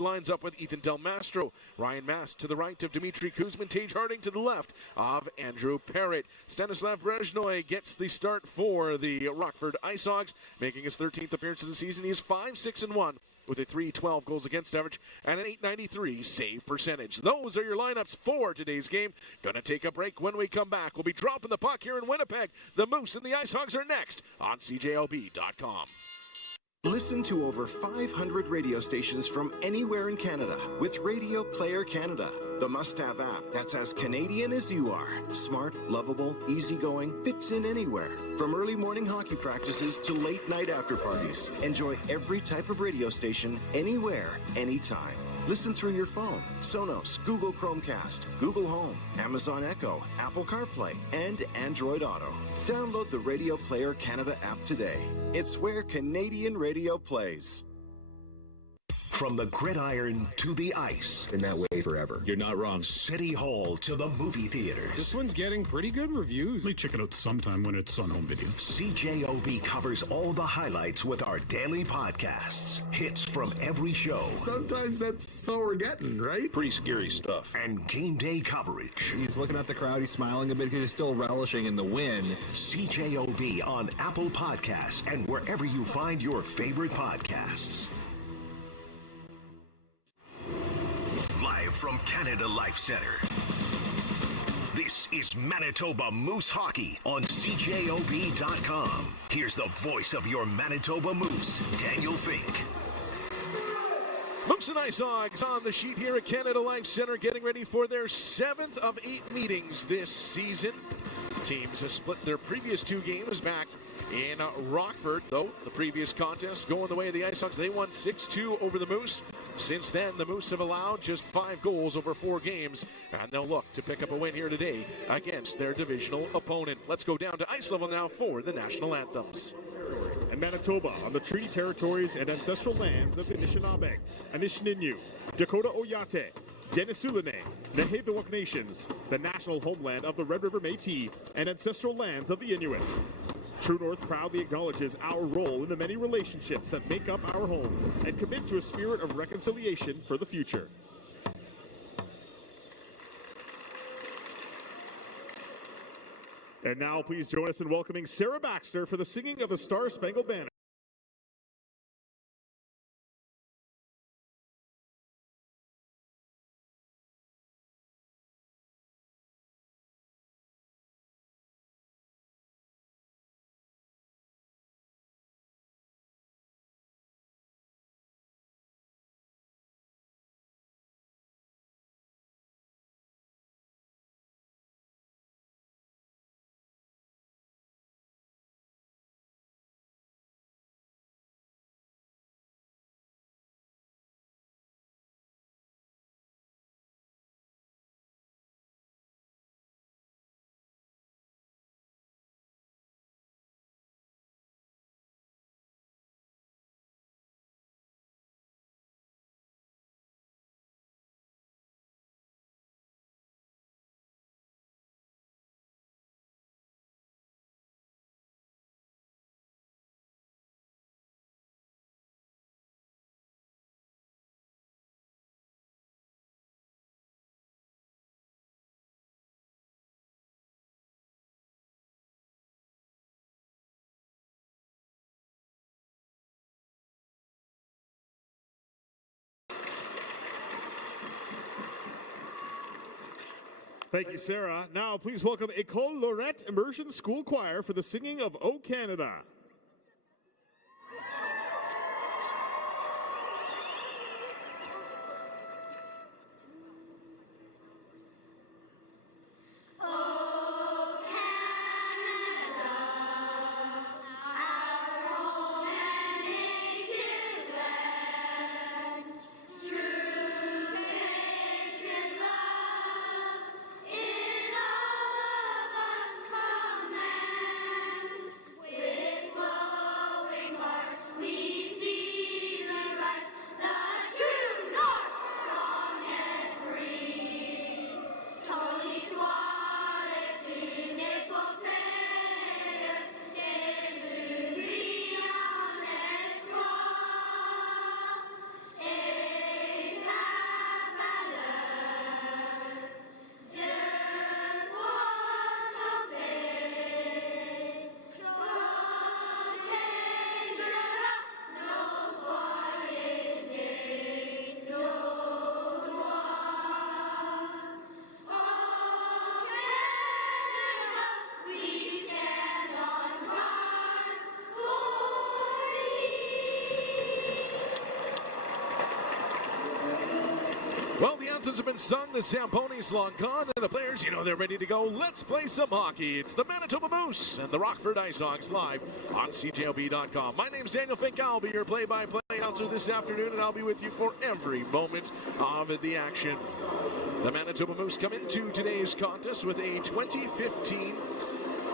lines up with Ethan Del Mastro. Ryan Mast to the right of Dmitry Kuzmin. Tage Harding to the left of Andrew Parrott. Stanislav Brezhnoy gets the start for the Rockford IceHogs, making his 13th appearance of the season. He is 5-6-1 with a .312 goals against average and an .893 save percentage. Those are your lineups for today's game. Gonna take a break. When we come back, we'll be dropping the puck here in Winnipeg. The Moose and the IceHogs are next on CJLB.com. Listen to over 500 radio stations from anywhere in Canada with Radio Player Canada, the must-have app that's as Canadian as you are. Smart, lovable, easygoing, fits in anywhere. From early morning hockey practices to late night after parties. Enjoy every type of radio station, anywhere, anytime. Listen through your phone, Sonos, Google Chromecast, Google Home, Amazon Echo, Apple CarPlay, and Android Auto. Download the Radio Player Canada app today. It's where Canadian radio plays. From the gridiron to the ice. Been that way forever. You're not wrong. City Hall to the movie theaters. This one's getting pretty good reviews. We check it out sometime when it's on home video. CJOB covers all the highlights with our daily podcasts. Hits from every show. Sometimes that's all we're getting, right? Pretty scary stuff. And game day coverage. He's looking at the crowd. He's smiling a bit because he's still relishing in the win. CJOB on Apple Podcasts and wherever you find your favorite podcasts. Live from Canada Life Center. This is Manitoba Moose Hockey on CJOB.com. Here's the voice of your Manitoba Moose, Daniel Fink. Moose and IceHogs on the sheet here at Canada Life Center, getting ready for their 7th of 8 meetings this season. Teams have split their previous 2 games back in Rockford, though the previous contest going the way of the IceHogs. They won 6-2 over the Moose. Since then, the Moose have allowed just 5 goals over 4 games, and they'll look to pick up a win here today against their divisional opponent. Let's go down to ice level now for the national anthems. And Manitoba on the treaty territories and ancestral lands of the Anishinaabe, Anishinaabe, Dakota Oyate, Denisulane, Nehethawuk Nations, the national homeland of the Red River Métis, and ancestral lands of the Inuit. True North proudly acknowledges our role in the many relationships that make up our home and commit to a spirit of reconciliation for the future. And now please join us in welcoming Sarah Baxter for the singing of the Star-Spangled Banner. Thank you, Sarah. Now, please welcome École Lorette Immersion School Choir for the singing of O Canada. With Well, the anthems have been sung, the Zamponis long gone, and the players, they're ready to go. Let's play some hockey. It's the Manitoba Moose and the Rockford IceHogs live on CJOB.com. My name's Daniel Fink. I'll be your play-by-play announcer this afternoon, and I'll be with you for every moment of the action. The Manitoba Moose come into today's contest with a 2015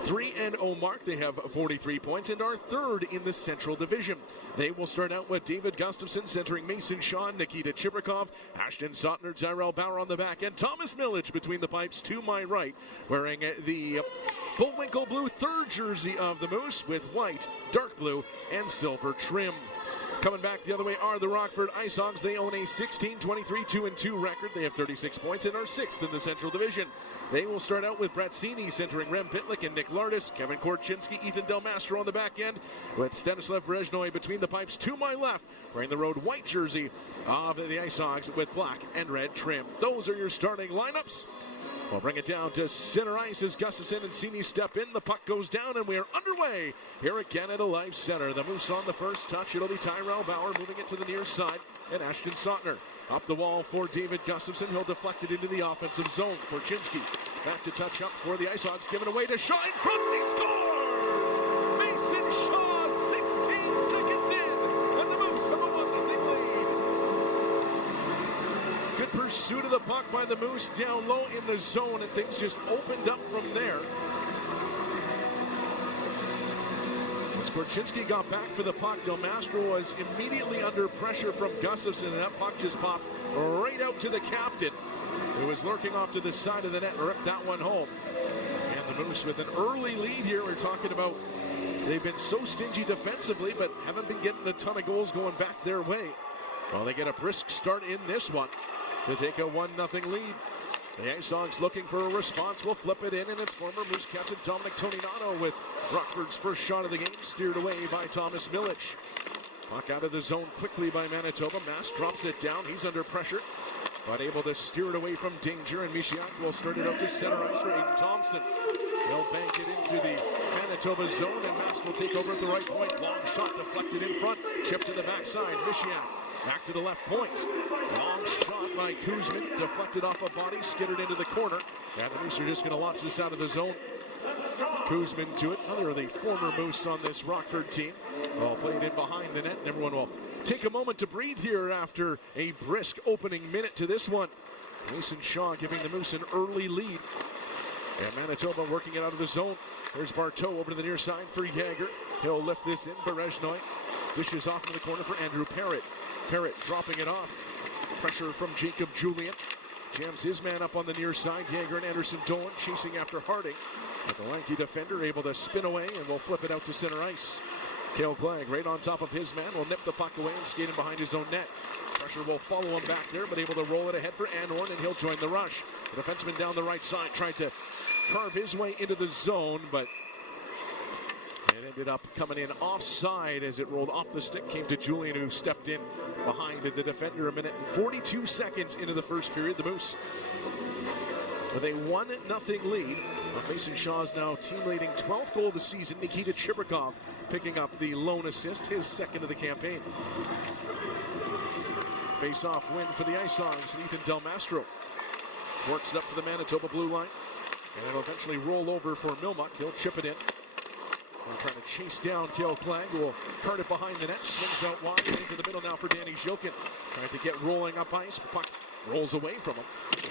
3-0 mark. They have 43 points and are third in the Central Division. They will start out with David Gustafson centering Mason Shaw, Nikita Chibrikov, Ashton Sotner, Tyrell Bauer on the back, and Thomas Milic between the pipes to my right, wearing the Bullwinkle blue third jersey of the Moose with white, dark blue, and silver trim. Coming back the other way are the Rockford IceHogs. They own a 16-23, 2-2 record. They have 36 points and are sixth in the Central Division. They will start out with Brett Sini centering Rem Pitlick and Nick Lardis, Kevin Korchinski, Ethan Del Mastro on the back end, with Stanislav Brezhnoy between the pipes to my left, wearing the road white jersey of the IceHogs with black and red trim. Those are your starting lineups. We'll bring it down to center ice as Gustafson and Sini step in. The puck goes down, and we are underway here at Canada Life Center. The Moose on the first touch. It'll be Tyrell Bauer moving it to the near side, and Ashton Sotner. Up the wall for David Gustafson. He'll deflect it into the offensive zone. Korchinski back to touch up for the IceHogs. Given away to Shaw in front, and he scores! Mason Shaw, 16 seconds in, and the Moose have a 1-0 lead. Good pursuit of the puck by the Moose down low in the zone, and things just opened up from there. As Korchinski got back for the puck, Del Mastro was immediately under pressure from Gustafson, and that puck just popped right out to the captain, who was lurking off to the side of the net and ripped that one home. And the Moose with an early lead here. We're talking about they've been so stingy defensively, but haven't been getting a ton of goals going back their way. Well, they get a brisk start in this one to take a 1-0 lead. The IceHogs looking for a response. Will flip it in, and it's former Moose captain Dominic Toninato with Rockford's first shot of the game, steered away by Thomas Milic. Puck out of the zone quickly by Manitoba. Mass drops it down. He's under pressure, but able to steer it away from danger, and Mishiak will start it out to center ice for Aiden Thompson. He'll bank it into the Manitoba zone, and Mass will take over at the right point. Long shot deflected in front. Chip to the backside. Mishiak back to the left point. Long shot by Kuzmin. Deflected off a body. Skittered into the corner. And the Moose are just going to launch this out of the zone. Kuzmin to it. Another of the former Moose on this Rockford team. All played in behind the net. And everyone will take a moment to breathe here after a brisk opening minute to this one. Mason Shaw giving the Moose an early lead. And Manitoba working it out of the zone. There's Barteau over to the near side for Yager. He'll lift this in. Berezhnoy dishes off in the corner for Andrew Parrott. Parrott dropping it off. Pressure from Jacob Julian. Jams his man up on the near side. Yager and Anderson Dolan chasing after Harding. But the lanky defender able to spin away and will flip it out to center ice. Cale Clegg right on top of his man will nip the puck away and skate in behind his own net. Pressure will follow him back there, but able to roll it ahead for Anhorn, and he'll join the rush. The defenseman down the right side tried to carve his way into the zone, but it ended up coming in offside as it rolled off the stick. Came to Julian, who stepped in behind the defender. A minute and 42 seconds into the first period. The Moose with a 1-0 lead. Mason Shaw's now team leading 12th goal of the season. Nikita Chibrikov picking up the lone assist, his second of the campaign. Face-off win for the IceHogs, and Ethan Del Mastro works it up to the Manitoba blue line, and it'll eventually roll over for Milmuck. He'll chip it in. We're trying to chase down Cale Clegg, who will cart it behind the net, swings out wide, into the middle now for Danny Zhilkin. Trying to get rolling up ice, puck rolls away from him.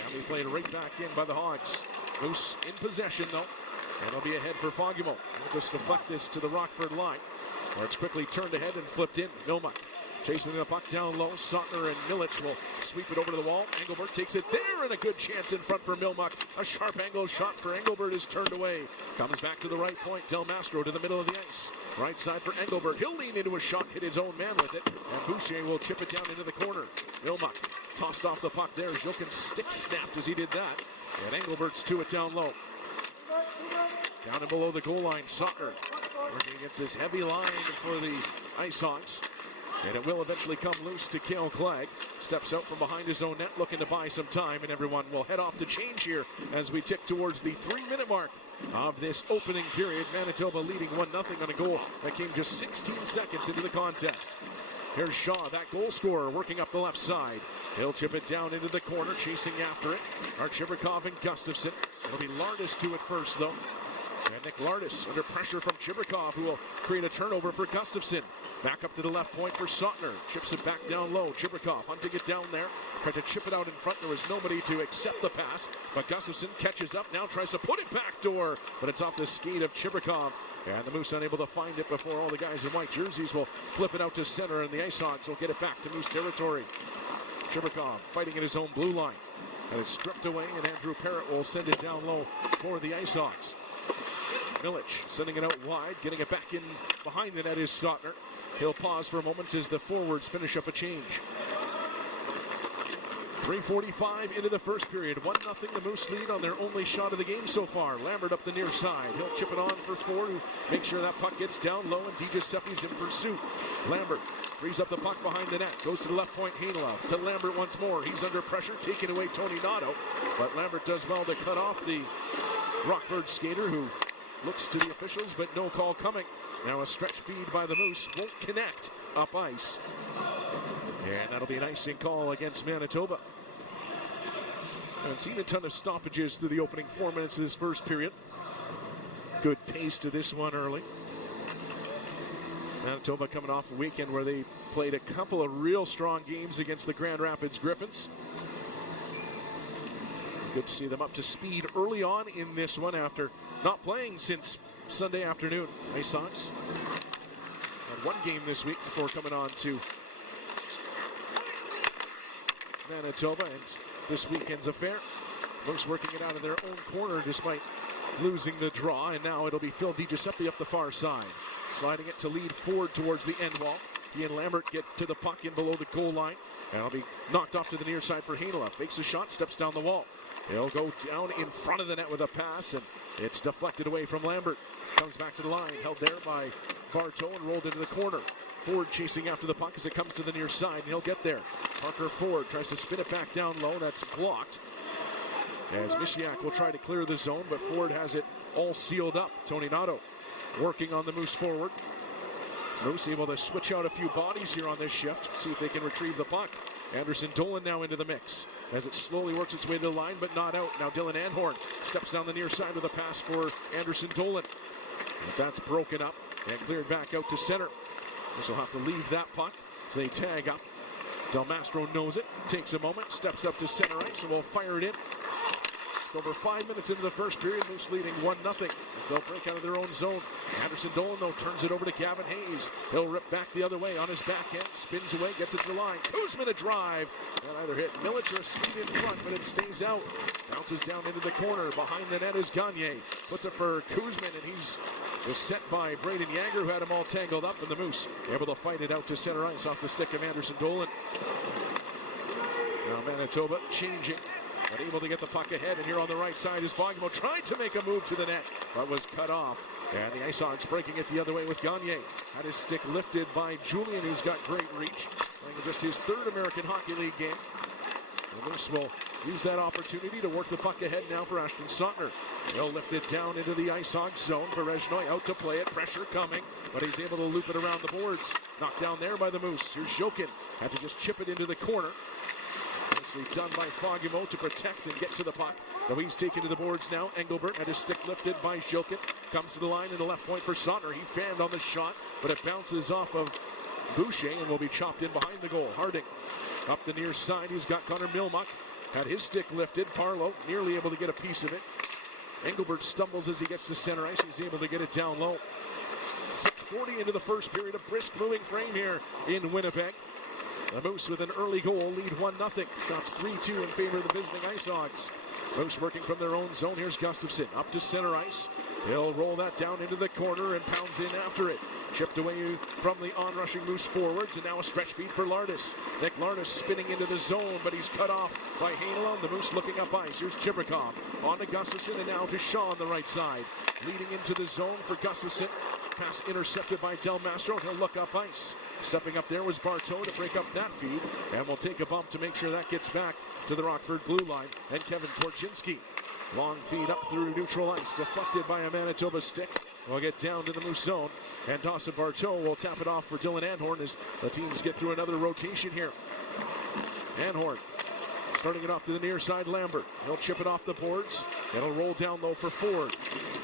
And we played right back in by the Hogs. Moose in possession though, and it'll be ahead for Fogimo. He'll just deflect this to the Rockford line, where it's quickly turned ahead and flipped in. Milmuck chasing the puck down low. Sotner and Milic will sweep it over to the wall. Engelbert takes it there, and a good chance in front for Milmuck. A sharp angle shot for Engelbert is turned away. Comes back to the right point. Del Mastro to the middle of the ice. Right side for Engelbert. He'll lean into a shot, hit his own man with it, and Boucher will chip it down into the corner. Milmuck tossed off the puck there. Zhilkin stick snapped as he did that, and Engelbert's to it down low. Down and below the goal line, Sotner working against this heavy line for the IceHogs. And it will eventually come loose to Cale Clegg. Steps out from behind his own net, looking to buy some time, and everyone will head off to change here as we tick towards the 3-minute mark of this opening period. Manitoba leading 1-0 on a goal that came just 16 seconds into the contest. Here's Shaw, that goal scorer, working up the left side. He'll chip it down into the corner, chasing after it. Archibrakov and Gustafsson. It'll be Lardis to it first, though. And Nick Lardis under pressure from Chibrakov, who will create a turnover for Gustafsson. Back up to the left point for Sautner. Chips it back down low. Chibrakov hunting it down there. Tried to chip it out in front. There was nobody to accept the pass. But Gustafsson catches up now, tries to put it back door. But it's off the skate of Chibrakov. And the Moose unable to find it before all the guys in white jerseys will flip it out to center. And the IceHogs will get it back to Moose territory. Chibrakov fighting in his own blue line. And it's stripped away, and Andrew Parrott will send it down low for the IceHogs. Milic sending it out wide, getting it back in behind the net is Sautner. He'll pause for a moment as the forwards finish up a change. 3:45 into the first period. 1-0 the Moose lead on their only shot of the game so far. Lambert up the near side. He'll chip it on for Ford, who makes sure that puck gets down low, and DiGiuseppe's in pursuit. Lambert frees up the puck behind the net. Goes to the left point, Hainla. To Lambert once more. He's under pressure, taking away Tony Nato. But Lambert does well to cut off the Rockford skater, who looks to the officials, but no call coming. Now a stretch feed by the Moose. Won't connect up ice. And that'll be an icing call against Manitoba. Haven't seen a ton of stoppages through the opening 4 minutes of this first period. Good pace to this one early. Manitoba coming off a weekend where they played a couple of real strong games against the Grand Rapids Griffins. Good to see them up to speed early on in this one after not playing since Sunday afternoon. IceHogs had one game this week before coming on to Manitoba, and this weekend's affair. Moose working it out of their own corner despite losing the draw, and now it'll be Phil DiGiuseppe up the far side. Sliding it to lead forward towards the end wall. He and Lambert get to the puck in below the goal line, and it'll be knocked off to the near side for Hainla. Fakes a shot, steps down the wall. He'll go down in front of the net with a pass, and it's deflected away from Lambert. Comes back to the line, held there by Bartow and rolled into the corner. Ford chasing after the puck as it comes to the near side, and he'll get there. Parker Ford tries to spin it back down low. That's blocked. As Mishiak will try to clear the zone, but Ford has it all sealed up. Tony Nato working on the Moose forward. Moose able to switch out a few bodies here on this shift, see if they can retrieve the puck. Anderson Dolan now into the mix as it slowly works its way to the line, but not out. Now Dylan Anhorn steps down the near side with a pass for Anderson Dolan. But that's broken up and cleared back out to center. This will have to leave that puck as they tag up. Del Mastro knows it, takes a moment, steps up to center ice, and will fire it in. Just over 5 minutes into the first period, Moose leading 1-0 as they'll break out of their own zone. Anderson Dolan, though, turns it over to Gavin Hayes. He'll rip back the other way on his backhand, spins away, gets it to the line. Kuzman a drive, and either hit Milic or speed in front, but it stays out. Bounces down into the corner. Behind the net is Gagne. Puts it for Kuzman, and he's was set by Braden Yager, who had him all tangled up, and the Moose able to fight it out to center ice off the stick of Anderson Dolan. Now Manitoba changing, but able to get the puck ahead, and here on the right side is Fogmo. Tried to make a move to the net, but was cut off. And the IceHogs breaking it the other way with Gagne. Had his stick lifted by Julian, who's got great reach. Playing just his third American Hockey League game. The Moose will use that opportunity to work the puck ahead now for Ashton Sautner. He'll lift it down into the IceHogs zone. Berezhnoy out to play it. Pressure coming, but he's able to loop it around the boards. Knocked down there by the Moose. Here's Jokin. Had to just chip it into the corner. Nicely done by Fogimo to protect and get to the puck. Though he's taken to the boards now. Engelbert had his stick lifted by Jokin. Comes to the line in the left point for Sautner. He fanned on the shot, but it bounces off of Boucher and will be chopped in behind the goal. Harding up the near side. He's got Connor Milmuck. Had his stick lifted. Parlow nearly able to get a piece of it. Engelbert stumbles as he gets to center ice. He's able to get it down low. 6:40 into the first period. A brisk moving frame here in Winnipeg. The Moose with an early goal, lead 1-0. Shots 3-2 in favor of the visiting IceHogs. Moose working from their own zone. Here's Gustafsson up to center ice. He'll roll that down into the corner and pounds in after it. Chipped away from the onrushing Moose forwards, and now a stretch feed for Lardis. Nick Lardis spinning into the zone, but he's cut off by Hainla. The Moose looking up ice. Here's Chibrakov on to Gustafsson, and now to Shaw on the right side. Leading into the zone for Gustafsson. Pass intercepted by Del Mastro, and he'll look up ice. Stepping up there was Bartow to break up that feed, and will take a bump to make sure that gets back to the Rockford blue line, and Kevin Korchinski. Long feed up through neutral ice, deflected by a Manitoba stick. will get down to the Moose zone. And Dawson Barteau will tap it off for Dylan Anhorn as the teams get through another rotation here. Anhorn starting it off to the near side, Lambert. He'll chip it off the boards. It'll roll down low for Ford.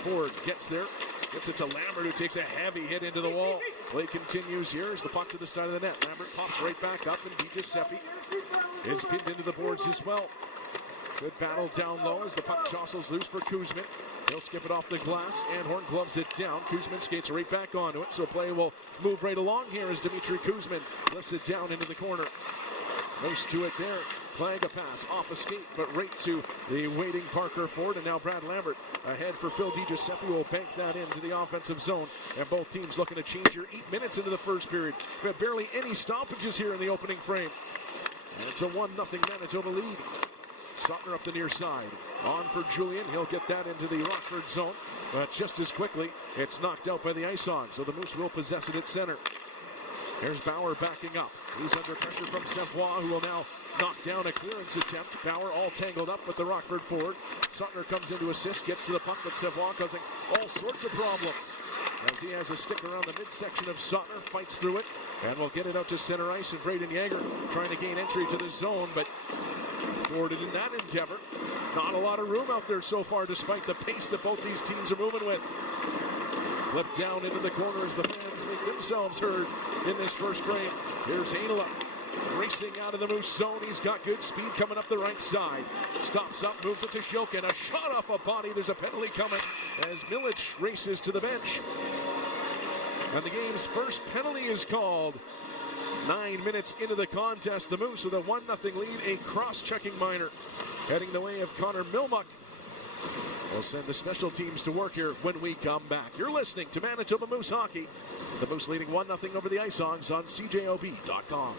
Ford gets there. Gets it to Lambert, who takes a heavy hit into the wall. Play continues here as the puck to the side of the net. Lambert pops right back up, and DiGiuseppe is pinned into the boards as well. Good battle down low as the puck jostles loose for Kuzmin. He'll skip it off the glass. Anhorn gloves it down. Kuzmin skates right back onto it, so play will move right along here as Dmitry Kuzmin lifts it down into the corner. Close to it there. Playing a pass off a skate, but right to the waiting Parker Ford, and now Brad Lambert ahead for Phil DiGiuseppe will bank that into the offensive zone, and both teams looking to change here 8 minutes into the first period. We have barely any stoppages here in the opening frame. And it's a 1-0 Manitoba lead. Sutner up the near side. On for Julian. He'll get that into the Rockford zone, but just as quickly, it's knocked out by the IceHogs, so the Moose will possess it at center. Here's Bauer backing up. He's under pressure from Savoie, who will now knock down a clearance attempt. Bauer all tangled up with the Rockford forward. Sutner comes in to assist, gets to the puck, but Savoie causing all sorts of problems as he has a stick around the midsection of Sutner, fights through it, and will get it out to center ice, and Braden Yeager trying to gain entry to the zone, but thwarted in that endeavor. Not a lot of room out there so far, despite the pace that both these teams are moving with. Flipped down into the corner as the fans make themselves heard in this first frame. Here's Heinola racing out of the Moose zone. He's got good speed coming up the right side. Stops up, moves it to Shilkin. A shot off a body. There's a penalty coming as Milic races to the bench. And the game's first penalty is called. 9 minutes into the contest, the Moose with a 1-0 lead. A cross-checking minor heading the way of Connor Milmuck. We'll send the special teams to work here when we come back. You're listening to Manitoba Moose Hockey. The Moose leading 1-0 over the IceHogs on CJOB.com.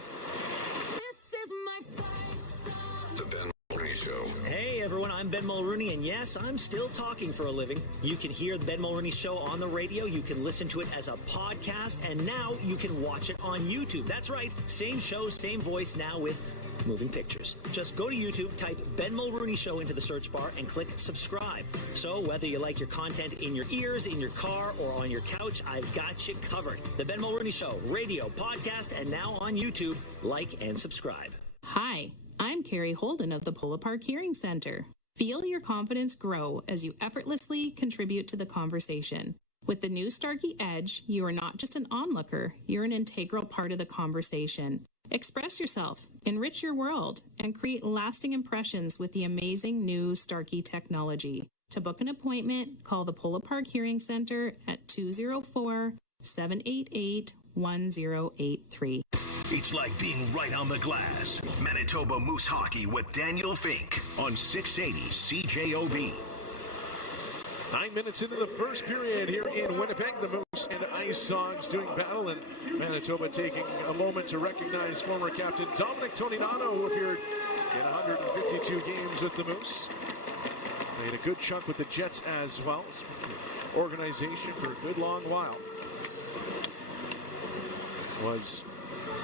This is my fight song. The Ben Mulrooney Show. Hey everyone, I'm Ben Mulrooney, and yes, I'm still talking for a living. You can hear the Ben Mulrooney Show on the radio, you can listen to it as a podcast, and now you can watch it on YouTube. That's right, same show, same voice, now with moving pictures. Just go to YouTube, type Ben Mulrooney Show into the search bar, and click subscribe. So whether you like your content in your ears, in your car, or on your couch, I've got you covered. The Ben Mulrooney Show, radio, podcast, and now on YouTube. Like and subscribe. Hi, I'm Carrie Holden of the Polo Park Hearing Center. Feel your confidence grow as you effortlessly contribute to the conversation. With the new Starkey Edge, you are not just an onlooker, you're an integral part of the conversation. Express yourself, enrich your world, and create lasting impressions with the amazing new Starkey technology. To book an appointment, call the Polo Park Hearing Center at 204-788-1083. It's like being right on the glass. Manitoba Moose Hockey with Daniel Fink on 680 CJOB. 9 minutes into the first period here in Winnipeg, the Moose and IceHogs doing battle, and Manitoba taking a moment to recognize former captain Dominic Toninato, who appeared in 152 games with the Moose. Made a good chunk with the Jets as well. Organization for a good long while. Was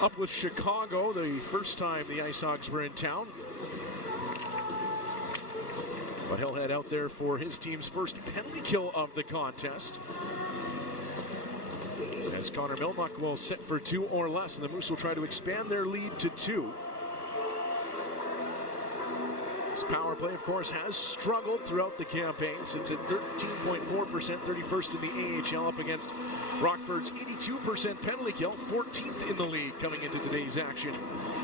up with Chicago the first time the IceHogs were in town. But he'll head out there for his team's first penalty kill of the contest. As Connor Milmuck will set for 2 or less, and the Moose will try to expand their lead to 2. This power play, of course, has struggled throughout the campaign. Sits at 13.4%, 31st in the AHL, up against Rockford's 82% penalty kill, 14th in the league coming into today's action.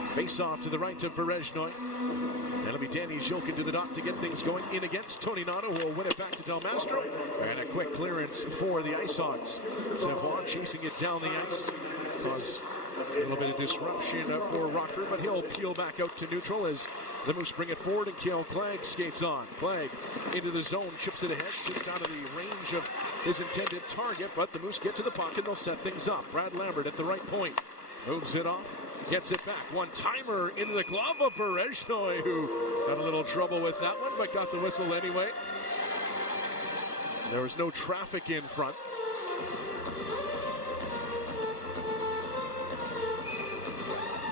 Face off to the right of Berezhnoy. That'll be Danny Zhilkin to the dot to get things going in against Toninato, who will win it back to Del Mastro. And a quick clearance for the IceHogs. Savoie chasing it down the ice. Cause a little bit of disruption for Rockford, but he'll peel back out to neutral as the Moose bring it forward, and Cale Clegg skates on. Clegg into the zone, chips it ahead, just out of the range of his intended target, but the Moose get to the puck and they'll set things up. Brad Lambert at the right point. Moves it off. Gets it back. One-timer into the glove of Berezhnoy, who had a little trouble with that one, but got the whistle anyway. There was no traffic in front.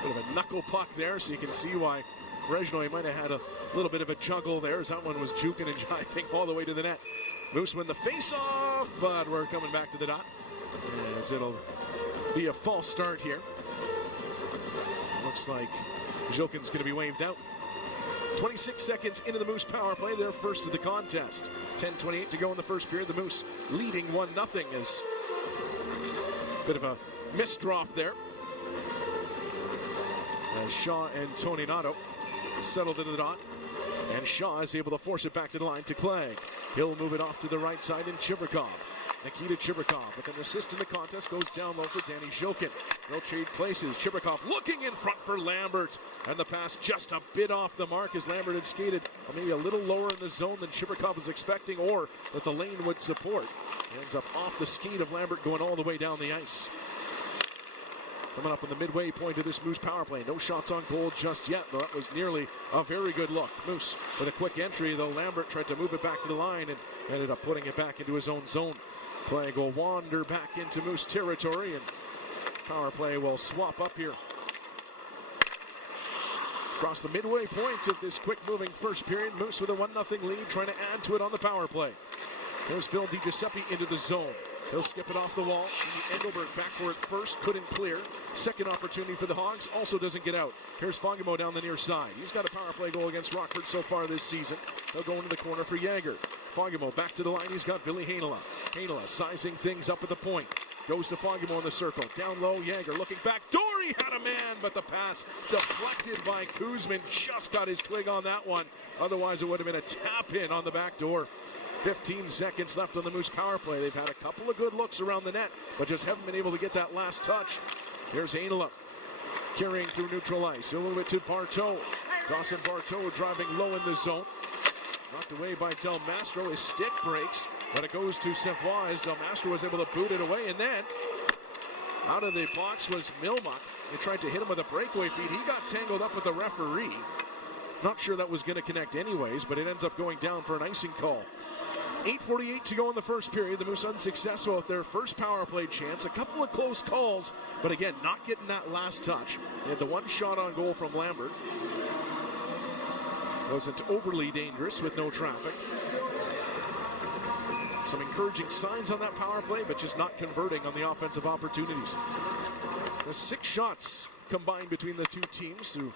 Bit of a knuckle puck there, so you can see why Berezhnoy might have had a little bit of a juggle there, as that one was juking and jiving all the way to the net. Moose win the face-off, but we're coming back to the dot, as it'll be a false start here. Looks like Jilkin's going to be waved out. 26 seconds into the Moose power play, their first of the contest. 10:28 to go in the first period. The Moose leading 1-0 as bit of a miss drop there. As Shaw and Toninato settled into the dot. And Shaw is able to force it back to the line to Clegg. He'll move it off to the right side in Chibrikov. Nikita Chibrikov with an assist in the contest goes down low for Danny Jilkin. They'll trade places. Chibrikov looking in front for Lambert. And the pass just a bit off the mark as Lambert had skated maybe a little lower in the zone than Chibrikov was expecting or that the lane would support. Ends up off the skate of Lambert going all the way down the ice. Coming up on the midway point of this Moose power play. No shots on goal just yet, though that was nearly a very good look. Moose with a quick entry, though Lambert tried to move it back to the line and ended up putting it back into his own zone. Play will wander back into Moose territory, and power play will swap up here. Across the midway point of this quick-moving first period, Moose with a 1-0 lead, trying to add to it on the power play. There's Phil DiGiuseppe into the zone. He'll skip it off the wall. Engelberg back for it first, couldn't clear. Second opportunity for the Hogs, also doesn't get out. Here's Fagemo down the near side. He's got a power play goal against Rockford so far this season. They'll go into the corner for Jäger. Fagemo back to the line, he's got Ville Heinola. Heinola sizing things up at the point. Goes to Fagemo in the circle. Down low, Jäger looking back. Dory had a man, but the pass deflected by Kuzmin. Just got his twig on that one. Otherwise, it would have been a tap-in on the back door. 15 seconds left on the Moose power play. They've had a couple of good looks around the net, but just haven't been able to get that last touch. Here's Heinola carrying through neutral ice. He'll move it to Barteau. Dawson Barteau driving low in the zone. Knocked away by Del Mastro. His stick breaks, but it goes to Savoie as Del Mastro was able to boot it away. And then out of the box was Milmuck. They tried to hit him with a breakaway feed. He got tangled up with the referee. Not sure that was going to connect anyways, but it ends up going down for an icing call. 8:48 to go in the first period. The Moose unsuccessful at their first power play chance. A couple of close calls, but again, not getting that last touch. They had the one shot on goal from Lambert. Wasn't overly dangerous with no traffic. Some encouraging signs on that power play, but just not converting on the offensive opportunities. There's 6 shots combined between the two teams through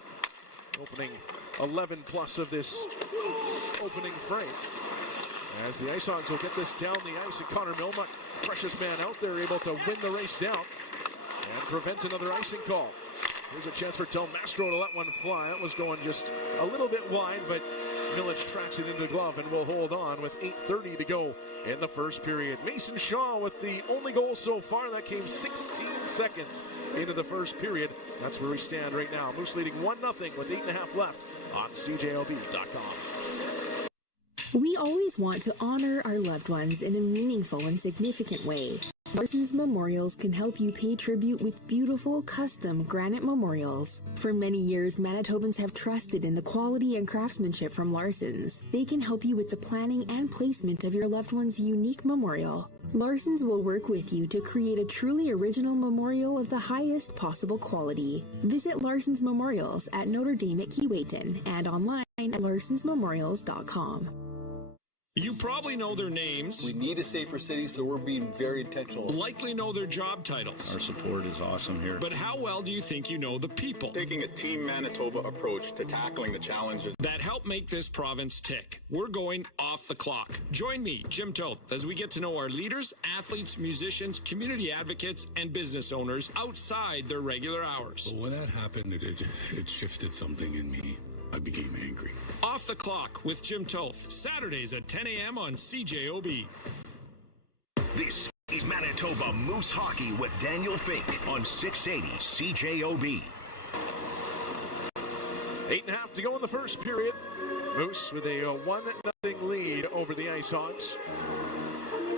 opening 11 plus of this opening frame. As the IceHogs will get this down the ice, and Connor Milmuck, precious man out there, able to win the race down and prevent another icing call. Here's a chance for Del Mastro to let one fly. That was going just a little bit wide, but Millage tracks it into the glove and will hold on with 8:30 to go in the first period. Mason Shaw with the only goal so far. That came 16 seconds into the first period. That's where we stand right now. Moose leading 1-0 with 8.5 left on CJOB.com. We always want to honor our loved ones in a meaningful and significant way. Larson's Memorials can help you pay tribute with beautiful, custom granite memorials. For many years, Manitobans have trusted in the quality and craftsmanship from Larson's. They can help you with the planning and placement of your loved one's unique memorial. Larson's will work with you to create a truly original memorial of the highest possible quality. Visit Larson's Memorials at Notre Dame at Keewatin and online at larsonsmemorials.com. You probably know their names. We need a safer city, so we're being very intentional. Likely know their job titles. Our support is awesome here. But how well do you think you know the people? Taking a Team Manitoba approach to tackling the challenges that help make this province tick. We're going off the clock. Join me, Jim Toth, as we get to know our leaders, athletes, musicians, community advocates, and business owners outside their regular hours. Well, when that happened, it shifted something in me. I became angry. Off the Clock with Jim Toth, Saturdays at 10 a.m. on CJOB. This is Manitoba Moose Hockey with Daniel Fink on 680 CJOB. 8.5 to go in the first period. Moose with a 1-0 lead over the IceHogs.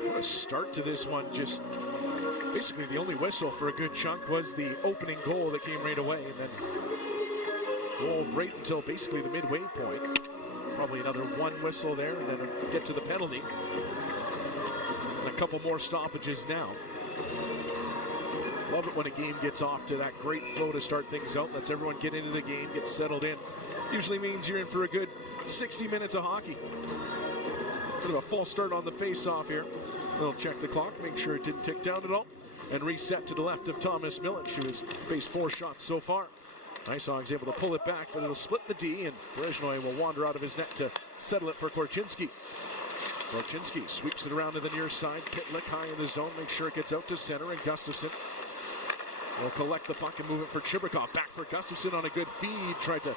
What a start to this one. Just basically the only whistle for a good chunk was the opening goal that came right away, and then goal right until basically the midway point. Probably another one whistle there, and then get to the penalty. And a couple more stoppages now. Love it when a game gets off to that great flow to start things out. Lets everyone get into the game, get settled in. Usually means you're in for a good 60 minutes of hockey. Bit of a false start on the face-off here. They'll check the clock, make sure it didn't tick down at all, and reset to the left of Thomas Milic, who has faced 4 shots so far. IceHogs able to pull it back, but it'll split the D, and Berezhnoi will wander out of his net to settle it for Korchinski. Korchinski sweeps it around to the near side. Pitlick high in the zone, make sure it gets out to center, and Gustafsson will collect the puck and move it for Chibrikov. Back for Gustafsson on a good feed. Tried to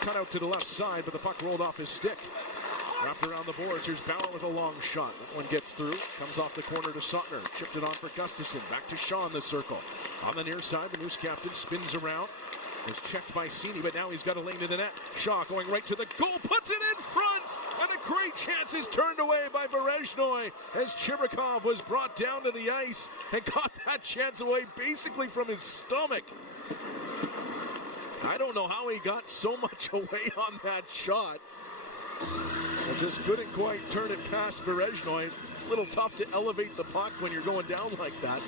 cut out to the left side, but the puck rolled off his stick. Wrapped around the boards. Here's Bauer with a long shot. That one gets through. Comes off the corner to Sotner. Chipped it on for Gustafsson. Back to Shaw in the circle. On the near side, the Moose captain spins around. Was checked by Cini, but now he's got a lane to the net. Shaw going right to the goal, puts it in front, and a great chance is turned away by Berezhnoi as Chibrikov was brought down to the ice and got that chance away basically from his stomach. I don't know how he got so much away on that shot. I just couldn't quite turn it past Berezhnoi. A little tough to elevate the puck when you're going down like that.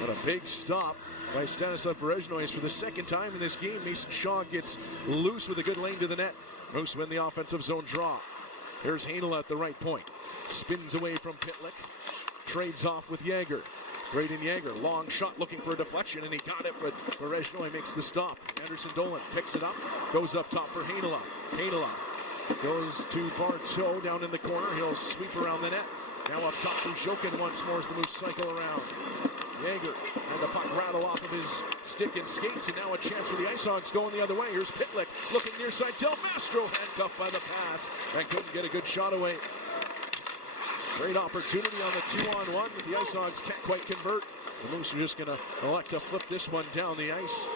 But a big stop by Stanislav Berezhnoi for the second time in this game. Mason Shaw gets loose with a good lane to the net. Moose win the offensive zone draw. Here's Hainel at the right point. Spins away from Pitlick. Trades off with Yager. Braden Yager, long shot looking for a deflection, and he got it, but Berezhnoi makes the stop. Anderson Dolan picks it up, goes up top for Hainela. Hainela goes to Bartow down in the corner. He'll sweep around the net. Now up top for Jokin once more as the Moose cycle around. Yager and the puck rattle off of his stick and skates, and now a chance for the IceHogs going the other way. Here's Pitlick looking near side. Del Mastro handcuffed by the pass and couldn't get a good shot away. Great opportunity on the 2-on-1, but the IceHogs can't quite convert. The Moose are just going to elect to flip this one down the ice.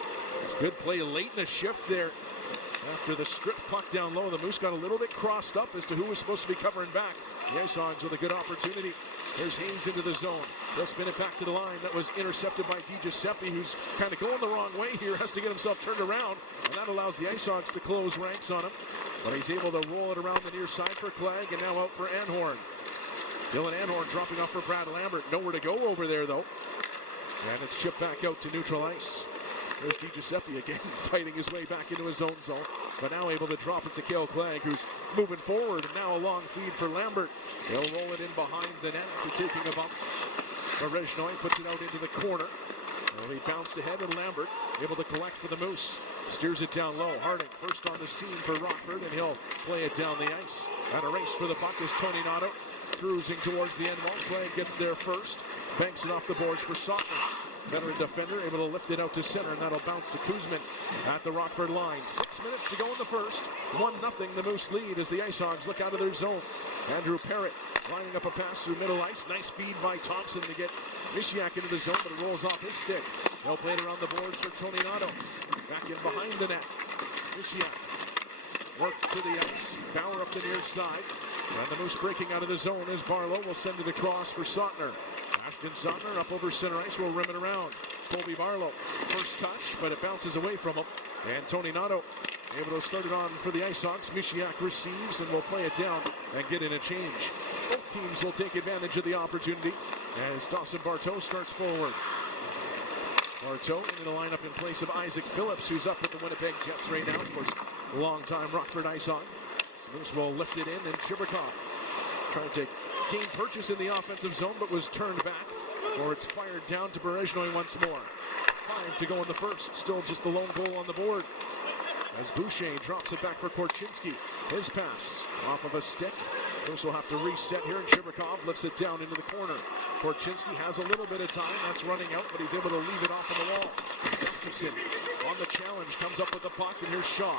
It's good play late in the shift there. After the stripped puck down low, the Moose got a little bit crossed up as to who was supposed to be covering back. The IceHogs with a good opportunity. There's Haynes into the zone. They'll spin it back to the line. That was intercepted by DiGiuseppe, who's kind of going the wrong way here. Has to get himself turned around, and that allows the IceHogs to close ranks on him. But he's able to roll it around the near side for Clegg, and now out for Anhorn. Dylan Anhorn dropping off for Brad Lambert. Nowhere to go over there, though. And it's chipped back out to neutral ice. There's DiGiuseppe again, fighting his way back into his own zone, but now able to drop it to Cale Clegg, who's moving forward, and now a long feed for Lambert. He'll roll it in behind the net after taking a bump. Berezhnoi puts it out into the corner. Well, he bounced ahead, and Lambert able to collect for the Moose. Steers it down low. Harding first on the scene for Rockford, and he'll play it down the ice. And a race for the puck is Tony Nato, cruising towards the end wall. Clegg gets there first, banks it off the boards for Sotner. Veteran defender able to lift it out to center, and that'll bounce to Kuzmin at the Rockford line. 6 minutes to go in the first. 1-0 the Moose lead as the IceHogs look out of their zone. Andrew Parrott lining up a pass through middle ice. Nice feed by Thompson to get Mishiak into the zone, but it rolls off his stick. They'll play it around the boards for Tony Nato. Back in behind the net. Mishiak works to the ice. Bauer up the near side. And the Moose breaking out of the zone as Barlow will send it across for Sotner. Ashton Sotner up over center ice, will rim it around. Colby Barlow, first touch, but it bounces away from him. And Tony Nato able to start it on for the IceHogs. Mishiak receives and will play it down and get in a change. Both teams will take advantage of the opportunity as Dawson Bartow starts forward. Bartow in the lineup in place of Isaac Phillips, who's up with the Winnipeg Jets right now. Of course, long-time Rockford IceHog. Moose will lift it in, and Chibrikov trying to gain purchase in the offensive zone, but was turned back, or it's fired down to Berezhnoi once more. 5 to go in the first. Still just the lone goal on the board. As Boucher drops it back for Korchinski. His pass off of a stick. Moose will have to reset here, and Chibrikov lifts it down into the corner. Korchinski has a little bit of time. That's running out, but he's able to leave it off on the wall. Gustafsson on the challenge, comes up with the puck, and here's Shaw.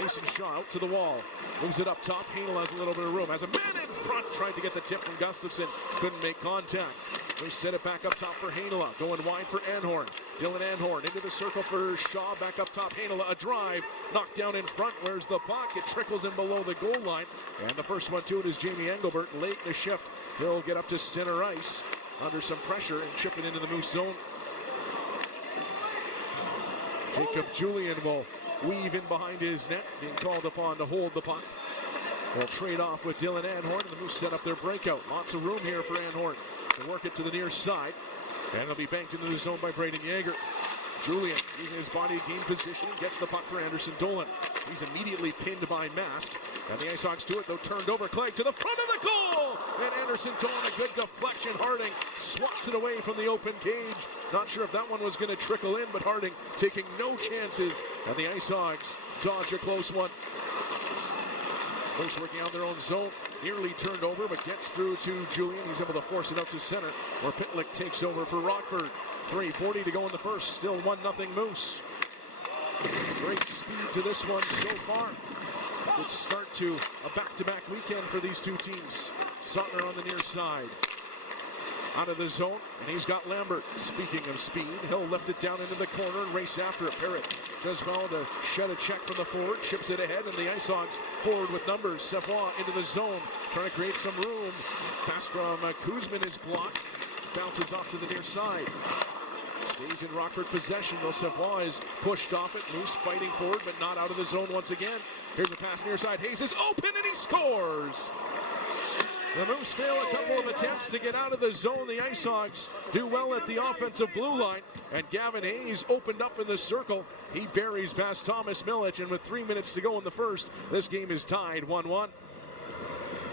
Mason Shaw out to the wall. Moves it up top. Hainel has a little bit of room. Has a man in front. Tried to get the tip from Gustafsson. Couldn't make contact. They set it back up top for Hainela. Going wide for Anhorn. Dylan Anhorn into the circle for Shaw. Back up top. Hainela, a drive. Knocked down in front. Where's the puck? It trickles in below the goal line. And the first one to it is Jamie Engelbert. Late in the shift. He'll get up to center ice under some pressure and chip it into the Moose zone. Jacob Julian will weave in behind his net, being called upon to hold the puck. They'll trade off with Dylan Anhorn, and the Moose set up their breakout. Lots of room here for Anhorn to work it to the near side. And it'll be banked into the zone by Braden Yager. Julian using his body to gain position, gets the puck for Anderson Dolan. He's immediately pinned by Mast. And the IceHogs to it, though, turned over. Clegg to the front of the goal! And Anderson Dolan, a good deflection. Harding swats it away from the open cage. Not sure if that one was going to trickle in, but Harding taking no chances. And the IceHogs dodge a close one. Moose working on their own zone. Nearly turned over, but gets through to Julian. He's able to force it out to center, where Pitlick takes over for Rockford. 3:40 to go in the first. Still 1-0 Moose. Great speed to this one so far. Good start to a back-to-back weekend for these two teams. Sutner on the near side. Out of the zone, and he's got Lambert. Speaking of speed, he'll lift it down into the corner and race after it. Parrott does well to shed a check from the forward, chips it ahead, and the IceHogs forward with numbers. Savoie into the zone, trying to create some room. Pass from Kuzman is blocked. Bounces off to the near side. Stays in Rockford possession, though Savoie is pushed off it. Moose fighting forward, but not out of the zone once again. Here's a pass near side. Hayes is open, and he scores! The Moose fail a couple of attempts to get out of the zone. The IceHogs do well at the offensive blue line, and Gavin Hayes opened up in the circle. He buries past Thomas Milic, and with 3 minutes to go in the first, this game is tied 1-1.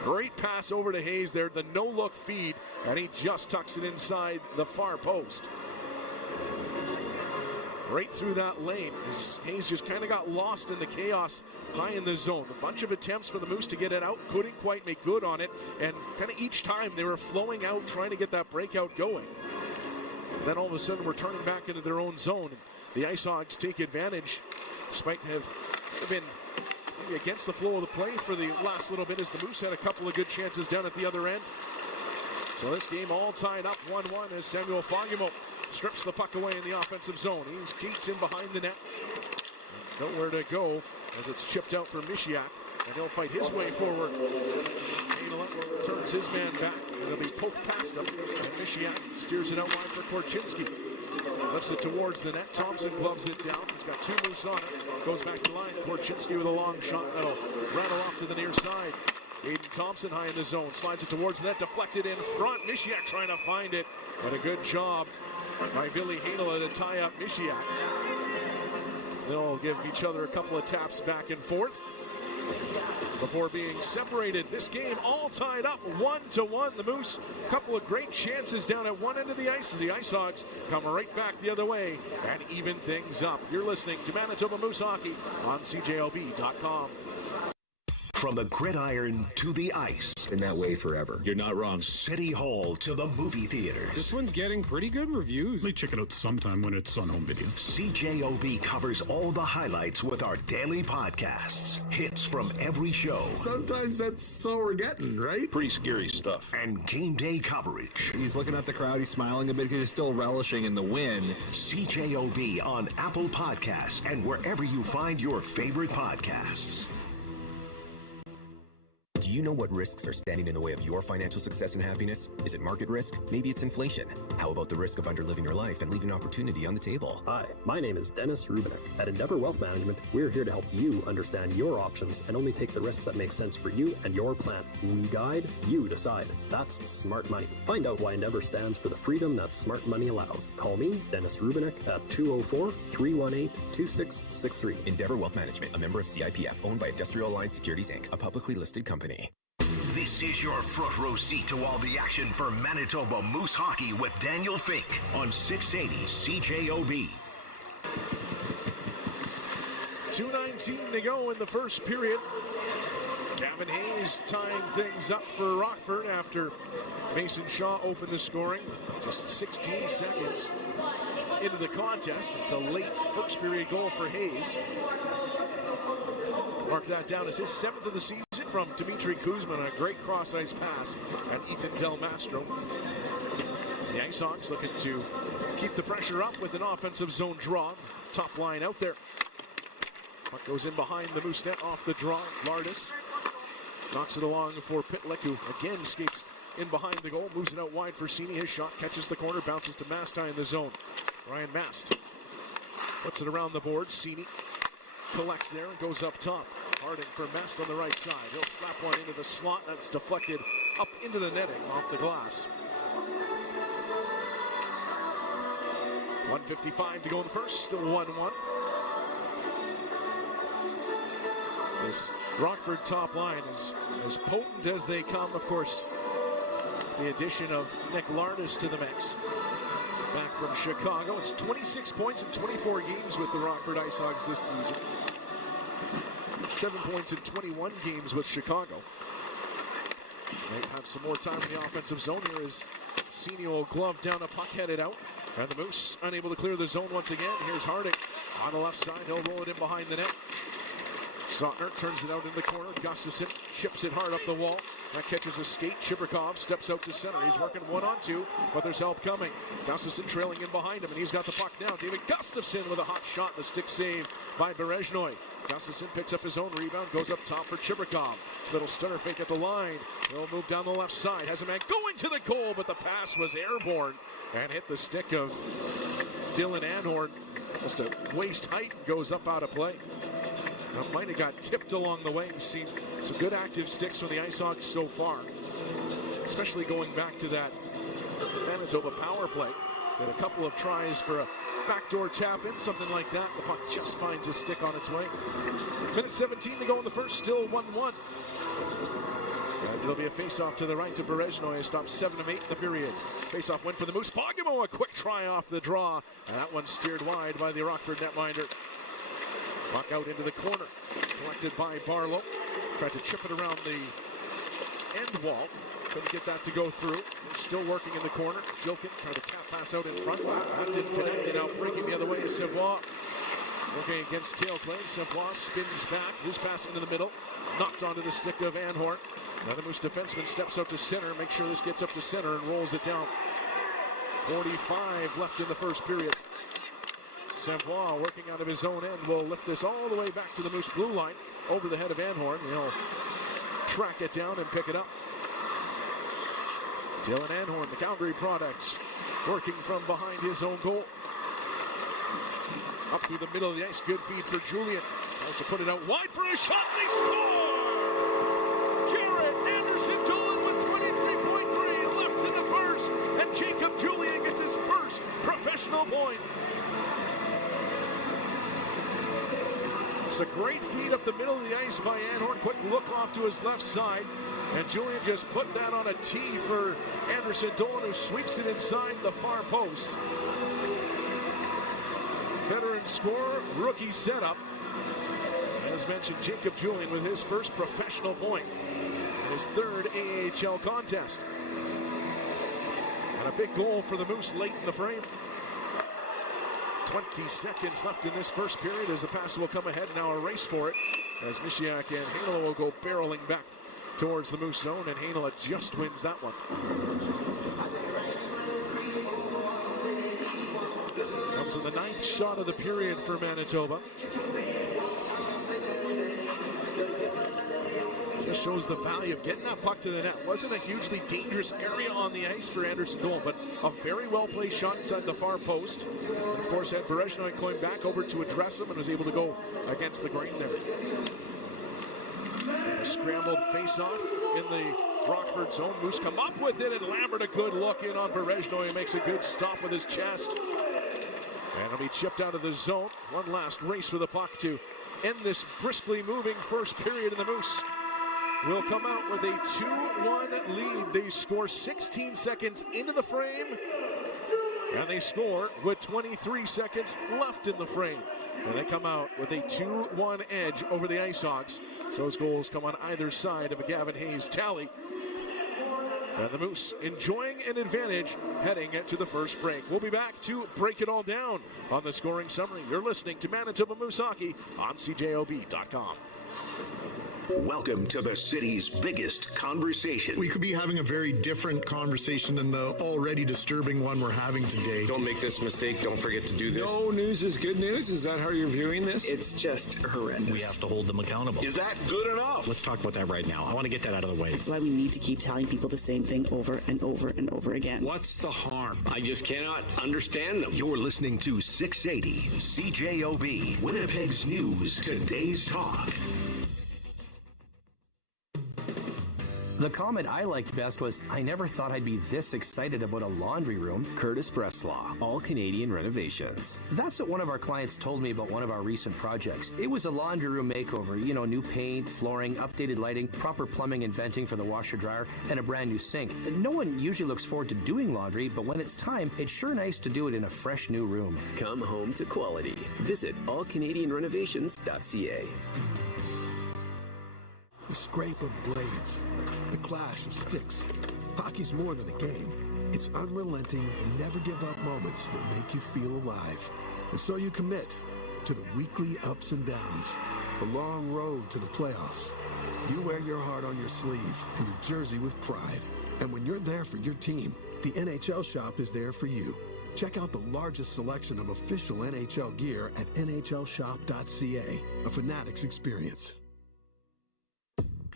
Great pass over to Hayes there, the no-look feed, and he just tucks it inside the far post. Right through that lane. Hayes just kind of got lost in the chaos high in the zone. A bunch of attempts for the Moose to get it out. Couldn't quite make good on it. And kind of each time they were flowing out, trying to get that breakout going. And then all of a sudden we're turning back into their own zone. The IceHogs take advantage, despite have been maybe against the flow of the play for the last little bit, as the Moose had a couple of good chances down at the other end. So this game all tied up 1-1 as Samuel Fagemo strips the puck away in the offensive zone. He's Keats in behind the net. Nowhere to go as it's chipped out for Mishiak, and he'll fight his way forward. Hanela turns his man back, and it'll be poked past him, and Mishiak steers it out wide for Korchinski. Lifts it towards the net. Thompson gloves it down. He's got two Moose on it. Goes back to line. Korchinski with a long shot that'll rattle off to the near side. Aiden Thompson high in the zone. Slides it towards the net. Deflected in front. Mishiak trying to find it. But a good job by Billy Hanela to tie up Mishiak. They'll give each other a couple of taps back and forth before being separated. This game all tied up 1-1. The Moose, a couple of great chances down at one end of the ice. The IceHogs come right back the other way and even things up. You're listening to Manitoba Moose Hockey on CJOB.com. From the gridiron to the ice. Been that way forever. You're not wrong. City Hall to the movie theaters. This one's getting pretty good reviews. They check it out sometime when it's on home video. CJOB covers all the highlights with our daily podcasts. Hits from every show. Sometimes that's all we're getting, right? Pretty scary stuff. And game day coverage. He's looking at the crowd. He's smiling a bit because he's still relishing in the win. CJOB on Apple Podcasts and wherever you find your favorite podcasts. Do you know what risks are standing in the way of your financial success and happiness? Is it market risk? Maybe it's inflation. How about the risk of underliving your life and leaving opportunity on the table? Hi, my name is Dennis Rubinek. At Endeavor Wealth Management, we're here to help you understand your options and only take the risks that make sense for you and your plan. We guide, you decide. That's smart money. Find out why Endeavor stands for the freedom that smart money allows. Call me, Dennis Rubinek, at 204-318-2663. Endeavor Wealth Management, a member of CIPF, owned by Industrial Alliance Securities Inc., a publicly listed company. This is your front row seat to all the action for Manitoba Moose Hockey with Daniel Fink on 680 CJOB. 2:19 to go in the first period. Gavin Hayes tying things up for Rockford after Mason Shaw opened the scoring. Just 16 seconds into the contest. It's a late first period goal for Hayes. Mark that down as his 7th of the season from Dmitry Kuzman on a great cross-ice pass at Ethan Del Mastro. The IceHogs looking to keep the pressure up with an offensive zone draw. Top line out there. Puck goes in behind the Moose net off the draw. Lardis knocks it along for Pitlick, who again skates in behind the goal. Moves it out wide for Cini. His shot catches the corner, bounces to Mast high in the zone. Ryan Mast puts it around the board. Cini collects there and goes up top. Harding for Mast on the right side. He'll slap one into the slot. That's deflected up into the netting off the glass. 1:55 to go in the first, still 1-1. This Rockford top line is as potent as they come. Of course, the addition of Nick Lardis to the mix. Back from Chicago. It's 26 points in 24 games with the Rockford IceHogs this season. 7 points in 21 games with Chicago. They have some more time in the offensive zone here as Senio glove down, a puck headed out. And the Moose unable to clear the zone once again. Here's Hardick on the left side. He'll roll it in behind the net. Sautner turns it out in the corner. Gustafson chips it hard up the wall. That catches a skate. Chibrikov steps out to center. He's working 1-on-2, but there's help coming. Gustafson trailing in behind him, and he's got the puck now. David Gustafson with a hot shot. The stick save by Berezhnoy. Gustafson picks up his own rebound, goes up top for Chibrikov. Little stutter fake at the line. He'll move down the left side. Has a man going to the goal, but the pass was airborne and hit the stick of Dylan Anhorn. Just a waist height, goes up out of play. That might have got tipped along the way. We've seen some good active sticks from the IceHogs so far, especially going back to that Manitoba power play. Had a couple of tries for a backdoor tap in, something like that. The puck just finds a stick on its way. Minute 17 to go in the first, still 1-1. And it'll be a face-off to the right to Berezhnoy. Stopped 7 of 8 in the period. Face-off went for the Moose. Fogamo, a quick try off the draw, and that one steered wide by the Rockford netminder. Puck out into the corner, collected by Barlow. Tried to chip it around the end wall. Couldn't get that to go through. Still working in the corner. Jilkin tried to tap pass out in front. That didn't connect, and out breaking the other way is Savoie. Working against Cale Clay. Savoie spins back. His pass into the middle. Knocked onto the stick of Anhorn. Another Moose defenseman steps up to center. Make sure this gets up to center and rolls it down. 45 left in the first period. Savoie, working out of his own end, will lift this all the way back to the Moose blue line, over the head of Anhorn. He'll track it down and pick it up. Dylan Anhorn, the Calgary product, working from behind his own goal. Up through the middle of the ice, good feed for Julian. Tries to put it out wide for a shot, and they score! Jared Anderson Dolan with 23.3 left in the first, and Jacob Julian gets his first professional point. It's a great feed up the middle of the ice by Anhorn. Quick look off to his left side. And Julian just put that on a tee for Anderson Dolan, who sweeps it inside the far post. Veteran scorer, rookie setup. As mentioned, Jacob Julian with his first professional point in his third AHL contest. And a big goal for the Moose late in the frame. 20 seconds left in this first period as the pass will come ahead. Now a race for it as Mishiak and Hainala will go barreling back towards the Moose zone, and Hainala just wins that one. Comes in the 9th shot of the period for Manitoba. This shows the value of getting that puck to the net. Wasn't a hugely dangerous area on the ice for Anderson Dolan, but a very well-placed shot inside the far post. And of course, had Berezhnoy going back over to address him and was able to go against the grain there. A scrambled face-off in the Rockford zone. Moose come up with it, and Lambert a good look in on Berezhnoy. He makes a good stop with his chest. And it'll be chipped out of the zone. One last race for the puck to end this briskly moving first period, and the Moose will come out with a 2-1 lead. They score 16 seconds into the frame, and they score with 23 seconds left in the frame. And they come out with a 2-1 edge over the IceHogs. So those goals come on either side of a Gavin Hayes tally. And the Moose enjoying an advantage heading to the first break. We'll be back to break it all down on the scoring summary. You're listening to Manitoba Moose Hockey on CJOB.com. Welcome to the city's biggest conversation. We could be having a very different conversation than the already disturbing one we're having today. Don't make this mistake. Don't forget to do this. No news is good news. Is that how you're viewing this? It's just horrendous. We have to hold them accountable. Is that good enough? Let's talk about that right now. I want to get that out of the way. That's why we need to keep telling people the same thing over and over and over again. What's the harm? I just cannot understand them. You're listening to 680 CJOB, Winnipeg's News, Today's Talk. The comment I liked best was, "I never thought I'd be this excited about a laundry room." Curtis Breslaw, All Canadian Renovations. That's what one of our clients told me about one of our recent projects. It was a laundry room makeover, new paint, flooring, updated lighting, proper plumbing and venting for the washer dryer, and a brand new sink. No one usually looks forward to doing laundry, but when it's time, it's sure nice to do it in a fresh new room. Come home to quality. Visit allcanadianrenovations.ca. The scrape of blades, the clash of sticks. Hockey's more than a game. It's unrelenting, never give up moments that make you feel alive. And so you commit to the weekly ups and downs, the long road to the playoffs. You wear your heart on your sleeve and your jersey with pride. And when you're there for your team, the NHL shop is there for you. Check out the largest selection of official NHL gear at nhlshop.ca, a Fanatics experience.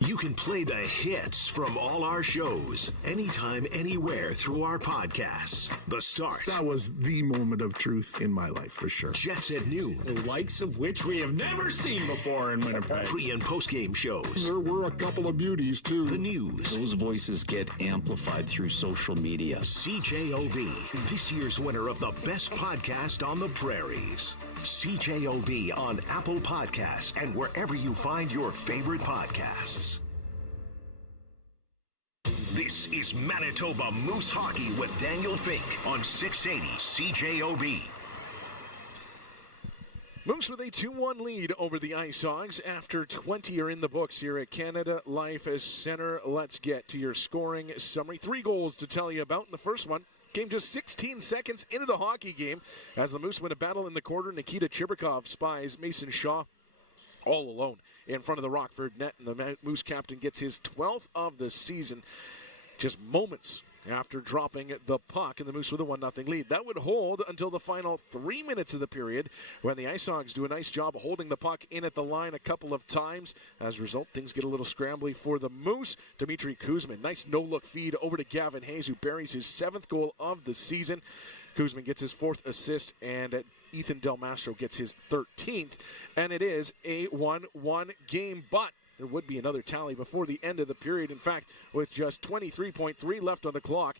You can play the hits from all our shows anytime, anywhere through our podcasts. The Start. That was the moment of truth in my life, for sure. Jets at noon. The likes of which we have never seen before in Winnipeg. Pre- and post-game shows. There were a couple of beauties, too. The news. Those voices get amplified through social media. CJOB, this year's winner of the best podcast on the prairies. CJOB on Apple Podcasts and wherever you find your favorite podcasts. This is Manitoba Moose Hockey with Daniel Fink on 680 CJOB. Moose with a 2-1 lead over the IceHogs after 20 are in the books here at Canada Life Center. Let's get to your scoring summary. 3 goals to tell you about in the first one. Came just 16 seconds into the hockey game as the Moose win a battle in the quarter. Nikita Chibikov spies Mason Shaw all alone in front of the Rockford net, and the Moose captain gets his 12th of the season just moments after dropping the puck, and the Moose with a 1-0 lead. That would hold until the final 3 minutes of the period when the IceHogs do a nice job of holding the puck in at the line a couple of times. As a result, things get a little scrambly for the Moose. Dmitry Kuzmin, nice no-look feed over to Gavin Hayes, who buries his 7th goal of the season. Kuzmin gets his 4th assist, and Ethan Del Mastro gets his 13th, and it is a 1-1 game, but there would be another tally before the end of the period. In fact, with just 23.3 left on the clock,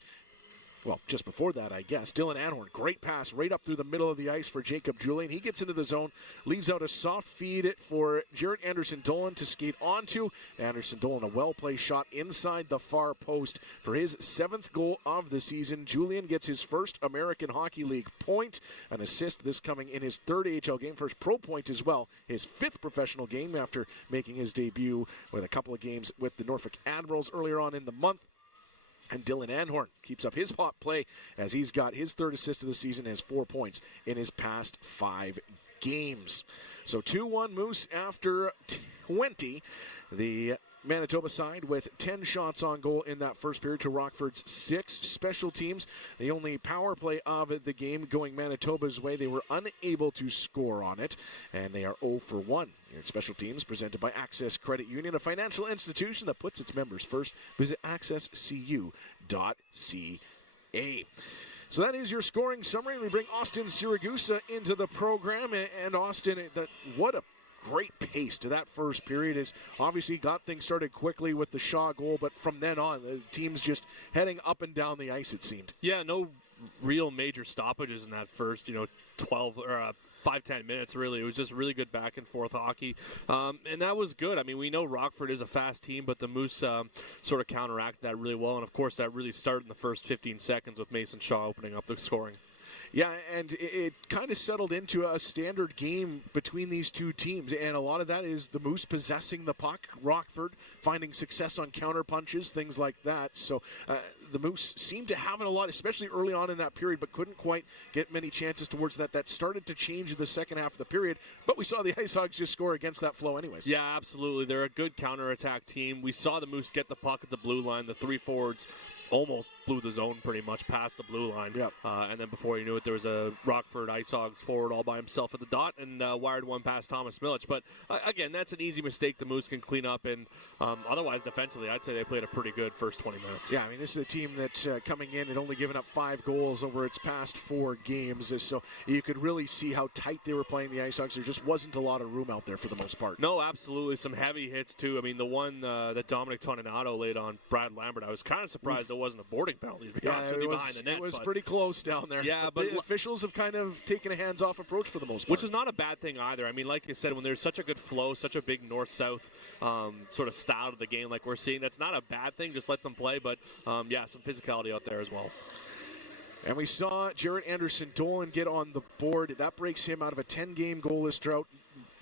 well, just before that, I guess, Dylan Anhorn, great pass right up through the middle of the ice for Jacob Julian. He gets into the zone, leaves out a soft feed for Jared Anderson-Dolan to skate onto. Anderson-Dolan, a well-placed shot inside the far post for his 7th goal of the season. Julian gets his first American Hockey League point, an assist, this coming in his 3rd AHL game, first pro point as well, his 5th professional game after making his debut with a couple of games with the Norfolk Admirals earlier on in the month. And Dylan Anhorn keeps up his hot play as he's got his 3rd assist of the season and has 4 points in his past 5 games. So 2-1 Moose after 20. The Manitoba side with 10 shots on goal in that first period to Rockford's 6. Special teams, the only power play of the game going Manitoba's way. They were unable to score on it, and they are 0 for 1. Your special teams presented by Access Credit Union, a financial institution that puts its members first. Visit accesscu.ca. So that is your scoring summary. We bring Austin Siragusa into the program, and Austin, what a great pace to that first period. Has obviously got things started quickly with the Shaw goal, but from then on, the team's just heading up and down the ice, it seemed. Yeah, no real major stoppages in that first, 12 or 5-10 minutes, really. It was just really good back and forth hockey, and that was good. I mean, we know Rockford is a fast team, but the Moose sort of counteracted that really well, and of course that really started in the first 15 seconds with Mason Shaw opening up the scoring. Yeah, and it kind of settled into a standard game between these two teams, and a lot of that is the Moose possessing the puck, Rockford finding success on counter punches, things like that. So the Moose seemed to have it a lot, especially early on in that period, but couldn't quite get many chances towards that. That started to change in the second half of the period, but we saw the IceHogs just score against that flow anyways. Yeah, absolutely. They're a good counterattack team. We saw the Moose get the puck at the blue line, the 3 forwards almost blew the zone pretty much past the blue line. Yep. And then before you knew it, there was a Rockford IceHogs forward all by himself at the dot and wired one past Thomas Milich. But again, that's an easy mistake the Moose can clean up. And otherwise, defensively, I'd say they played a pretty good first 20 minutes. Yeah, I mean, this is a team that coming in had only given up 5 goals over its past 4 games. So you could really see how tight they were playing the IceHogs. There just wasn't a lot of room out there for the most part. No, absolutely. Some heavy hits, too. I mean, the one that Dominic Toninato laid on Brad Lambert, I was kind of surprised there wasn't a boarding penalty, to be honest with you, behind the net. It was pretty close down there. Yeah, but the officials have kind of taken a hands-off approach for the most part. Which is not a bad thing either. I mean, like you said, when there's such a good flow, such a big north-south sort of style of the game like we're seeing, that's not a bad thing. Just let them play. But, yeah, some physicality out there as well. And we saw Jared Anderson Dolan get on the board. That breaks him out of a 10-game goalless drought.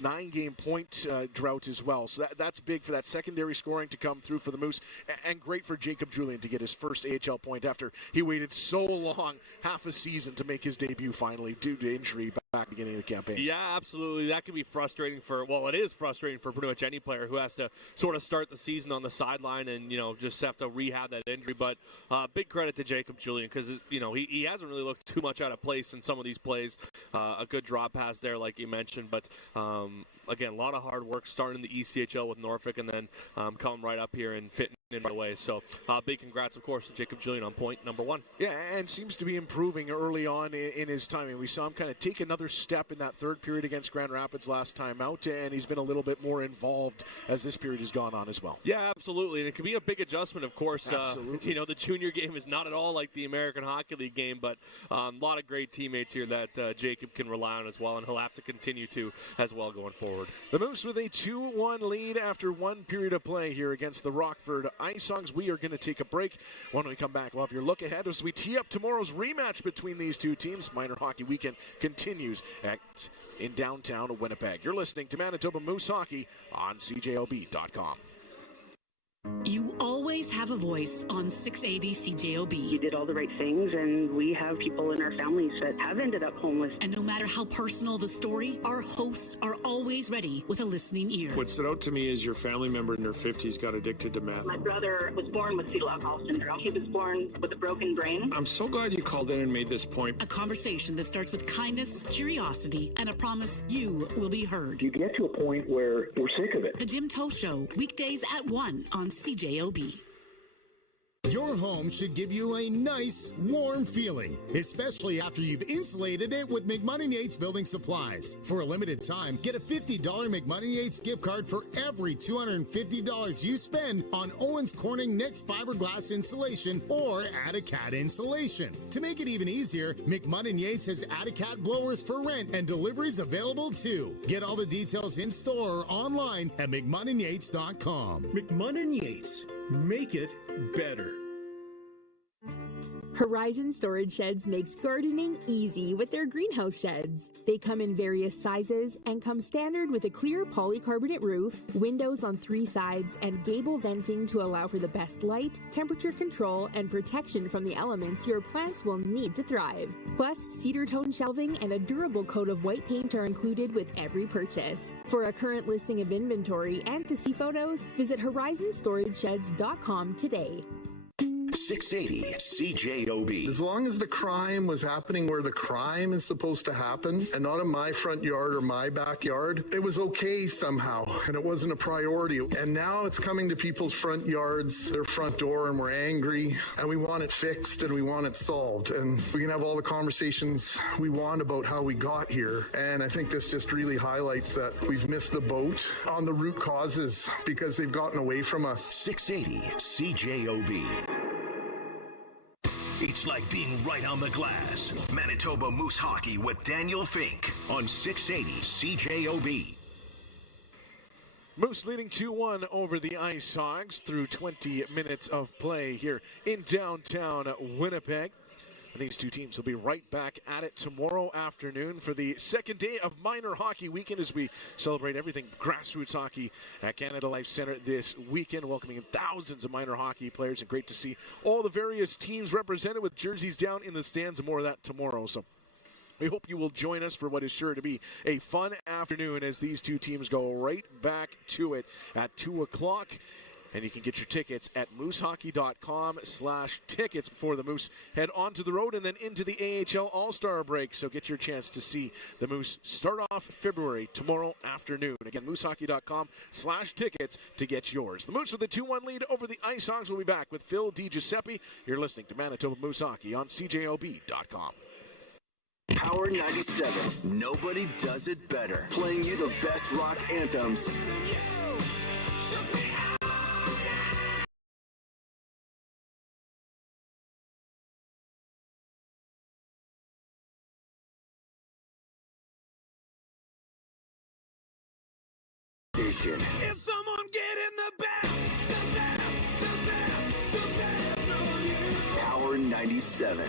9-game point drought as well. So that's big for that secondary scoring to come through for the Moose. And great for Jacob Julian to get his first AHL point after he waited so long, half a season, to make his debut finally due to injury back at the beginning of the campaign. Yeah, absolutely. That can be frustrating it is frustrating for pretty much any player who has to sort of start the season on the sideline and, just have to rehab that injury. But big credit to Jacob Julian because, he hasn't really looked too much out of place in some of these plays. A good drop pass there, like you mentioned. But, again, a lot of hard work starting the ECHL with Norfolk and then coming right up here and fitting in right away. So big congrats, of course, to Jacob Julian on point number 1. Yeah, and seems to be improving early on in his timing. We saw him kind of take another step in that third period against Grand Rapids last time out, and he's been a little bit more involved as this period has gone on as well. Yeah, absolutely, and it can be a big adjustment, of course. Absolutely. The junior game is not at all like the American Hockey League game, but a lot of great teammates here that Jacob can rely on as well, and he'll have to continue to as well going forward. The Moose with a 2-1 lead after 1 period of play here against the Rockford IceHogs. We are going to take a break. When we come back, we'll have your look ahead as we tee up tomorrow's rematch between these two teams. Minor Hockey Weekend continues in downtown Winnipeg. You're listening to Manitoba Moose Hockey on CJOB.com. You always have a voice on 680 CJOB. You did all the right things, and we have people in our families that have ended up homeless. And no matter how personal the story, our hosts are always ready with a listening ear. What stood out to me is your family member in their 50s got addicted to meth. My brother was born with fetal alcohol syndrome. He was born with a broken brain. I'm so glad you called in and made this point. A conversation that starts with kindness, curiosity, and a promise you will be heard. You get to a point where we're sick of it. The Jim Toe Show, weekdays at 1 on CJOB. Your home should give you a nice, warm feeling, especially after you've insulated it with McMoney Yates Building Supplies. For a limited time, get a $50 McMoney Yates gift card for every $250 you spend on Owens Corning Next fiberglass insulation or Atticat insulation. To make it even easier, McMoney Yates has Atticat blowers for rent and deliveries available too. Get all the details in store or online at McMoneyYates.com. McMoney Yates. Make it better. Horizon Storage Sheds makes gardening easy with their greenhouse sheds. They come in various sizes and come standard with a clear polycarbonate roof, windows on 3 sides, and gable venting to allow for the best light, temperature control, and protection from the elements your plants will need to thrive. Plus, cedar tone shelving and a durable coat of white paint are included with every purchase. For a current listing of inventory and to see photos, visit horizonstoragesheds.com today. 680 CJOB. As long as the crime was happening where the crime is supposed to happen and not in my front yard or my backyard, it was okay somehow, and it wasn't a priority. And now it's coming to people's front yards, their front door, and we're angry, and we want it fixed, and we want it solved. And we can have all the conversations we want about how we got here. And I think this just really highlights that we've missed the boat on the root causes because they've gotten away from us. 680 CJOB. It's like being right on the glass. Manitoba Moose Hockey with Daniel Fink on 680 CJOB. Moose leading 2-1 over the IceHogs through 20 minutes of play here in downtown Winnipeg. And these two teams will be right back at it tomorrow afternoon for the second day of Minor Hockey Weekend as we celebrate everything grassroots hockey at Canada Life Centre this weekend, welcoming thousands of minor hockey players, and great to see all the various teams represented with jerseys down in the stands, and more of that tomorrow. So we hope you will join us for what is sure to be a fun afternoon as these two teams go right back to it at 2 o'clock. and you can get your tickets at moosehockey.com/tickets before the Moose head onto the road and then into the AHL All-Star break. So get your chance to see the Moose start off February tomorrow afternoon. Again, moosehockey.com/tickets to get yours. The Moose with a 2-1 lead over the IceHogs. Will be back with Phil DiGiuseppe. You're listening to Manitoba Moose Hockey on CJOB.com. Power 97. Nobody does it better. Playing you the best rock anthems. Station. Is someone getting the best of you? Power 97.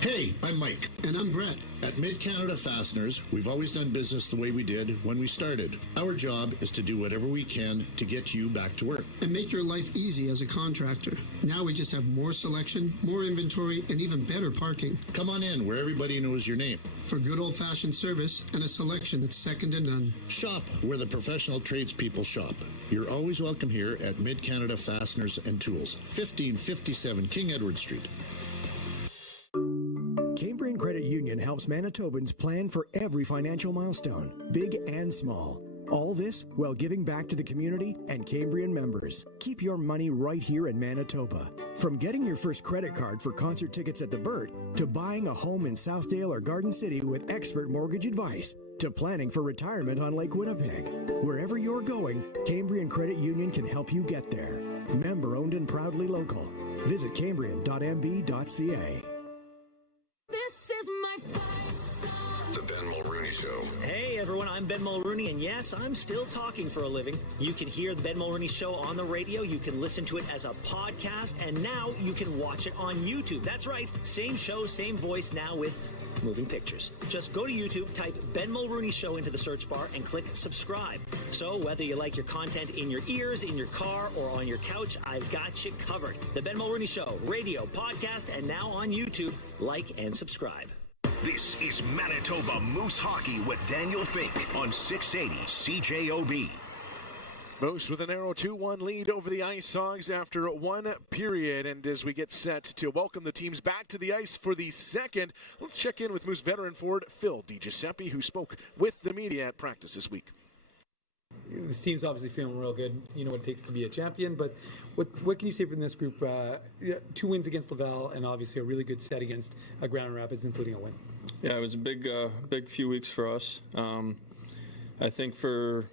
Hey, I'm Mike. And I'm Brett. At Mid-Canada Fasteners, we've always done business the way we did when we started. Our job is to do whatever we can to get you back to work. And make your life easy as a contractor. Now we just have more selection, more inventory, and even better parking. Come on in where everybody knows your name. For good old-fashioned service and a selection that's second to none. Shop where the professional tradespeople shop. You're always welcome here at Mid-Canada Fasteners and Tools, 1557 King Edward Street. Cambrian Credit Union helps Manitobans plan for every financial milestone, big and small. All this while giving back to the community and Cambrian members. Keep your money right here in Manitoba. From getting your first credit card for concert tickets at the Burt, to buying a home in Southdale or Garden City with expert mortgage advice, to planning for retirement on Lake Winnipeg. Wherever you're going, Cambrian Credit Union can help you get there. Member owned and proudly local. Visit cambrian.mb.ca. This is my fight song. The Ben Mulrooney Show. Hey everyone, I'm Ben Mulrooney, and yes, I'm still talking for a living. You can hear the Ben Mulrooney Show on the radio, you can listen to it as a podcast, and now you can watch it on YouTube. That's right, same show, same voice, now with moving pictures. Just go to YouTube, type Ben Mulrooney Show into the search bar, and click subscribe. So whether you like your content in your ears, in your car, or on your couch, I've got you covered. The Ben Mulrooney Show, radio, podcast, and now on YouTube. Like and subscribe. This is Manitoba Moose Hockey with Daniel Fink on 680 CJOB. Moose with a narrow 2-1 lead over the IceHogs after one period. And as we get set to welcome the teams back to the ice for the second, let's check in with Moose veteran forward Phil DiGiuseppe, who spoke with the media at practice this week. This team's obviously feeling real good. You know what it takes to be a champion, but what can you say from this group? 2 wins against Laval and obviously a really good set against Grand Rapids, including a win. Yeah, it was a big few weeks for us. I think for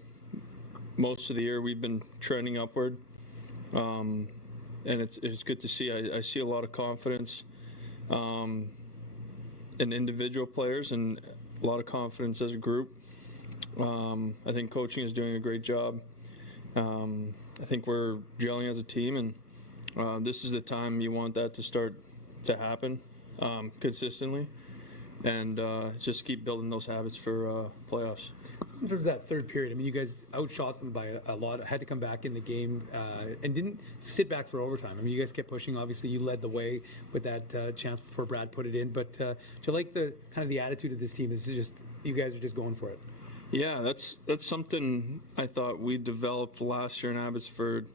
most of the year we've been trending upward, and it's good to see. I see a lot of confidence in individual players and a lot of confidence as a group. I think coaching is doing a great job. I think we're gelling as a team, and this is the time you want that to start to happen consistently, and just keep building those habits for playoffs. In terms of that third period, I mean, you guys outshot them by a lot, had to come back in the game, and didn't sit back for overtime. I mean, you guys kept pushing. Obviously, you led the way with that chance before Brad put it in. But do you like the kind of the attitude of this team? Is just you guys are just going for it? Yeah, that's something I thought we developed last year in Abbotsford.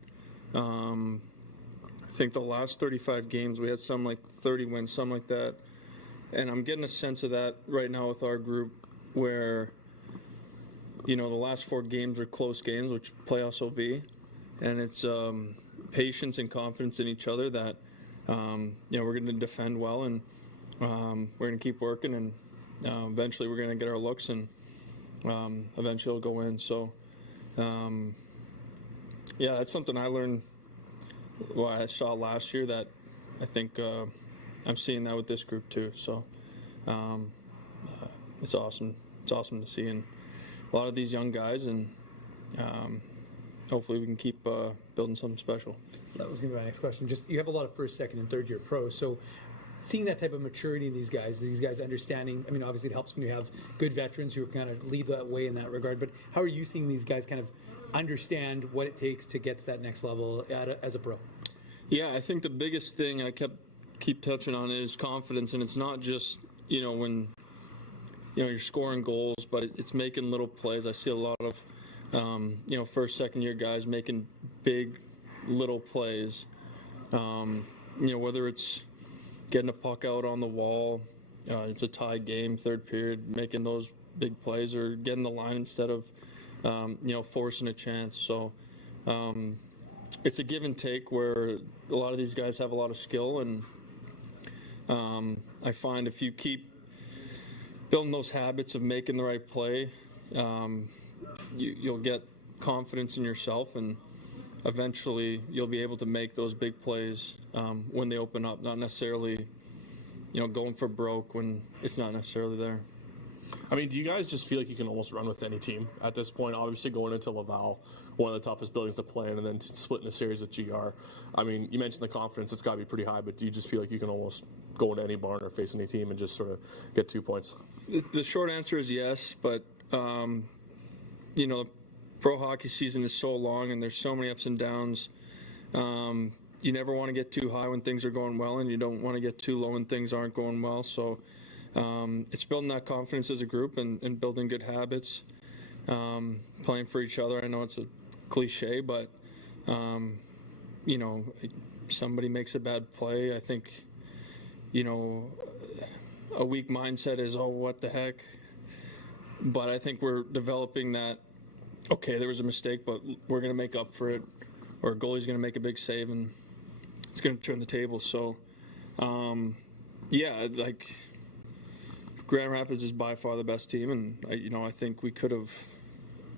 I think the last 35 games we had some like 30 wins, something like that. And I'm getting a sense of that right now with our group, where the last 4 games are close games, which playoffs will be, and it's patience and confidence in each other that we're going to defend well, and we're going to keep working, and eventually we're going to get our looks, and eventually it'll go in. So that's something I learned. Well, I saw last year that I think I'm seeing that with this group too. So it's awesome. It's awesome to see, and a lot of these young guys, and hopefully we can keep building something special. That was going to be my next question. Just you have a lot of first, second, and third year pros, so seeing that type of maturity in these guys understanding. I mean, obviously it helps when you have good veterans who kind of lead that way in that regard. But how are you seeing these guys kind of understand what it takes to get to that next level as a pro? Yeah, I think the biggest thing I keep touching on is confidence, and it's not just when you're scoring goals, but it's making little plays. I see a lot of first, second year guys making big little plays. Whether it's getting a puck out on the wall, it's a tie game, third period, making those big plays, or getting the line instead of, forcing a chance. So it's a give and take where a lot of these guys have a lot of skill, and I find if you keep building those habits of making the right play, you'll get confidence in yourself, and eventually you'll be able to make those big plays when they open up, not necessarily going for broke when it's not necessarily there. I mean, do you guys just feel like you can almost run with any team at this point? Obviously, going into Laval, one of the toughest buildings to play in, and then splitting a series with GR. I mean, you mentioned the confidence; it's got to be pretty high. But do you just feel like you can almost go into any barn or face any team and just sort of get 2 points? The short answer is yes, but the pro hockey season is so long, and there's so many ups and downs. You never want to get too high when things are going well, and you don't want to get too low when things aren't going well. So it's building that confidence as a group and building good habits, playing for each other. I know it's a cliche, but somebody makes a bad play. I think a weak mindset is, oh, what the heck. But I think we're developing that, okay, there was a mistake, but we're going to make up for it, or a goalie's going to make a big save, and it's going to turn the table. So, Grand Rapids is by far the best team, and I think we could have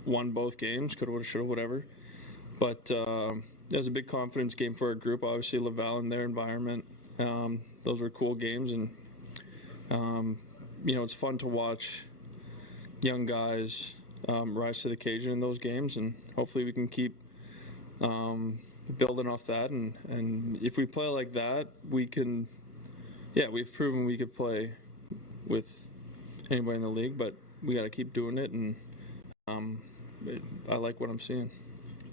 won both games, could have, would have, should have, whatever. But it was a big confidence game for our group. Obviously, Laval and their environment, those were cool games, and it's fun to watch young guys rise to the occasion in those games, and hopefully we can keep building off that. And if we play like that, we can. Yeah, we've proven we could play with anybody in the league, but we got to keep doing it. And I like what I'm seeing.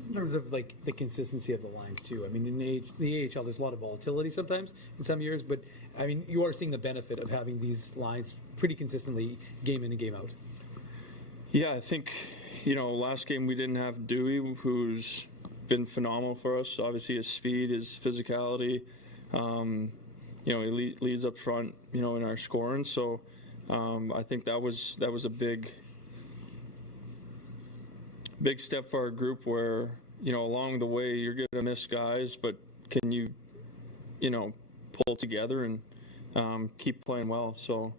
In terms of like the consistency of the lines too. I mean, in the AHL, there's a lot of volatility sometimes in some years, but I mean, you are seeing the benefit of having these lines pretty consistently, game in and game out. Yeah, I think last game we didn't have Dewey, who's been phenomenal for us. Obviously, his speed, his physicality. He leads up front, in our scoring. So I think that was a big step for our group where, along the way you're going to miss guys, but can you, pull together and keep playing well. So,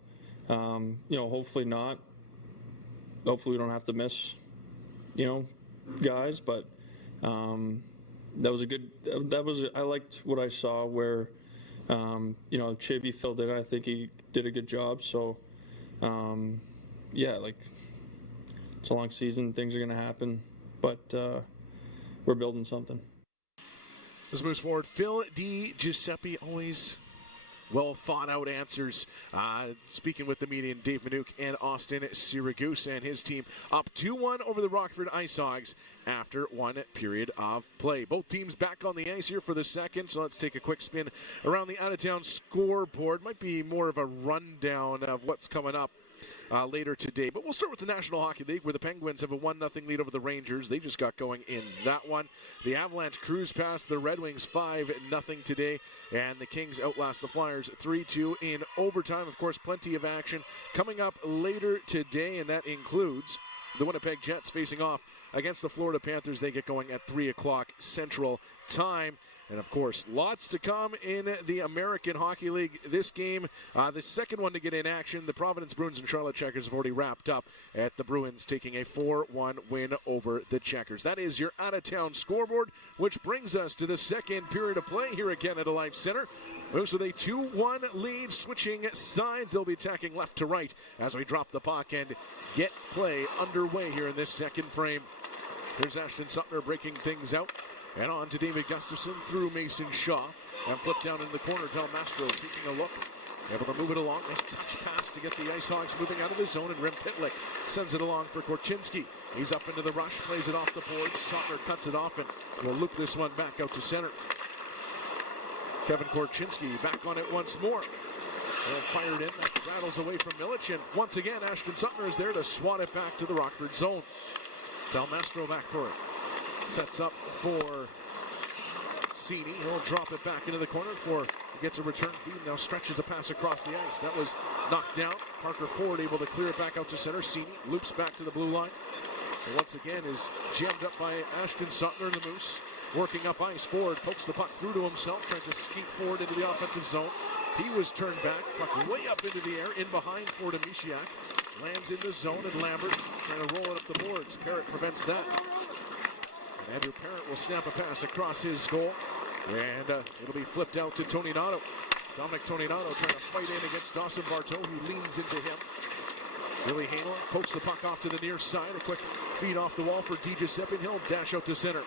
hopefully not. Hopefully we don't have to miss, guys, but I liked what I saw where, Chibi filled in. I think he did a good job. So, it's a long season. Things are going to happen, but we're building something. This moves forward. Phil D. Giuseppe, always well thought out answers. Speaking with the media, Dave Minuk and Austin Siragusa and his team up 2-1 over the Rockford IceHogs after one period of play. Both teams back on the ice here for the second, so let's take a quick spin around the out-of-town scoreboard. Might be more of a rundown of what's coming up later today. But we'll start with the National Hockey League, where the Penguins have a 1-0 lead over the Rangers. They just got going in that one. The Avalanche cruise past the Red Wings 5-0 today, and the Kings outlast the Flyers 3-2 in overtime. Of course, plenty of action coming up later today, and that includes the Winnipeg Jets facing off against the Florida Panthers. They get going at 3 o'clock Central Time. And, of course, lots to come in the American Hockey League. This game, the second one to get in action, the Providence Bruins and Charlotte Checkers have already wrapped up at the Bruins taking a 4-1 win over the Checkers. That is your out-of-town scoreboard, which brings us to the second period of play here at Canada Life Center. Moves with a 2-1 lead, switching sides. They'll be attacking left to right as we drop the puck and get play underway here in this second frame. Here's Ashton Sutner breaking things out. And on to David Gustafson through Mason Shaw. And flipped down in the corner. Del Mastro taking a look. Able to move it along. Nice touch pass to get the IceHogs moving out of the zone. And Rem Pitlick sends it along for Korchinski. He's up into the rush. Plays it off the board. Sutner cuts it off and will loop this one back out to center. Kevin Korchinski back on it once more. And fired in. That rattles away from Milic. And once again, Ashton Sutner is there to swat it back to the Rockford zone. Del Mastro back for it. Sets up for Cini. He'll drop it back into the corner for gets a return feed. Now stretches a pass across the ice. That was knocked down. Parker Ford able to clear it back out to center. Cini loops back to the blue line. And once again is jammed up by Ashton Sutler, the Moose. Working up ice. Ford pokes the puck through to himself. Tries to skate forward into the offensive zone. He was turned back. Puck way up into the air. In behind Ford and Mishiak. Lands in the zone, and Lambert trying to roll it up the boards. Parrott prevents that. And Andrew Parrott will snap a pass across his goal. And it'll be flipped out to Tony Nato. Dominic Tony Nato trying to fight in against Dawson Bartow, who leans into him. Billy Hanel pokes the puck off to the near side. A quick feed off the wall for DiGiuseppe, and he'll dash out to center.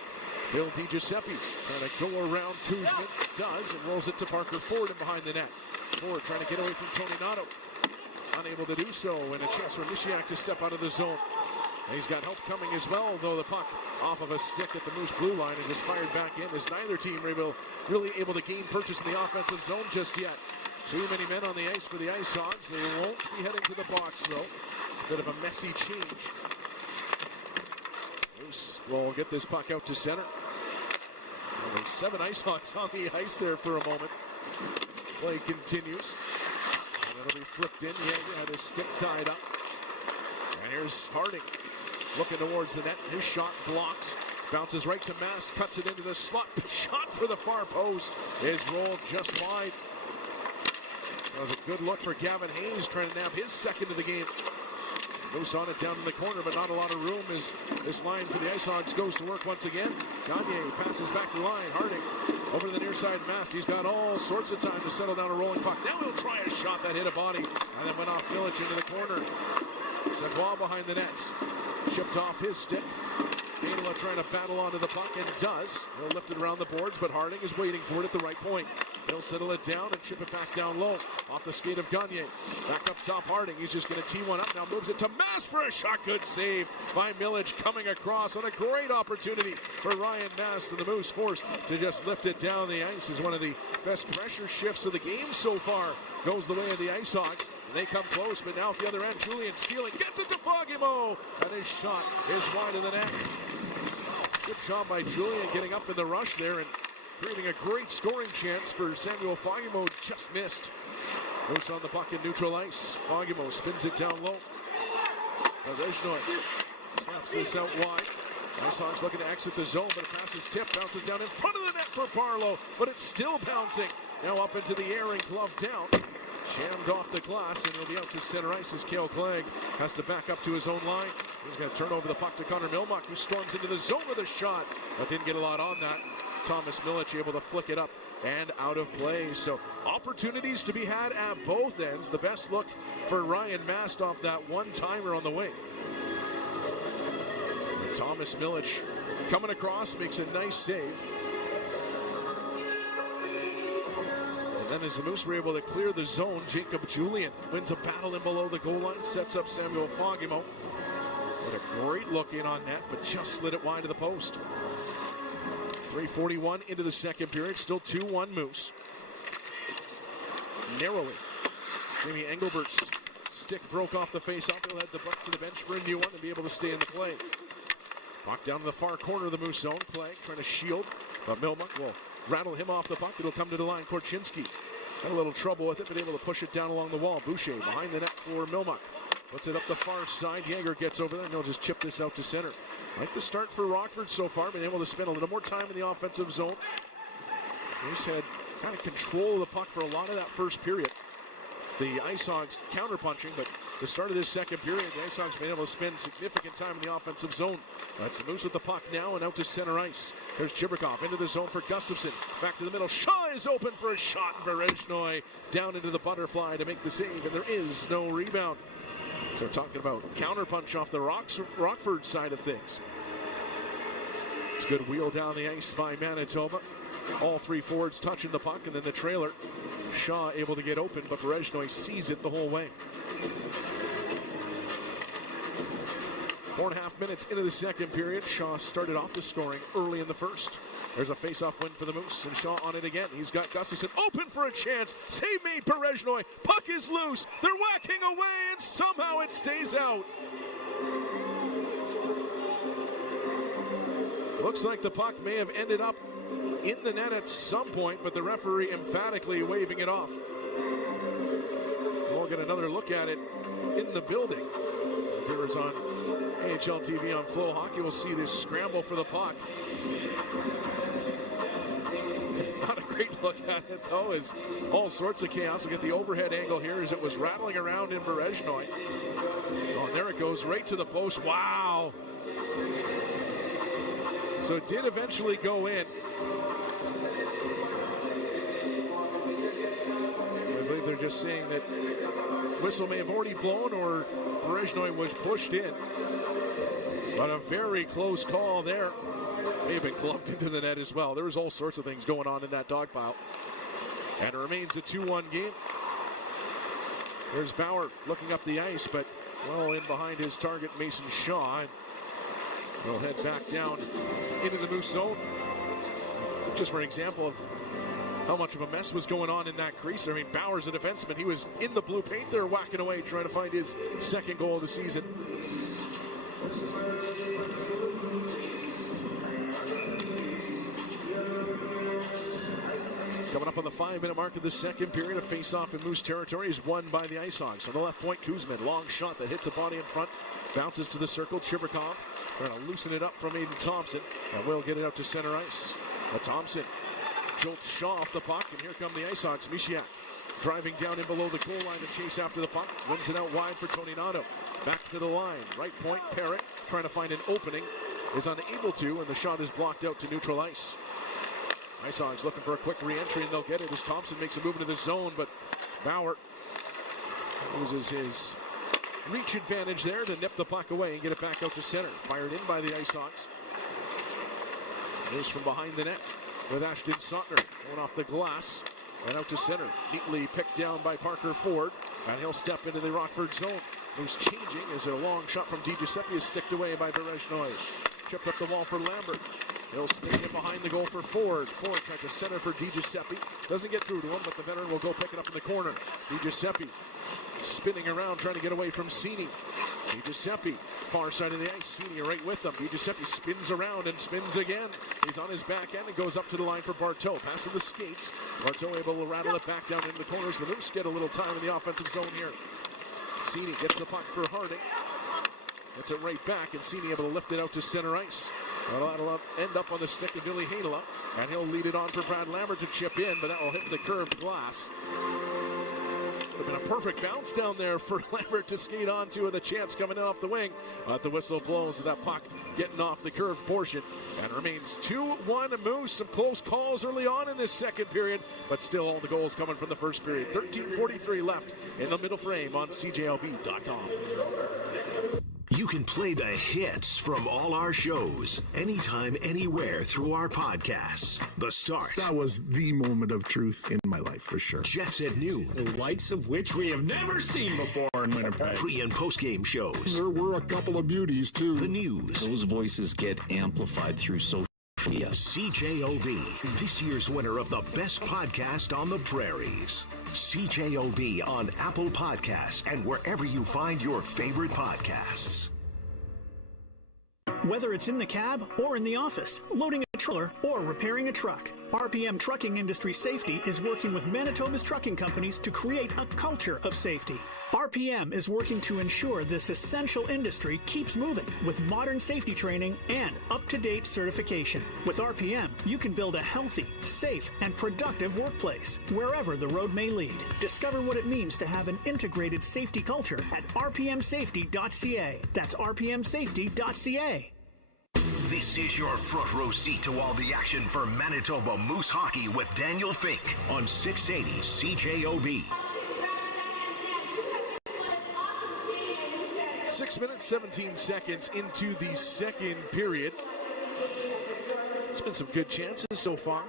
Bill DiGiuseppe trying to go around Kuzmin. Does, and rolls it to Parker Ford and behind the net. Ford trying to get away from Tony Nato. Unable to do so, and a chance for Mishiak to step out of the zone. And he's got help coming as well, though the puck off of a stick at the Moose blue line and is fired back in, as neither team really able to gain purchase in the offensive zone just yet. Too many men on the ice for the IceHogs. They won't be heading to the box, though. It's a bit of a messy change. Moose will get this puck out to center. Well, there's 7 IceHogs on the ice there for a moment. Play continues. It'll be flipped in. Yeager had his stick tied up. And here's Harding looking towards the net. His shot blocked. Bounces right to Mast. Cuts it into the slot. Shot for the far post is rolled just wide. That was a good look for Gavin Hayes trying to nab his second of the game. Moose on it down in the corner, but not a lot of room as this line for the IceHogs goes to work once again. Gagne passes back the line. Harding over to the near side Mast. He's got all sorts of time to settle down a rolling puck. Now he'll try a shot that hit a body and then went off Milic into the corner. Seguin behind the net. Chipped off his stick. Danila trying to battle onto the puck and does. He'll lift it around the boards, but Harding is waiting for it at the right point. He'll settle it down and chip it back down low. Off the skate of Gagne. Back up top Harding. He's just going to tee one up. Now moves it to Mast for a shot. Good save by Milic coming across on a great opportunity for Ryan Mast. And the Moose forced to just lift it down the ice. Is one of the best pressure shifts of the game so far. Goes the way of the IceHogs. They come close, but now at the other end, Julian stealing. Gets it to Fogimo. And his shot is wide of the net. Good job by Julian getting up in the rush there and creating a great scoring chance for Samuel Fogimo. Just missed. Moose on the puck in neutral ice. Fogimo spins it down low. Rezhnoy snaps this out wide. IceHogs looking to exit the zone, but a pass is tipped. Bounces down in front of the net for Barlow, but it's still bouncing. Now up into the air and gloved down. Jammed off the glass, and he'll be out to center ice as Cale Clegg has to back up to his own line. He's going to turn over the puck to Connor Milmock, who storms into the zone with a shot, but didn't get a lot on that. Thomas Milic able to flick it up and out of play. So opportunities to be had at both ends. The best look for Ryan Mast off that one-timer on the wing. And Thomas Milic coming across, makes a nice save. Then as the Moose were able to clear the zone, Jacob Julian wins a battle in below the goal line, sets up Samuel Fogimo. What a great look in on net, but just slid it wide to the post. 3:41 into the second period, still 2-1 Moose. Narrowly, Jamie Engelbert's stick broke off the face-off. He'll head the puck to the bench for a new one and be able to stay in the play. Puck down to the far corner of the Moose zone. Clegg trying to shield, but Milmock will rattle him off the puck. It'll come to the line. Korchinski had a little trouble with it, but able to push it down along the wall. Boucher behind the net for Milmock. Puts it up the far side. Yeager gets over there, and they'll just chip this out to center. Like the start for Rockford so far. Been able to spend a little more time in the offensive zone. Moose had kind of control of the puck for a lot of that first period. The IceHogs counter-punching, but the start of this second period, the IceHogs been able to spend significant time in the offensive zone. That's the Moose with the puck now and out to center ice. There's Chibrikov into the zone for Gustafsson. Back to the middle. Shaw is open for a shot. Berezhnoy down into the butterfly to make the save, and there is no rebound. So we're talking about counter-punch off the Rockford side of things. It's a good wheel down the ice by Manitoba. All three forwards touching the puck, and then the trailer. Shaw able to get open, but Berezhnoy sees it the whole way. 4.5 minutes into the second period. Shaw started off the scoring early in the first. There's a face-off win for the Moose, and Shaw on it again. He's got Gustafsson open for a chance. Save made Berezhnoy. Puck is loose. They're whacking away, and somehow it stays out. Looks like the puck may have ended up in the net at some point, but the referee emphatically waving it off. We'll get another look at it in the building. Viewers on AHL TV on FloHockey will see this scramble for the puck. Not a great look at it, though, as all sorts of chaos. We'll get the overhead angle here as it was rattling around in Berezhnoi. Oh, and there it goes, right to the post. Wow! So it did eventually go in. I believe they're just saying that whistle may have already blown or Berezhnoi was pushed in. But a very close call there. May have been gloved into the net as well. There was all sorts of things going on in that dog pile. And it remains a 2-1 game. There's Bauer looking up the ice, but well in behind his target, Mason Shaw. And we'll head back down into the Moose zone. Just for an example of how much of a mess was going on in that crease. I mean, Bauer's a defenseman. He was in the blue paint there whacking away, trying to find his second goal of the season. Coming up on the 5-minute mark of the second period, a face-off in Moose territory is won by the IceHogs. On the left point, Kuzmin, long shot that hits a body in front, bounces to the circle. Chibrikov trying to loosen it up from Aiden Thompson, and will get it out to center ice. Thompson jolts Shaw off the puck, and here come the IceHogs. Mishiak driving down in below the goal line to chase after the puck, wins it out wide for Tony Nato. Back to the line, right point, Parrott trying to find an opening, is unable to, and the shot is blocked out to neutral ice. IceHogs looking for a quick re-entry, and they'll get it as Thompson makes a move into the zone, but Bauer uses his reach advantage there to nip the puck away and get it back out to center. Fired in by the IceHogs. Here's from behind the net with Ashton Sotner going off the glass and out to center. Neatly picked down by Parker Ford, and he'll step into the Rockford zone. Who's changing as a long shot from DiGiuseppe is sticked away by Berezhnoi. Chipped up the wall for Lambert. He'll spin it behind the goal for Ford. Ford tried to center for DiGiuseppe. Doesn't get through to him, but the veteran will go pick it up in the corner. DiGiuseppe spinning around, trying to get away from Cini. DiGiuseppe, far side of the ice. Cini right with them. DiGiuseppe spins around and spins again. He's on his back end and goes up to the line for Barteau. Passing the skates. Barteau able to rattle it back down into the corners. The Moose get a little time in the offensive zone here. Cini gets the puck for Harding. Gets it right back, and Cini able to lift it out to center ice. That'll end up on the stick of Billy Heinola, and he'll lead it on for Brad Lambert to chip in, but that will hit the curved glass. Would have been a perfect bounce down there for Lambert to skate onto, and the chance coming in off the wing. The whistle blows, and that puck getting off the curved portion, and remains 2-1 Moose. Some close calls early on in this second period, but still all the goals coming from the first period. 13:43 left in the middle frame on CJOB.com. You can play the hits from all our shows anytime, anywhere through our podcasts. The Start. That was the moment of truth in my life, for sure. Jets at noon. The likes of which we have never seen before in Winnipeg. Pre- and post-game shows. There were a couple of beauties, too. The news. Those voices get amplified through social media. CJOB, this year's winner of the best podcast on the prairies. CJOB on Apple Podcasts and wherever you find your favorite podcasts. Whether it's in the cab or in the office, loading a trailer or repairing a truck, RPM Trucking Industry Safety is working with Manitoba's trucking companies to create a culture of safety. RPM is working to ensure this essential industry keeps moving with modern safety training and up-to-date certification. With RPM, you can build a healthy, safe, and productive workplace wherever the road may lead. Discover what it means to have an integrated safety culture at rpmsafety.ca. That's rpmsafety.ca. This is your front row seat to all the action for Manitoba Moose Hockey with Daniel Fink on 680 CJOB. 6 minutes, 17 seconds into the second period. It's been some good chances so far.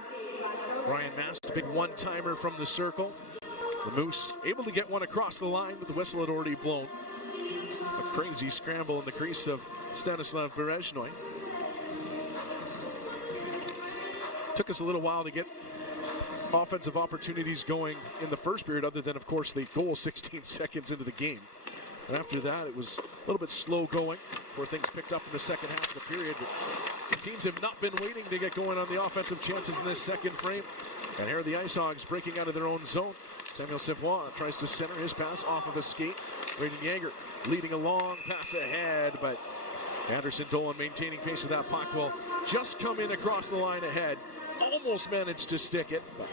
Ryan Mast, a big one-timer from the circle. The Moose able to get one across the line, but the whistle had already blown. A crazy scramble in the crease of Stanislav Berezhnoi. Took us a little while to get offensive opportunities going in the first period, other than, of course, the goal 16 seconds into the game. And after that, it was a little bit slow going before things picked up in the second half of the period. But the teams have not been waiting to get going on the offensive chances in this second frame. And here are the IceHogs breaking out of their own zone. Samuel Savoie tries to center his pass off of a skate. Braden Yeager leading a long pass ahead, but Anderson Dolan maintaining pace with that puck will just come in across the line ahead. Almost managed to stick it, but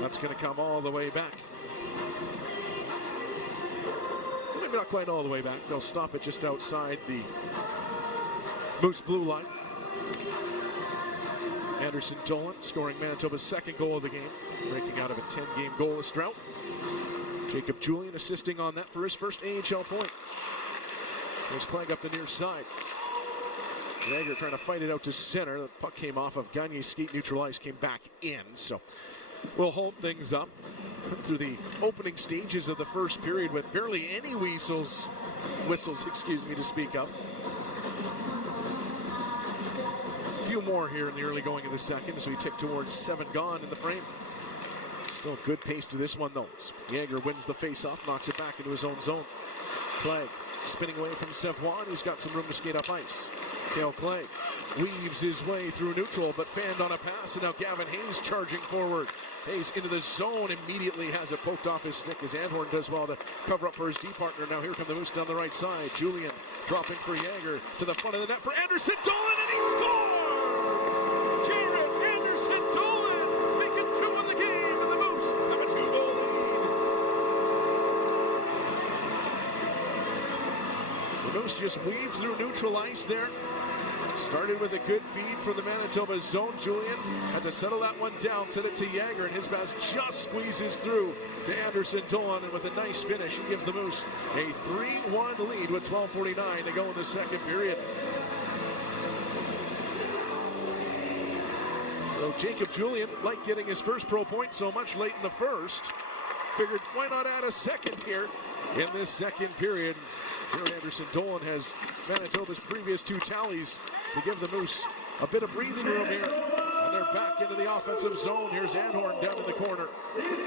that's going to come all the way back. Maybe not quite all the way back. They'll stop it just outside the Moose blue line. Anderson Dolan scoring Manitoba's second goal of the game, breaking out of a 10-game goalless drought. Jacob Julian assisting on that for his first AHL point. There's Clegg up the near side. Yeager trying to fight it out to center. The puck came off of Gagne's skate, neutral ice, came back in. So we'll hold things up through the opening stages of the first period with barely any whistles, to speak of. A few more here in the early going of the second as we tick towards 7 gone in the frame. Still good pace to this one though. Yeager wins the face-off, knocks it back into his own zone. Clegg spinning away from Savoie. He's got some room to skate up ice. Cale Clegg weaves his way through neutral, but fanned on a pass, and now Gavin Hayes charging forward. Hayes into the zone, immediately has it poked off his stick as Anhorn does well to cover up for his D partner. Now here come the Moose down the right side. Julian dropping for Yeager to the front of the net for Anderson Dolan, and he scores! Jared Anderson Dolan making 2 in the game, and the Moose have a 2-goal lead. So the Moose just weaved through neutral ice there. Started with a good feed from the Manitoba zone. Julian had to settle that one down, send it to Yeager, and his pass just squeezes through to Anderson Dolan, and with a nice finish, he gives the Moose a 3-1 lead with 12:49 to go in the second period. So Jacob Julian, like getting his first pro point so much late in the first, figured why not add a second here in this second period. Here Anderson Dolan has Manitoba's previous 2 tallies to give the Moose a bit of breathing room here. And they're back into the offensive zone. Here's Anhorn down in the corner,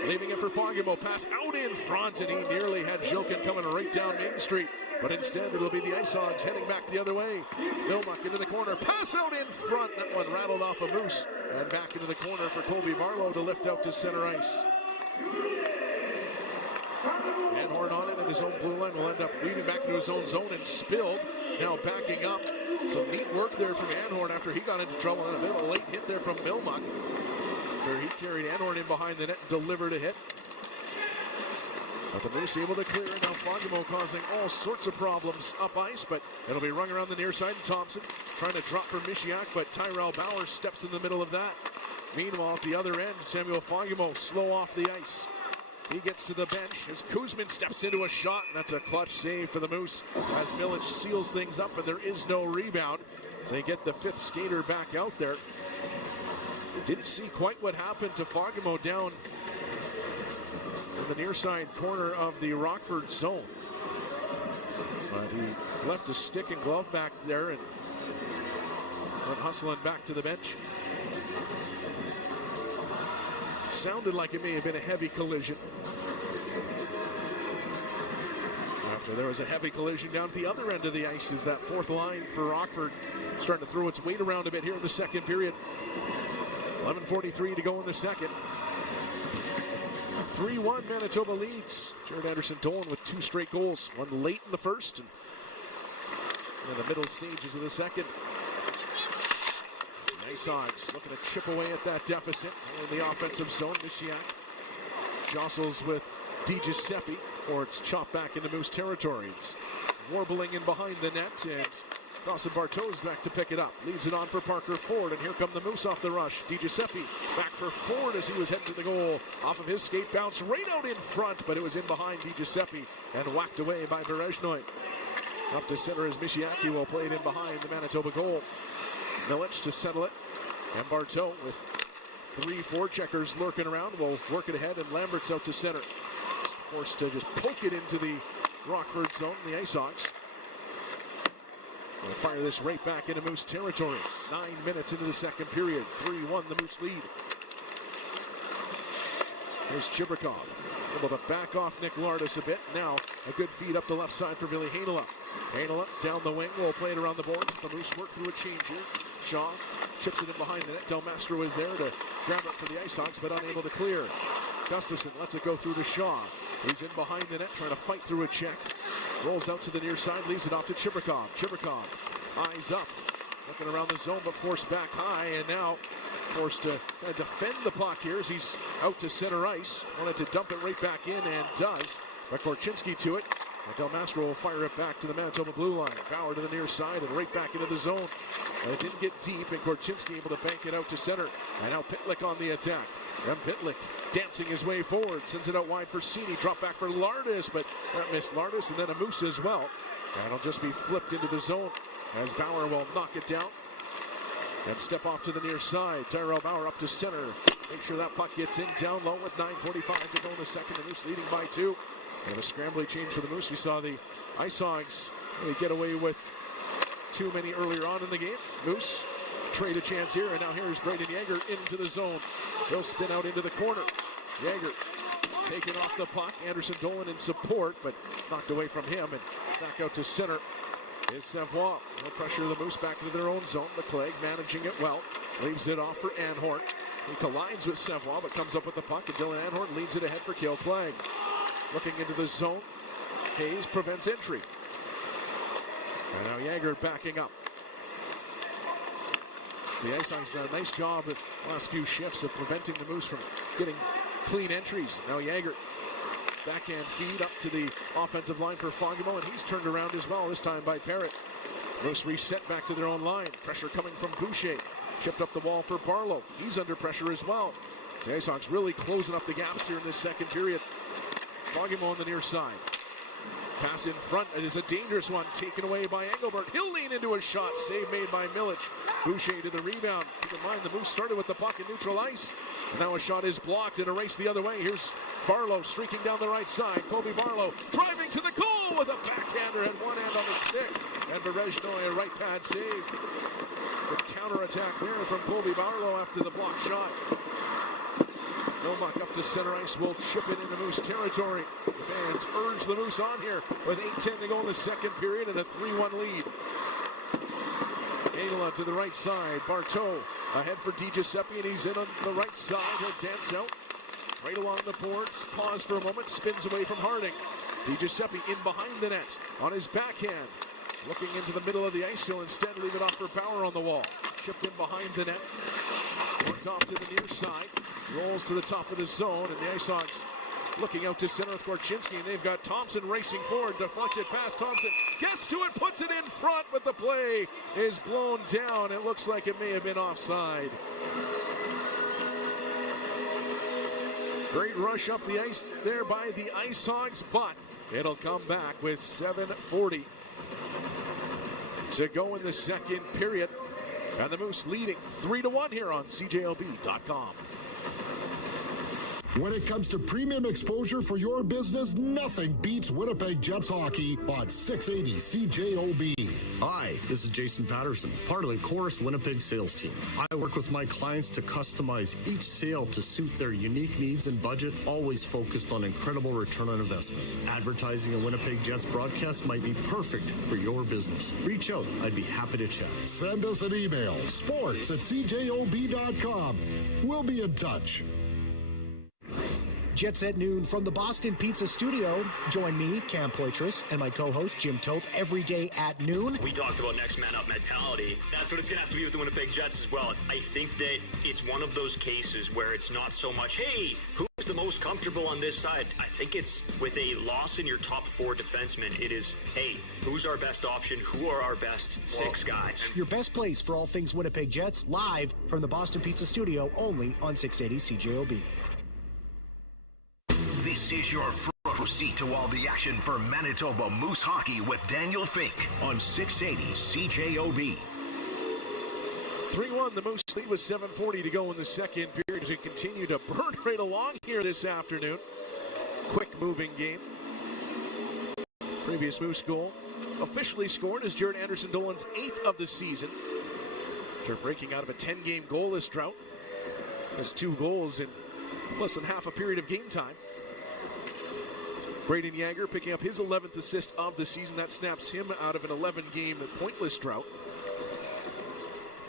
leaving it for Fogemo. Pass out in front, and he nearly had Jokin coming right down Main Street. But instead, it'll be the IceHogs heading back the other way. Milmuck into the corner, pass out in front. That one rattled off a Moose. And back into the corner for Colby Barlow to lift out to center ice. Anhorn on it in his own blue line will end up weaving back into his own zone and spilled. Now backing up. Some neat work there from Anhorn after he got into trouble, and a bit of a late hit there from Milmuck. Where he carried Anhorn in behind the net and delivered a hit. But the Moose able to clear it. Now Fogemo causing all sorts of problems up ice, but it'll be rung around the near side. Thompson trying to drop for Mishiak, but Tyrell Bauer steps in the middle of that. Meanwhile, at the other end, Samuel Fogemo slow off the ice. He gets to the bench as Kuzmin steps into a shot, and that's a clutch save for the Moose as Milic seals things up, and there is no rebound. They get the 5th skater back out there. Didn't see quite what happened to Fogemo down in the near side corner of the Rockford zone. But he left a stick and glove back there and went hustling back to the bench. Sounded like it may have been a heavy collision. After there was a heavy collision down at the other end of the ice as that 4th line for Rockford starting to throw its weight around a bit here in the second period. 11:43 to go in the second. 3-1 Manitoba leads. Jared Anderson Dolan with 2 straight goals. One late in the first and in the middle stages of the second. IceHogs looking to chip away at that deficit in the offensive zone. Mishiak jostles with DiGiuseppe, or it's chopped back into Moose territory. It's warbling in behind the net, and Dawson Bartow's back to pick it up. Leads it on for Parker Ford, and here come the Moose off the rush. DiGiuseppe back for Ford as he was heading to the goal. Off of his skate, bounced right out in front, but it was in behind DiGiuseppe and whacked away by Berezhnoy. Up to center as Mishiaki will play it in behind the Manitoba goal. Milic to settle it, and Bartow with 3 forecheckers lurking around will work it ahead, and Lambert's out to center. Forced to just poke it into the Rockford zone, the IceHogs. We'll fire this right back into Moose territory. 9 minutes into the second period, 3-1 the Moose lead. Here's Chibrikov able to back off Nick Lardis a bit. Now a good feed up the left side for Billy Heinola. Heinola down the wing, will play it around the boards. The Moose work through a change here. Shaw chips it in behind the net. Del Mastro is there to grab it for the IceHogs, but unable to clear. Gustafson lets it go through to Shaw. He's in behind the net, trying to fight through a check. Rolls out to the near side, leaves it off to Chibrikov. Chibrikov, eyes up, looking around the zone, but forced back high, and now forced to defend the puck here as he's out to center ice. Wanted to dump it right back in, and does. But Korchinski to it. And Del Mastro will fire it back to the Manitoba blue line. Bauer to the near side and right back into the zone. And it didn't get deep, and Korchinski able to bank it out to center. And now Pitlick on the attack. And Pitlick dancing his way forward. Sends it out wide for Cini. Drop back for Lardis, but that missed Lardis, and then a Moose as well. That'll just be flipped into the zone as Bauer will knock it down. And step off to the near side. Tyrell Bauer up to center. Make sure that puck gets in down low with 9:45 to go in the second. The Moose leading by 2. And a scrambling change for the Moose. We saw the IceHogs really get away with too many earlier on in the game. Moose trade a chance here, and now here's Braden Yeager into the zone. He'll spin out into the corner. Yeager taking off the puck. Anderson Dolan in support, but knocked away from him, and back out to center is Savoie. No pressure of the Moose back into their own zone. McClegg managing it well. Leaves it off for Anhort. He collides with Savoie, but comes up with the puck, and Dylan Anhort leads it ahead for Cale Clegg. Looking into the zone. Hayes prevents entry. And now Yeager backing up. So the IceHogs done a nice job the last few shifts of preventing the Moose from getting clean entries. Now Yeager, backhand feed up to the offensive line for Fogemo, and he's turned around as well, this time by Parrott. Moose reset back to their own line. Pressure coming from Boucher. Chipped up the wall for Barlow. He's under pressure as well. So the IceHogs really closing up the gaps here in this second period. Fogemo on the near side. Pass in front. It is a dangerous one taken away by Engelbert. He'll lean into a shot. Save made by Milic. Boucher to the rebound. Keep in mind the Moose started with the puck in neutral ice. And now a shot is blocked and erased the other way. Here's Barlow streaking down the right side. Colby Barlow driving to the goal with a backhander and one hand on the stick. And Berezhnoy a right pad save. Good counterattack there from Colby Barlow after the block shot. Novak up to center ice, will chip it into Moose territory. The fans urge the Moose on here with 8:10 to go in the second period and a 3-1 lead. Heinola to the right side. Barteau ahead for DiGiuseppe, and he's in on the right side. He'll dance out right along the boards. Pause for a moment, spins away from Harding. DiGiuseppe in behind the net on his backhand. Looking into the middle of the ice, he'll instead leave it off for Bauer on the wall. Chipped in behind the net. Worked off to the near side. Rolls to the top of the zone, and the IceHogs looking out to center with Korchinski, and they've got Thompson racing forward. Deflected pass. Thompson gets to it, puts it in front, but the play is blown down. It looks like it may have been offside. Great rush up the ice there by the IceHogs, but it'll come back with 7:40 to go in the second period. And the Moose leading 3-1 here on CJOB.com. When it comes to premium exposure for your business, nothing beats Winnipeg Jets hockey on 680 CJOB. Hi, this is Jason Patterson, part of the Chorus Winnipeg sales team. I work with my clients to customize each sale to suit their unique needs and budget, always focused on incredible return on investment. Advertising a Winnipeg Jets broadcast might be perfect for your business. Reach out. I'd be happy to chat. Send us an email, sports@cjob.com. We'll be in touch. Jets at noon from the Boston Pizza Studio. Join me, Cam Poitras, and my co-host, Jim Toth, every day at noon. We talked about next man up mentality. That's what it's going to have to be with the Winnipeg Jets as well. I think that it's one of those cases where it's not so much, hey, who's the most comfortable on this side? I think it's with a loss in your top 4 defensemen, it is, hey, who's our best option? Who are our best 6 guys? Your best place for all things Winnipeg Jets, live from the Boston Pizza Studio, only on 680 CJOB. This is your front seat to all the action for Manitoba Moose Hockey with Daniel Fink on 680 CJOB. 3-1, the Moose lead with 7:40 to go in the second period as we continue to burn right along here this afternoon. Quick moving game. Previous Moose goal officially scored is Jared Anderson Dolan's 8th of the season. After breaking out of a 10-game goalless drought. Has 2 goals in less than half a period of game time. Braden Yager picking up his 11th assist of the season. That snaps him out of an 11-game pointless drought.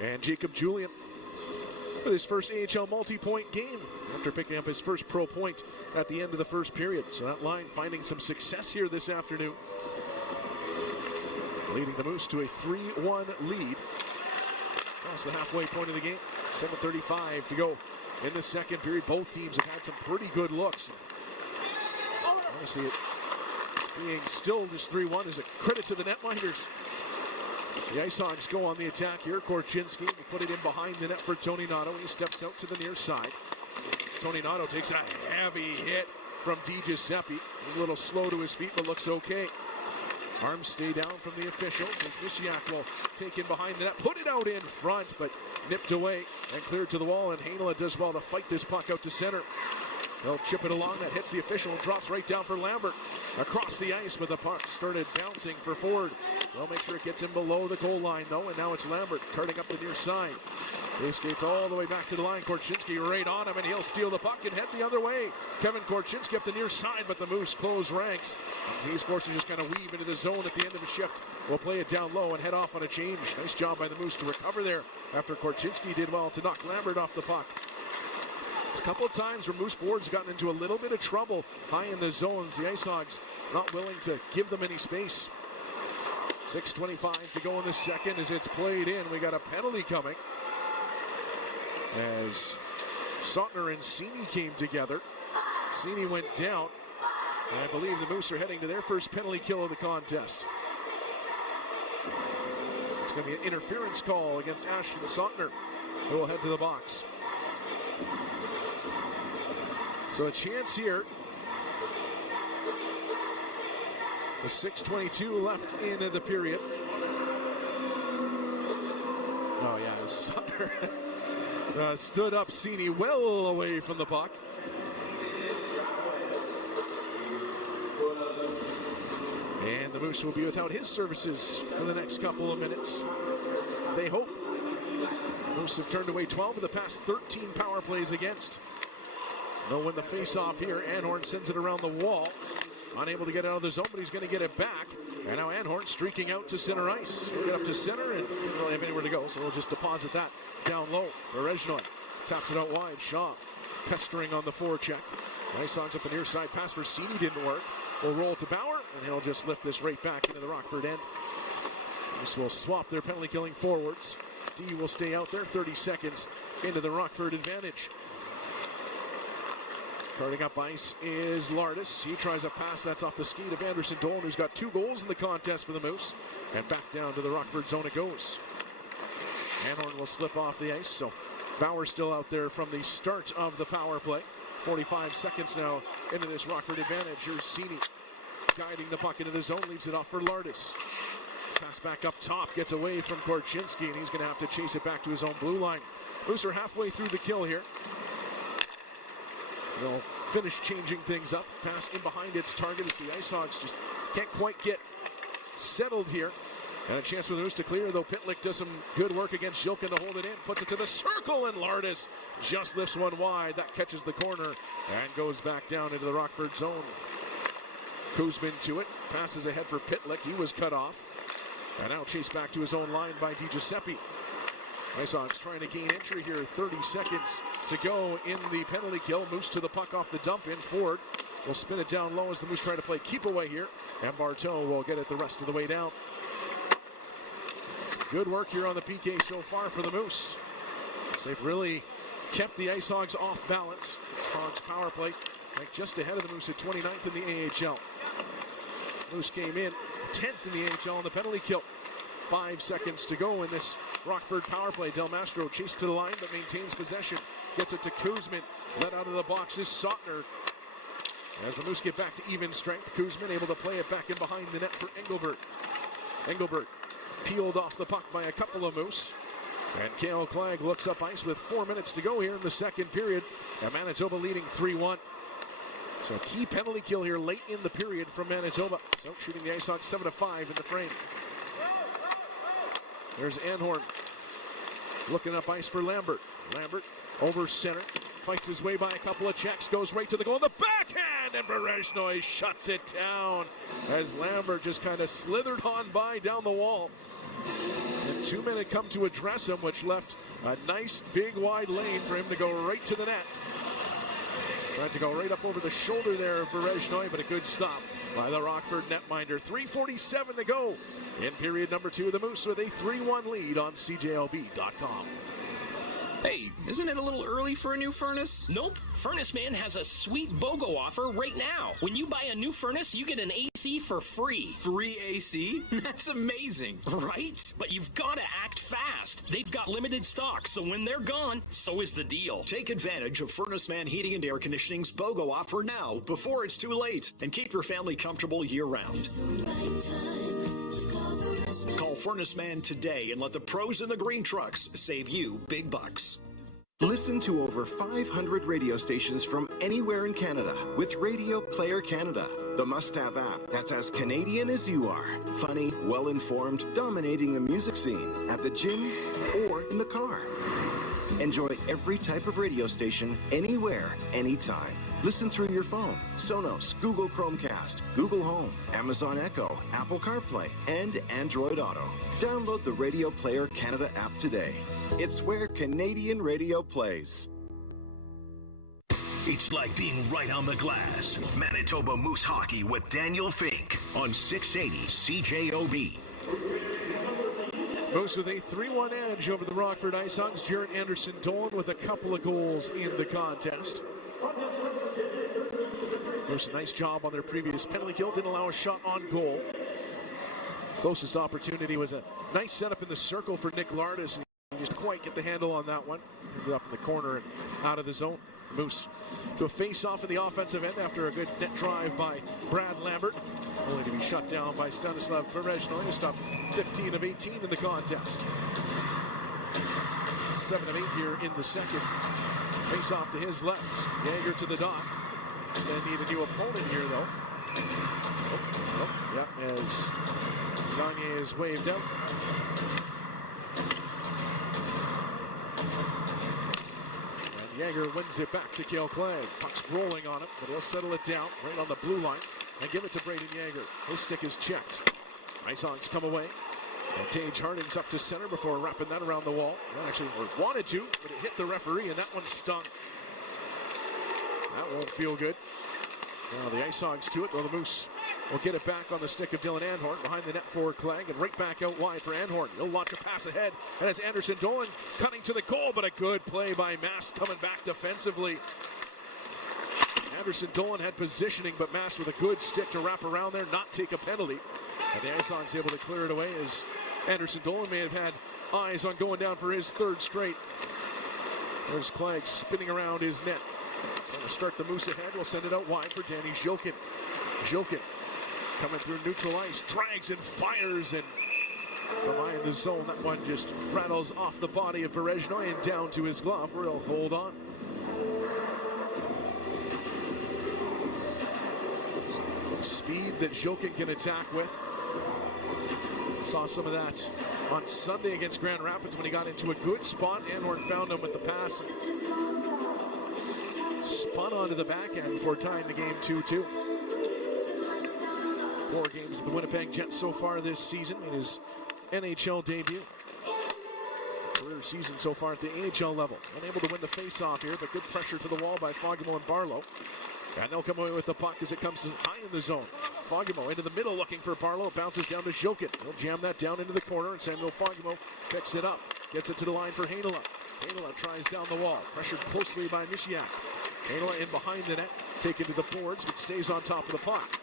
And Jacob Julian with his first AHL multi-point game after picking up his first pro point at the end of the first period. So that line finding some success here this afternoon, leading the Moose to a 3-1 lead across the halfway point of the game. 7:35 to go in the second period. Both teams have had some pretty good looks. Honestly, it being still just 3-1 is a credit to the netminders. The IceHogs go on the attack here. Korchinski will put it in behind the net for Tony Nato. He steps out to the near side. Tony Nato takes a heavy hit from Di Giuseppe. He's a little slow to his feet, but looks okay. Arms stay down from the officials as Mishiak will take in behind the net. Put it out in front, but nipped away and cleared to the wall. And Heinola does well to fight this puck out to center. They'll chip it along. That hits the official and drops right down for Lambert. Across the ice, but the puck started bouncing for Ford. They'll make sure it gets him below the goal line, though, and now it's Lambert carting up the near side. He skates all the way back to the line. Korchinski right on him, and he'll steal the puck and head the other way. Kevin Korchinski up the near side, but the Moose close ranks. He's forced to just kind of weave into the zone at the end of the shift. We'll play it down low and head off on a change. Nice job by the Moose to recover there after Korchinski did well to knock Lambert off the puck. A couple of times where Moose Ford's gotten into a little bit of trouble high in the zones. The IceHogs not willing to give them any space. 6:25 to go in the second as it's played in. We got a penalty coming as Sautner and Sini came together. Sini went down. And I believe the Moose are heading to their first penalty kill of the contest. It's going to be an interference call against Ashton Sautner, who will head to the box. So a chance here. The 6:22 left in the period. Oh yeah, Sutter stood up Sini well away from the puck. And the Moose will be without his services for the next couple of minutes. They hope. The Moose have turned away 12 of the past 13 power plays against. They'll win the face-off here. Anhorn sends it around the wall. Unable to get out of the zone, but he's going to get it back. And now Anhorn streaking out to center ice. He'll get up to center and doesn't really have anywhere to go, so we'll just deposit that down low. Berezhnoy taps it out wide. Shaw pestering on the forecheck. IceHogs up the near side. Pass for Sini didn't work. We'll roll to Bauer, and he'll just lift this right back into the Rockford end. This will swap their penalty killing forwards. D will stay out there. 30 seconds into the Rockford advantage. Starting up ice is Lardis. He tries a pass that's off the skate of Anderson Dolan, who's got 2 goals in the contest for the Moose. And back down to the Rockford zone it goes. Anhorn will slip off the ice, so Bauer still out there from the start of the power play. 45 seconds now into this Rockford advantage. Here's Sini guiding the puck into the zone, leaves it off for Lardis. Pass back up top, gets away from Korchinski, and he's going to have to chase it back to his own blue line. Moose are halfway through the kill here. They'll finish changing things up. Pass in behind its target as the IceHogs just can't quite get settled here. And a chance for the Moose to clear, though Pitlick does some good work against Zhilkin to hold it in. Puts it to the circle, and Lardis just lifts one wide. That catches the corner and goes back down into the Rockford zone. Kuzmin to it. Passes ahead for Pitlick. He was cut off. And now chased back to his own line by Di Giuseppe. IceHogs trying to gain entry here. 30 seconds to go in the penalty kill. Moose to the puck off the dump in. Ford will spin it down low as the Moose try to play keep away here. And Bartow will get it the rest of the way down. Good work here on the PK so far for the Moose. They've really kept the IceHogs off balance. Hogs power play ranked just ahead of the Moose at 29th in the AHL. Moose came in 10th in the AHL on the penalty kill. 5 seconds to go in this Rockford power play. Del Mastro chased to the line but maintains possession. Gets it to Kuzmin. Let out of the box is Sautner. As the Moose get back to even strength, Kuzmin able to play it back in behind the net for Engelbert. Engelbert peeled off the puck by a couple of Moose. And Cale Clegg looks up ice with 4 minutes to go here in the second period. And Manitoba leading 3-1. So key penalty kill here late in the period from Manitoba. So shooting the IceHogs 7-5 in the frame. There's Anhorn looking up ice for Lambert. Lambert over center. Fights his way by a couple of checks. Goes right to the goal. The backhand And then Berezhnoy shuts it down as Lambert just kind of slithered on by down the wall. And 2 men had come to address him, which left a nice big wide lane for him to go right to the net. Tried to go right up over the shoulder there of Berezhnoy, but a good stop by the Rockford netminder. 3:47 to go in period number 2. The Moose with a 3-1 lead on CJOB.com. Hey, isn't it a little early for a new furnace? Nope. Furnace Man has a sweet BOGO offer right now. When you buy a new furnace, you get an AC for free. Free AC? That's amazing. Right? But you've got to act fast. They've got limited stock, so when they're gone, so is the deal. Take advantage of Furnace Man Heating and Air Conditioning's BOGO offer now, before it's too late, and keep your family comfortable year-round. Call Furnace Man today and let the pros in the green trucks save you big bucks. Listen to over 500 radio stations from anywhere in Canada with Radio Player Canada, the must-have app that's as Canadian as you are. Funny, well-informed, dominating the music scene at the gym or in the car. Enjoy every type of radio station, anywhere, anytime. Listen through your phone, Sonos, Google Chromecast, Google Home, Amazon Echo, Apple CarPlay, and Android Auto. Download the Radio Player Canada app today. It's where Canadian radio plays. It's like being right on the glass. Manitoba Moose Hockey with Daniel Fink on 680 CJOB. Moose with a 3-1 edge over the Rockford IceHogs. Jarrett Anderson Dolan with a couple of goals in the contest. Moose, a nice job on their previous penalty kill. Didn't allow a shot on goal. Closest opportunity was a nice setup in the circle for Nick Lardis. And he just quite get the handle on that one. Ended up in the corner and out of the zone. Moose to a face-off in the offensive end after a good net drive by Brad Lambert. Only to be shut down by Stanislav Berezhnoy, who stopped 15 of 18 in the contest. 7 of 8 here in the second. Face off to his left. Yager to the dot. They need a new opponent here, though. Yep, as Gagne is waved out. And Yager wins it back to Cale Clegg. Puck's rolling on him, but he'll settle it down right on the blue line and give it to Braden Yager. His stick is checked. IceHogs come away. And Tage Harding's up to center before wrapping that around the wall. Well, actually, wanted to, but it hit the referee, and that one stung. That won't feel good. Now the IceHogs to it, though the Moose will get it back on the stick of Dylan Anhorn behind the net for Clegg, and right back out wide for Anhorn. He'll launch a pass ahead, and as Anderson Dolan cutting to the goal, but a good play by Mast coming back defensively. Anderson Dolan had positioning, but Mast with a good stick to wrap around there, not take a penalty. And the IceHogs able to clear it away as Anderson Dolan may have had eyes on going down for his third straight. There's Clegg spinning around his net. Going to start the Moose ahead. We'll send it out wide for Danny Zhilkin. Zhilkin coming through neutral ice, drags and fires, and behind the zone, that one just rattles off the body of Berezhnoy and down to his glove where he'll hold on. Speed that Zhilkin can attack with. Saw some of that on Sunday against Grand Rapids when he got into a good spot. Anhorn found him with the pass. Spun onto the back end before tying the game 2-2. 4 games of the Winnipeg Jets so far this season in his NHL debut. Career season so far at the AHL level. Unable to win the face-off here, but good pressure to the wall by Fogemo and Barlow. And they'll come away with the puck as it comes high in the zone. Fogemo into the middle looking for Barlow. Bounces down to Zhilkin. He'll jam that down into the corner, and Samuel Fogemo picks it up. Gets it to the line for Heinola. Heinola tries down the wall. Pressured closely by Mishiak. Heinola in behind the net. Taken to the boards, but stays on top of the puck.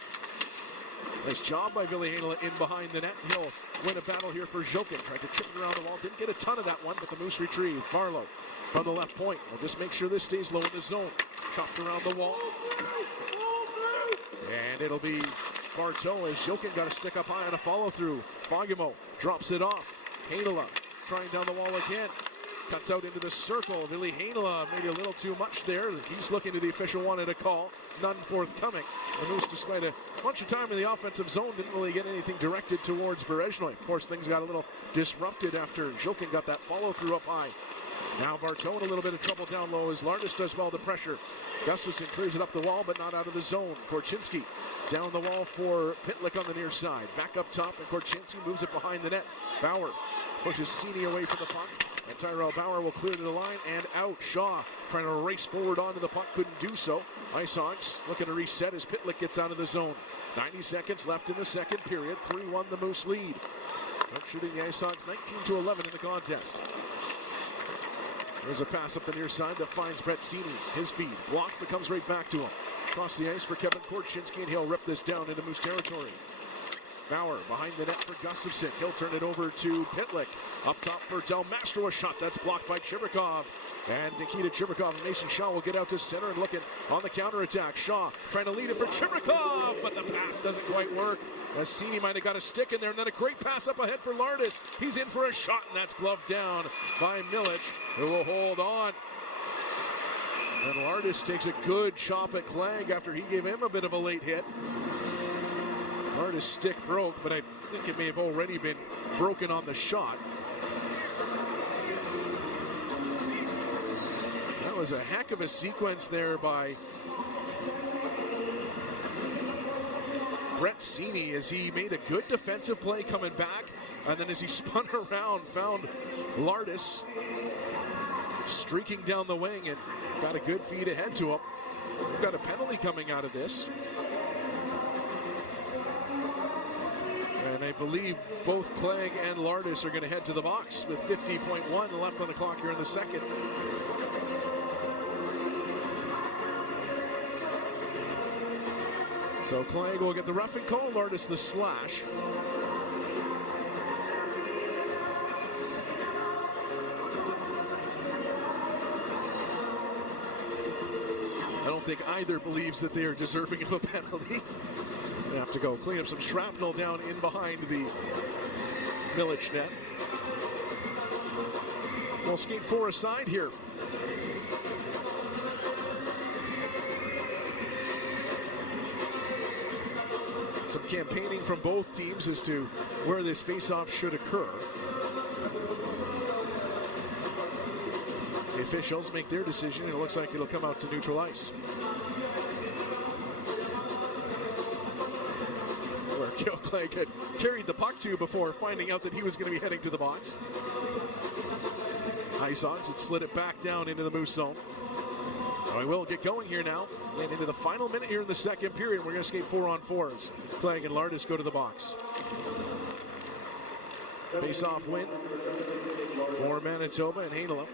Nice job by Billy Heinola in behind the net. He'll win a battle here for Zhilkin. Tried to chip it around the wall. Didn't get a ton of that one, but the Moose retrieve. Barlow from the left point. We'll just make sure this stays low in the zone. Chopped around the wall. And it'll be Bartow as Zhilkin got to stick up high on a follow-through. Fogemo drops it off. Heinola trying down the wall again. Cuts out into the circle. Billy Heinola maybe a little too much there. He's looking to the official, wanted a call. None forthcoming. The Moose, despite a bunch of time in the offensive zone, didn't really get anything directed towards Berezhnoy. Of course, things got a little disrupted after Zhilkin got that follow-through up high. Now Bartone a little bit of trouble down low as Lardis does well to pressure. Gustafson clears it up the wall, but not out of the zone. Korchinski down the wall for Pitlick on the near side. Back up top, and Korchinski moves it behind the net. Bauer pushes Cini away from the puck, and Tyrell Bauer will clear to the line and out. Shaw trying to race forward onto the puck, couldn't do so. IceHogs looking to reset as Pitlick gets out of the zone. 90 seconds left in the second period. 3-1 the Moose lead. Shooting the IceHogs 19-11 in the contest. There's a pass up the near side that finds Brett Cini. His feed blocked, but comes right back to him. Across the ice for Kevin Korchinski, and he'll rip this down into Moose territory. Bauer behind the net for Gustafson. He'll turn it over to Pitlick. Up top for Del Mastro, a shot that's blocked by Chibrikov. And Nikita Chibrikov and Mason Shaw will get out to center and looking on the counterattack. Shaw trying to lead it for Chibrikov, but the pass doesn't quite work. As Cini might have got a stick in there, and then a great pass up ahead for Lardis. He's in for a shot, and that's gloved down by Milic, who will hold on. And Lardis takes a good chop at Clegg after he gave him a bit of a late hit. Lardis' stick broke, but I think it may have already been broken on the shot. That was a heck of a sequence there by Brett Cini as he made a good defensive play coming back, and then as he spun around, found Lardis streaking down the wing and got a good feed ahead to him. We've got a penalty coming out of this. And I believe both Clegg and Lardis are going to head to the box with 50.1 left on the clock here in the second. So Clegg will get the roughing call, Lardis the slash. I don't think either believes that they are deserving of a penalty. They have to go clean up some shrapnel down in behind the Milic net. We'll skate 4 aside here. Some campaigning from both teams as to where this face-off should occur. The officials make their decision, and it looks like it'll come out to neutral ice. Where Gil Clegg had carried the puck to before finding out that he was going to be heading to the box. IceHogs had slid it back down into the Moose zone. So we will get going here now, and into the final minute here in the second period. We're going to skate 4-on-4s. Clegg and Lardis go to the box. Face-off win for Manitoba, and Hainala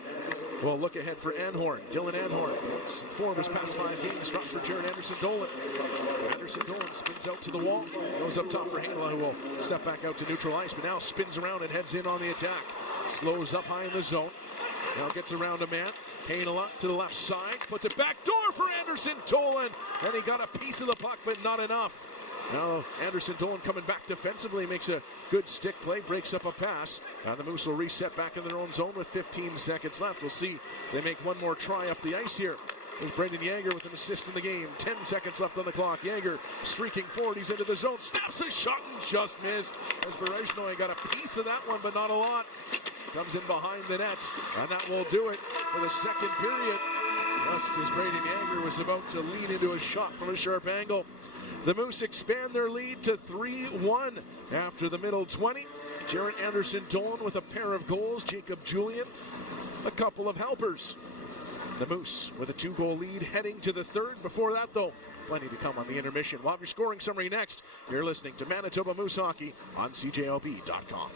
will look ahead for Anhorn. Dylan Anhorn, 4 of his past 5 games, drops for Jared Anderson-Dolan. Anderson-Dolan spins out to the wall, goes up top for Hainala, who will step back out to neutral ice, but now spins around and heads in on the attack. Slows up high in the zone. Now gets around a man. Hainala to the left side, puts it back door for Anderson-Dolan, and he got a piece of the puck, but not enough. Now Anderson-Dolan coming back defensively, makes a good stick play, breaks up a pass. Now the Moose will reset back in their own zone with 15 seconds left. We'll see if they make one more try up the ice here. There's Brendan Yager with an assist in the game. 10 seconds left on the clock. Yager streaking forward. He's into the zone. Snaps a shot and just missed. As Berezhnoy got a piece of that one, but not a lot. Comes in behind the net, and that will do it for the second period. Just as Braden Yager was about to lean into a shot from a sharp angle. The Moose expand their lead to 3-1 after the middle 20. Jared Anderson-Dolan with a pair of goals. Jacob Julian, a couple of helpers. The Moose with a 2-goal lead heading to the third. Before that, though, plenty to come on the intermission. We'll have your scoring summary next. You're listening to Manitoba Moose Hockey on CJOB.com.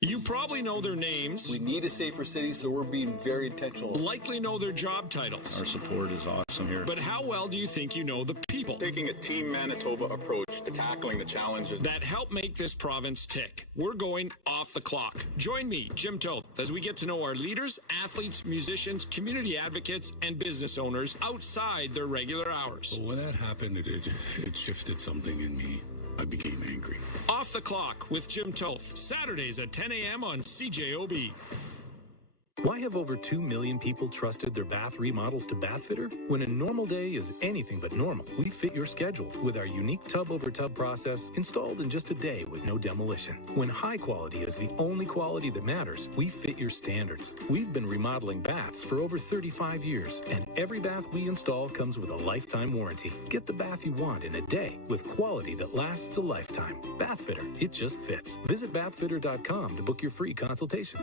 You probably know their names. We need a safer city, so we're being very intentional. Likely know their job titles. Our support is awesome here. But how well do you think you know the people? Taking a Team Manitoba approach to tackling the challenges that help make this province tick. We're going off the clock. Join me, Jim Toth, as we get to know our leaders, athletes, musicians, community advocates, and business owners outside their regular hours. Well, when that happened, it shifted something in me. I became angry. Off the Clock with Jim Toth, Saturdays at 10 a.m. on CJOB. Why have over 2 million people trusted their bath remodels to Bathfitter? When a normal day is anything but normal, we fit your schedule with our unique tub-over-tub process installed in just a day with no demolition. When high quality is the only quality that matters, we fit your standards. We've been remodeling baths for over 35 years, and every bath we install comes with a lifetime warranty. Get the bath you want in a day with quality that lasts a lifetime. Bathfitter, it just fits. Visit bathfitter.com to book your free consultation.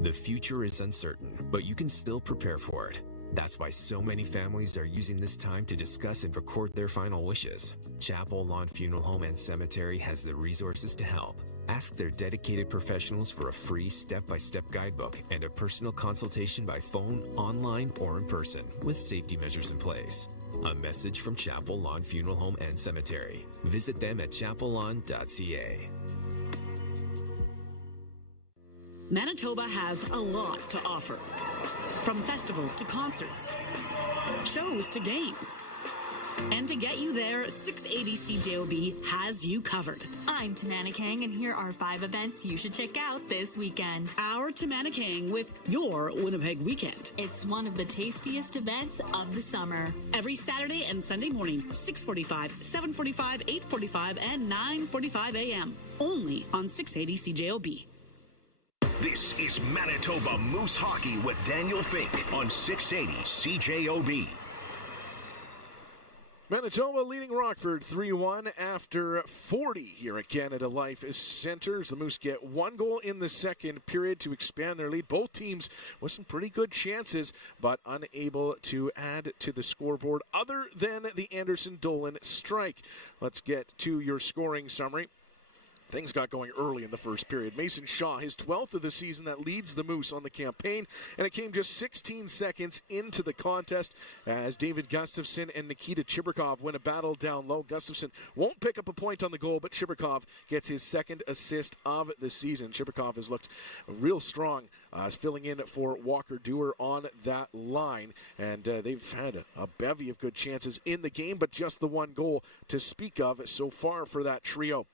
The future is uncertain, but you can still prepare for it. That's why so many families are using this time to discuss and record their final wishes. Chapel Lawn Funeral Home and Cemetery has the resources to help. Ask their dedicated professionals for a free step-by-step guidebook and a personal consultation by phone, online, or in person with safety measures in place. A message from Chapel Lawn Funeral Home and Cemetery. Visit them at chapellawn.ca. Manitoba has a lot to offer. From festivals to concerts, shows to games. And to get you there, 680 CJOB has you covered. I'm Tamana Kang, and here are 5 events you should check out this weekend. Our Tamana Kang with your Winnipeg Weekend. It's one of the tastiest events of the summer. Every Saturday and Sunday morning, 6:45, 7:45, 8:45, and 9:45 a.m. Only on 680 CJOB. This is Manitoba Moose Hockey with Daniel Fink on 680 CJOB. Manitoba leading Rockford 3-1 after 40 here at Canada Life Centers. The Moose get 1 goal in the second period to expand their lead. Both teams with some pretty good chances, but unable to add to the scoreboard other than the Anderson-Dolan strike. Let's get to your scoring summary. Things got going early in the first period. Mason Shaw, his 12th of the season, that leads the Moose on the campaign, and it came just 16 seconds into the contest as David Gustafson and Nikita Chibrikov win a battle down low. Gustafson won't pick up a point on the goal, but Chibrikov gets his 2nd assist of the season. Chibrikov has looked real strong, filling in for Walker Dewar on that line, and they've had a bevy of good chances in the game, but just the 1 goal to speak of so far for that trio.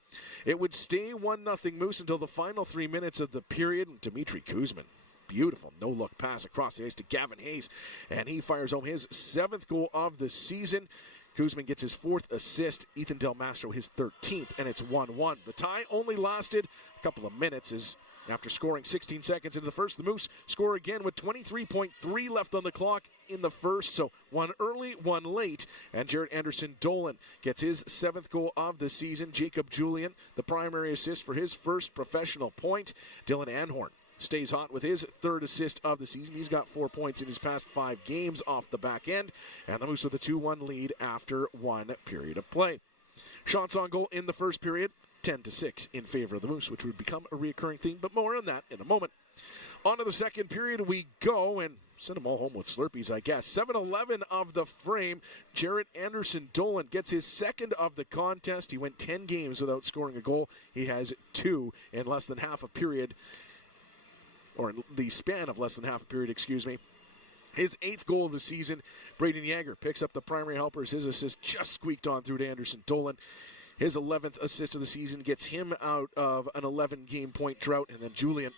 It would stay 1-0 Moose until the final 3 minutes of the period. Dmitry Kuzmin, beautiful no-look pass across the ice to Gavin Hayes, and he fires home his 7th goal of the season. Kuzmin gets his 4th assist, Ethan Del Mastro his 13th, and it's 1-1. The tie only lasted a couple of minutes as after scoring 16 seconds into the first, the Moose score again with 23.3 left on the clock in the first. So 1 early, 1 late. And Jared Anderson-Dolan gets his 7th goal of the season. Jacob Julian, the primary assist for his first professional point. Dylan Anhorn stays hot with his 3rd assist of the season. He's got 4 points in his past 5 games off the back end. And the Moose with a 2-1 lead after 1 period of play. Shots on goal in the first period, 10-6 in favor of the Moose, which would become a reoccurring theme, but more on that in a moment. On to the second period we go, and send them all home with Slurpees, I guess. 7-11 of the frame. Jared Anderson-Dolan gets his 2nd of the contest. He went 10 games without scoring a goal. He has 2 in less than half a period, or in the span of less than half a period, excuse me. His 8th goal of the season. Braden Yager picks up the primary helpers. His assist just squeaked on through to Anderson-Dolan. His 11th assist of the season gets him out of an 11-game point drought. And then Julian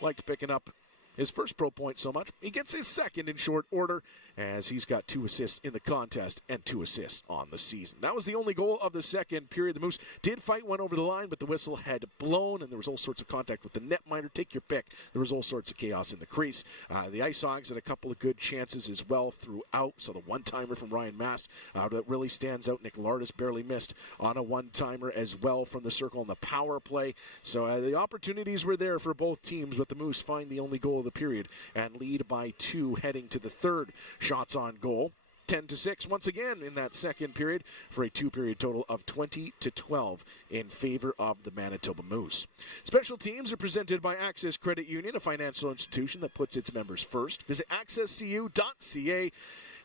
liked picking up his first pro point so much, he gets his 2nd in short order as he's got 2 assists in the contest and 2 assists on the season. That was the only goal of the second period. The Moose did fight one over the line, but the whistle had blown, and there was all sorts of contact with the netminder. Take your pick. There was all sorts of chaos in the crease. The IceHogs had a couple of good chances as well throughout. So the one-timer from Ryan Mast that really stands out. Nick Lardis barely missed on a one-timer as well from the circle on the power play. So the opportunities were there for both teams, but the Moose find the only goal of the period and lead by 2 heading to the third. Shots on goal, 10-6 once again in that second period for a 2-period total of 20-12 in favor of the Manitoba Moose. Special teams are presented by Access Credit Union, a financial institution that puts its members first. Visit accesscu.ca.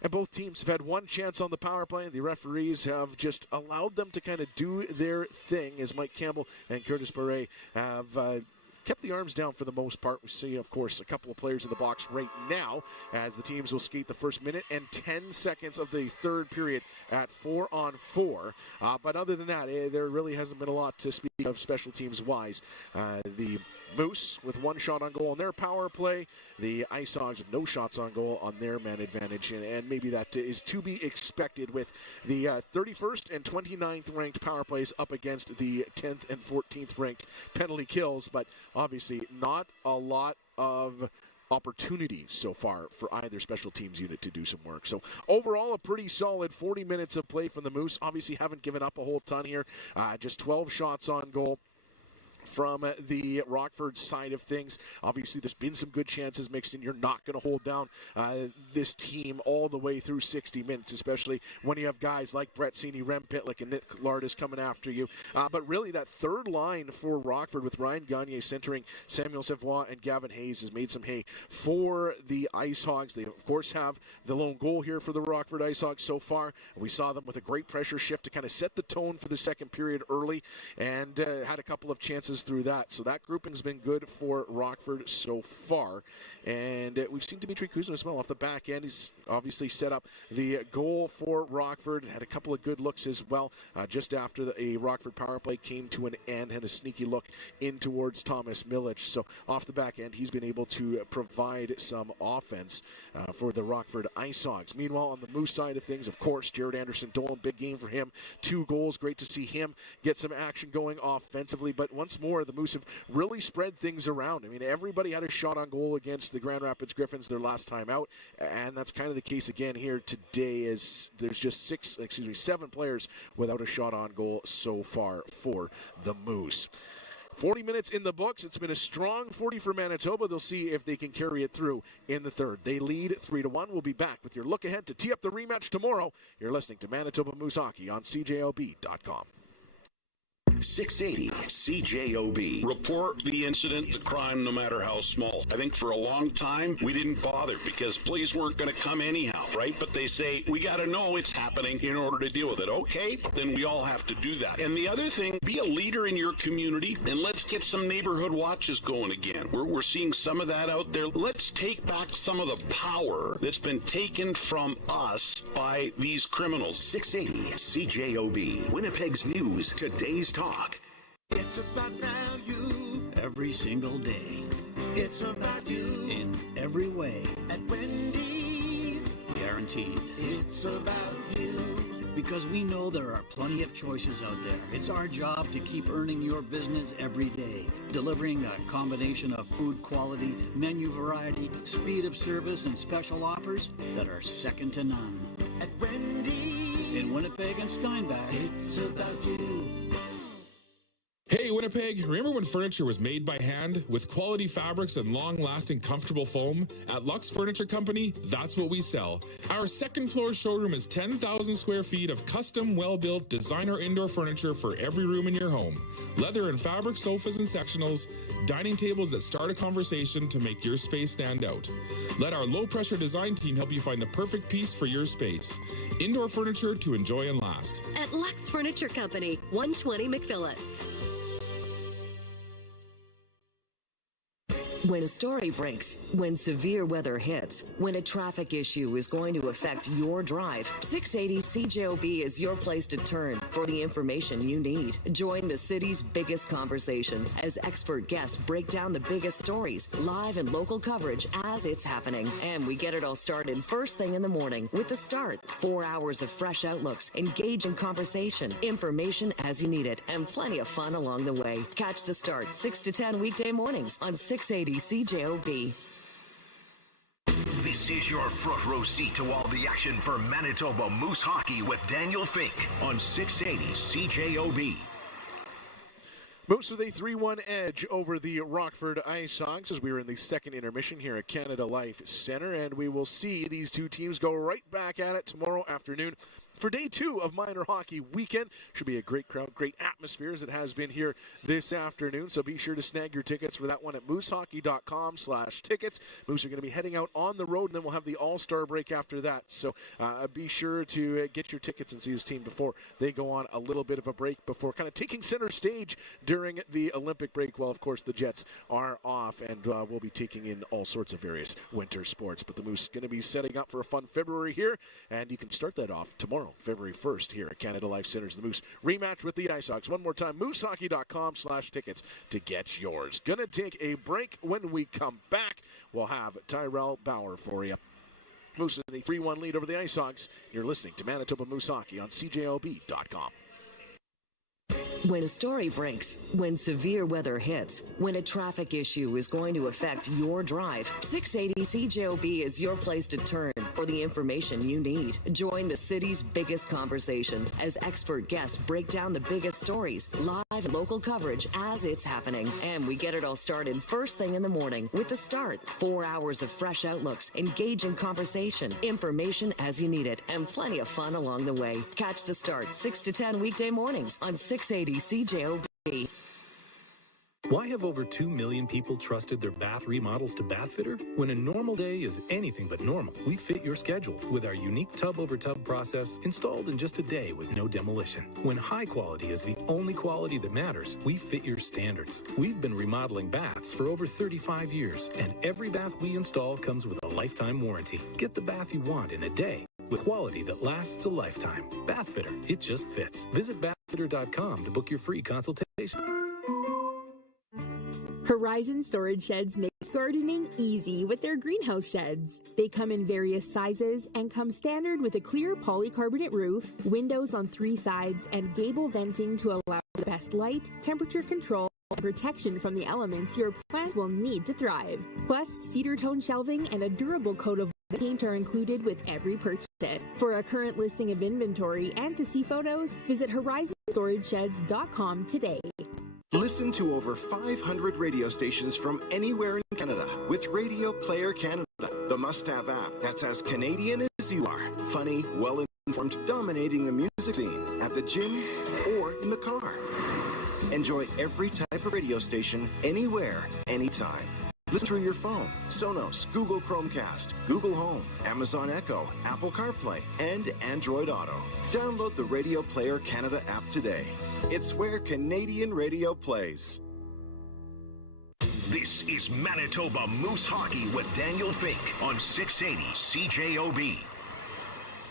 And both teams have had 1 chance on the power play, and the referees have just allowed them to kind of do their thing as Mike Campbell and Curtis Barret have kept the arms down for the most part. We see, of course, a couple of players in the box right now as the teams will skate the first minute and 10 seconds of the third period at 4-on-4. But other than that, there really hasn't been a lot to speak of special teams-wise. The Moose with 1 shot on goal on their power play. The IceHogs with no shots on goal on their man advantage. And maybe that is to be expected with the 31st and 29th ranked power plays up against the 10th and 14th ranked penalty kills. But obviously not a lot of opportunity so far for either special teams unit to do some work. So overall, a pretty solid 40 minutes of play from the Moose. Obviously haven't given up a whole ton here. Just 12 shots on goal from the Rockford side of things. Obviously, there's been some good chances mixed in. You're not going to hold down this team all the way through 60 minutes, especially when you have guys like Brett Sini, Rem Pitlick, and Nick Lardis coming after you. But really, that third line for Rockford with Ryan Gagne centering Samuel Savoie and Gavin Hayes has made some hay for the IceHogs. They, of course, have the lone goal here for the Rockford IceHogs so far. We saw them with a great pressure shift to kind of set the tone for the second period early and had a couple of chances through that. So that grouping's been good for Rockford so far. And we've seen Dimitri Kuzma as well off the back end. He's obviously set up the goal for Rockford. Had a couple of good looks as well just after a Rockford power play came to an end. Had a sneaky look in towards Thomas Milic. So off the back end, he's been able to provide some offense for the Rockford IceHogs. Meanwhile, on the Moose side of things, of course, Jared Anderson Dolan, big game for him. 2 goals. Great to see him get some action going offensively. But once more, the Moose have really spread things around. I mean, everybody had a shot on goal against the Grand Rapids Griffins their last time out, and that's kind of the case again here today as there's just 7 players without a shot on goal so far for the Moose. 40 minutes in the books. It's been a strong 40 for Manitoba. They'll see if they can carry it through in the third. They lead 3-1. We'll be back with your look ahead to tee up the rematch tomorrow. You're listening to Manitoba Moose Hockey on CJOB.com. 680 CJOB. Report the incident, the crime, no matter how small. I think for a long time, we didn't bother because police weren't going to come anyhow, right? But they say, we got to know it's happening in order to deal with it. Okay, then we all have to do that. And the other thing, be a leader in your community and let's get some neighborhood watches going again. We're seeing some of that out there. Let's take back some of the power that's been taken from us by these criminals. 680 CJOB. Winnipeg's news, today's talk. It's about value every single day. It's about you in every way. At Wendy's, guaranteed. It's about you. Because we know there are plenty of choices out there. It's our job to keep earning your business every day. Delivering a combination of food quality, menu variety, speed of service, and special offers that are second to none. At Wendy's, in Winnipeg and Steinbach, it's about you. Hey Winnipeg, remember when furniture was made by hand with quality fabrics and long-lasting comfortable foam? At Lux Furniture Company, that's what we sell. Our second floor showroom is 10,000 square feet of custom, well-built designer indoor furniture for every room in your home. Leather and fabric sofas and sectionals, dining tables that start a conversation to make your space stand out. Let our low-pressure design team help you find the perfect piece for your space. Indoor furniture to enjoy and last. At Lux Furniture Company, 120 McPhillips. When a story breaks, when severe weather hits, when a traffic issue is going to affect your drive, 680 CJOB is your place to turn for the information you need. Join the city's biggest conversation as expert guests break down the biggest stories, live and local coverage as it's happening. And we get it all started first thing in the morning with The Start. 4 hours of fresh outlooks, engaging conversation, information as you need it, and plenty of fun along the way. Catch The Start 6 to 10 weekday mornings on 680 CJOB. This is your front row seat to all the action for Manitoba Moose Hockey with Daniel Fink on 680 CJOB. Moose with a 3-1 edge over the Rockford IceHogs as we are in the second intermission here at Canada Life Centre, and we will see these two teams go right back at it tomorrow afternoon for day 2 of minor hockey weekend. Should be a great crowd, great atmosphere as it has been here this afternoon. So be sure to snag your tickets for that one at moosehockey.com/tickets. Moose are going to be heading out on the road, and then we'll have the All-Star break after that. So be sure to get your tickets and see his team before they go on a little bit of a break before kind of taking center stage during the Olympic break. Well, of course, the Jets are off, and we'll be taking in all sorts of various winter sports. But the Moose going to be setting up for a fun February here, and you can start that off tomorrow, February 1st, here at Canada Life Center's The Moose rematch with the IceHogs. One more time, moosehockey.com/tickets to get yours. Going to take a break. When we come back, we'll have Tyrell Bauer for you. Moose with a 3-1 lead over the IceHogs. You're listening to Manitoba Moose Hockey on CJOB.com. When a story breaks, when severe weather hits, when a traffic issue is going to affect your drive, 680 CJOB is your place to turn for the information you need. Join the city's biggest conversation as expert guests break down the biggest stories, live and local coverage as it's happening. And we get it all started first thing in the morning with The Start. 4 hours of fresh outlooks, engaging conversation, information as you need it, and plenty of fun along the way. Catch The Start 6 to 10 weekday mornings on 680 CJOB. Why have over 2 million people trusted their bath remodels to Bathfitter? When a normal day is anything but normal, we fit your schedule with our unique tub-over-tub process installed in just a day with no demolition. When high quality is the only quality that matters, we fit your standards. We've been remodeling baths for over 35 years, and every bath we install comes with a lifetime warranty. Get the bath you want in a day with quality that lasts a lifetime. Bathfitter, it just fits. Visit bathfitter.com to book your free consultation. Horizon Storage Sheds makes gardening easy with their greenhouse sheds. They come in various sizes and come standard with a clear polycarbonate roof, windows on 3 sides, and gable venting to allow the best light, temperature control, and protection from the elements your plant will need to thrive. Plus, cedar tone shelving and a durable coat of paint are included with every purchase. For a current listing of inventory and to see photos, visit horizonstoragesheds.com today. Listen to over 500 radio stations from anywhere in Canada with Radio Player Canada, the must-have app that's as Canadian as you are. Funny, well-informed, dominating the music scene at the gym or in the car. Enjoy every type of radio station anywhere, anytime. Listen through your phone, Sonos, Google Chromecast, Google Home, Amazon Echo, Apple CarPlay, and Android Auto. Download the Radio Player Canada app today. It's where Canadian radio plays. This is Manitoba Moose Hockey with Daniel Fink on 680 CJOB.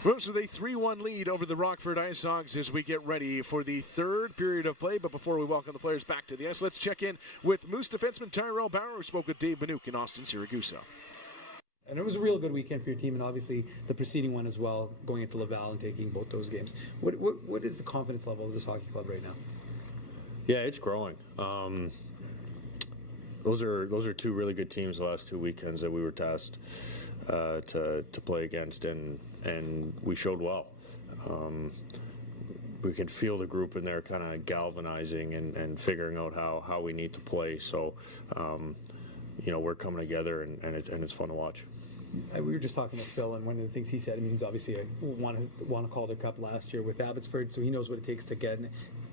Moose with a 3-1 lead over the Rockford IceHogs as we get ready for the third period of play. But before we welcome the players back to the ice, let's check in with Moose defenseman Tyrell Bauer, who spoke with Dave Banuk in Austin, Siragusa. And it was a real good weekend for your team, and obviously the preceding one as well, going into Laval and taking both those games. What is the confidence level of this hockey club right now? Yeah, it's growing. Those are two really good teams the last 2 weekends that we were tasked to play against, and we showed well. We can feel the group in there kind of galvanizing and figuring out how we need to play. So, we're coming together, and it's fun to watch. We were just talking to Phil, and one of the things he said, I mean, he's obviously won a Calder Cup last year with Abbotsford, so he knows what it takes to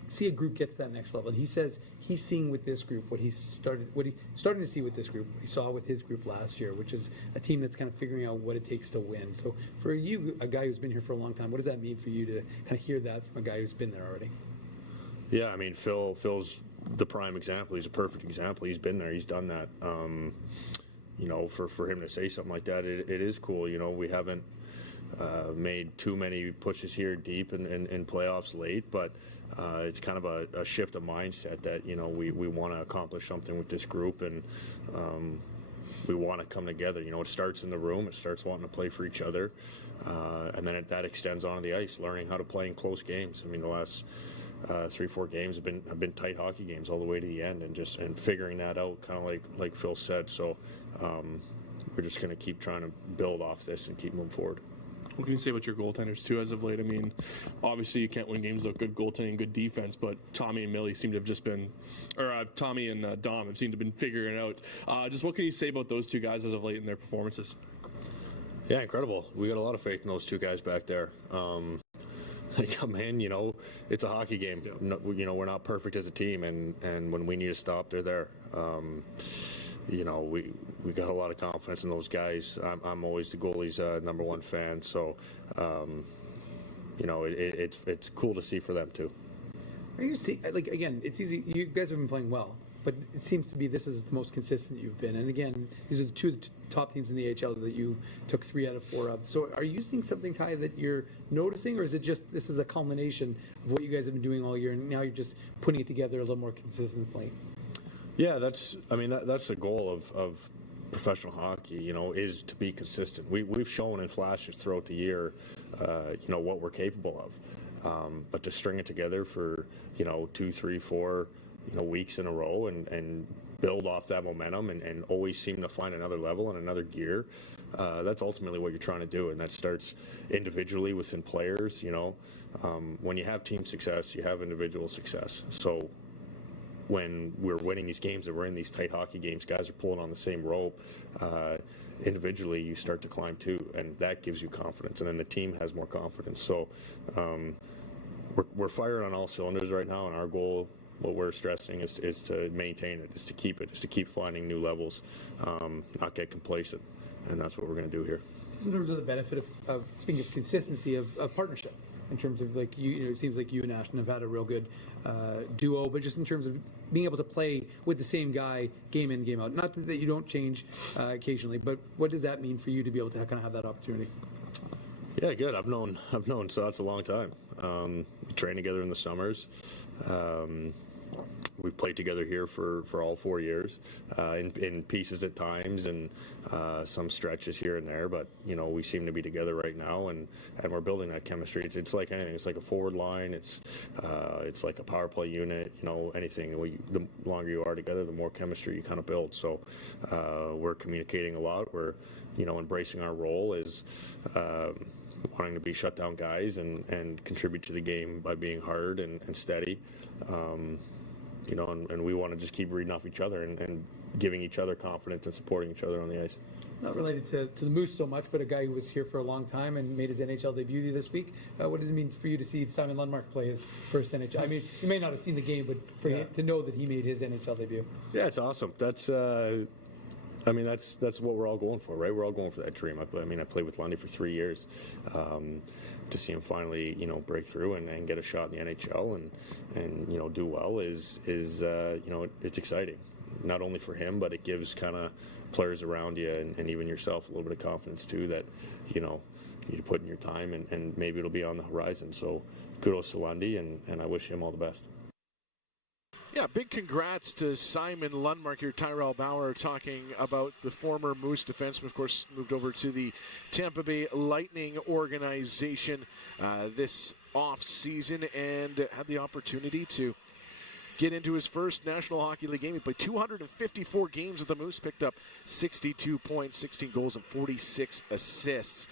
see a group get to that next level. And he says he's seeing with this group what he's starting to see with this group, what he saw with his group last year, which is a team that's kind of figuring out what it takes to win. So for you, a guy who's been here for a long time, what does that mean for you to kind of hear that from a guy who's been there already? Yeah, I mean, Phil's the prime example. He's a perfect example. He's been there. He's done that. For him to say something like that, it is cool. We haven't made too many pushes here deep in playoffs late, but it's kind of a shift of mindset that, we want to accomplish something with this group, and we want to come together. It starts in the room. It starts wanting to play for each other, and then that extends onto the ice, learning how to play in close games. I mean, the last 3-4 games have been tight hockey games all the way to the end, and figuring that out, kind of like Phil said. So we're just going to keep trying to build off this and keep moving forward. What can you say about your goaltenders too as of late? I mean, obviously you can't win games without good goaltending, good defense, but Tommy and Millie seem to have just been, or Tommy and Dom have seemed to have been figuring it out. Just what can you say about those two guys as of late in their performances? Yeah, incredible. We got a lot of faith in those two guys back there. they come in, it's a hockey game. No, we're not perfect as a team, and when we need to stop, they're there. We got a lot of confidence in those guys. I'm always the goalie's number one fan, so it's cool to see for them too. Are you see, again, it's easy. You guys have been playing well, but it seems to be this is the most consistent you've been. And again, these are the two top teams in the AHL that you took 3 out of 4 of. So are you seeing something, Ty, that you're noticing, or is it just this is a culmination of what you guys have been doing all year, and now you're just putting it together a little more consistently? Yeah, that's the goal of professional hockey, is to be consistent. We've shown in flashes throughout the year, what we're capable of. But to string it together for 2, 3, 4 weeks in a row and build off that momentum and always seem to find another level and another gear, that's ultimately what you're trying to do. And that starts individually within players. When you have team success, you have individual success. So when we're winning these games and we're in these tight hockey games, guys are pulling on the same rope. Individually, you start to climb too, and that gives you confidence, and then the team has more confidence. So we're firing on all cylinders right now, and our goal, what we're stressing, is to maintain it, is to keep it, is to keep finding new levels, not get complacent, and that's what we're going to do here. In terms of the benefit of speaking of consistency of partnership, in terms of it seems like you and Ashton have had a real good duo, but just in terms of being able to play with the same guy game in, game out. Not that you don't change occasionally, but what does that mean for you to be able to kind of have that opportunity? Yeah, good. I've known so that's a long time. We train together in the summers. We've played together here for all 4 years, in pieces at times and some stretches here and there. But we seem to be together right now, and we're building that chemistry. It's like anything. It's like a forward line. It's like a power play unit. Anything. The longer you are together, the more chemistry you kind of build. So we're communicating a lot. We're embracing our role as wanting to be shutdown guys and contribute to the game by being hard and steady. And we want to just keep reading off each other and giving each other confidence and supporting each other on the ice. Not related to the Moose so much, but a guy who was here for a long time and made his NHL debut this week. What does it mean for you to see Simon Lundmark play his first NHL? I mean, you may not have seen the game, but for him to know that he made his NHL debut. Yeah, it's awesome. That's what we're all going for, right? We're all going for that dream. I played with Lundy for 3 years. To see him finally, break through and get a shot in the NHL and do well is it's exciting. Not only for him, but it gives kind of players around you and even yourself a little bit of confidence too that you put in your time and maybe it'll be on the horizon. So kudos to Lundy and I wish him all the best. Yeah, big congrats to Simon Lundmark here. Tyrell Bauer talking about the former Moose defenseman, of course, moved over to the Tampa Bay Lightning organization this off-season and had the opportunity to get into his first National Hockey League game. He played 254 games with the Moose, picked up 62 points, 16 goals, and 46 assists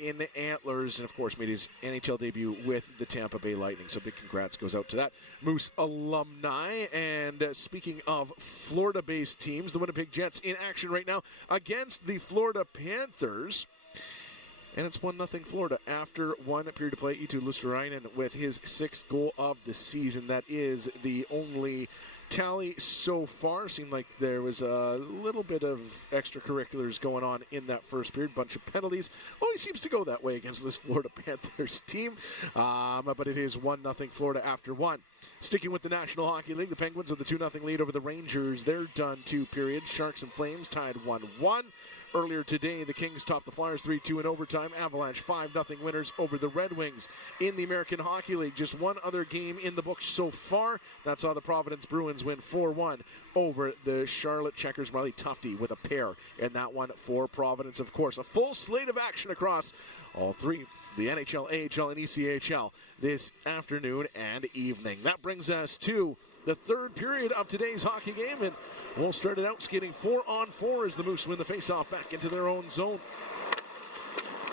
in the Antlers, and of course made his NHL debut with the Tampa Bay Lightning. So big congrats goes out to that Moose alumni. And speaking of Florida-based teams, the Winnipeg Jets in action right now against the Florida Panthers. And it's 1-0 Florida after one period of play. Eetu Luostarinen with his 6th goal of the season. That is the only tally so far. Seemed like there was a little bit of extracurriculars going on in that first period. Bunch of penalties. Always seems to go that way against this Florida Panthers team. But it is 1-0 Florida after one. Sticking with the National Hockey League, the Penguins with the 2-0 lead over the Rangers. They're done 2 periods. Sharks and Flames tied 1-1. Earlier today, the Kings topped the Flyers 3-2 in overtime. Avalanche 5-0 winners over the Red Wings. In the American Hockey League, just one other game in the books so far. That saw the Providence Bruins win 4-1 over the Charlotte Checkers. Riley Tufte with a pair in that one for Providence, of course. A full slate of action across all three, the NHL, AHL, and ECHL this afternoon and evening. That brings us to the third period of today's hockey game, and we'll start it out skating 4-on-4 as the Moose win the faceoff back into their own zone.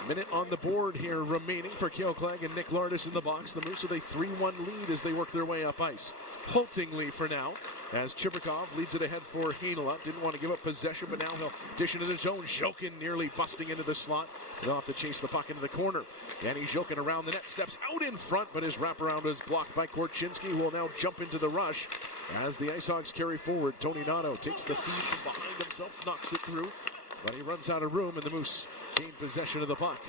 Minute on the board here remaining for Kale Clegg and Nick Lardis in the box. The Moose with a 3-1 lead as they work their way up ice. Haltingly for now. as Chibrikov leads it ahead for Heinola. Didn't want to give up possession, but now he'll dish into the zone. Jokin nearly busting into the slot. He'll have to chase the puck into the corner. Danny Jokin around the net, steps out in front, but his wraparound is blocked by Korchinski, who will now jump into the rush as the IceHogs carry forward. Tony Nato takes the feed from behind himself, knocks it through, but he runs out of room, and the Moose gain possession of the puck.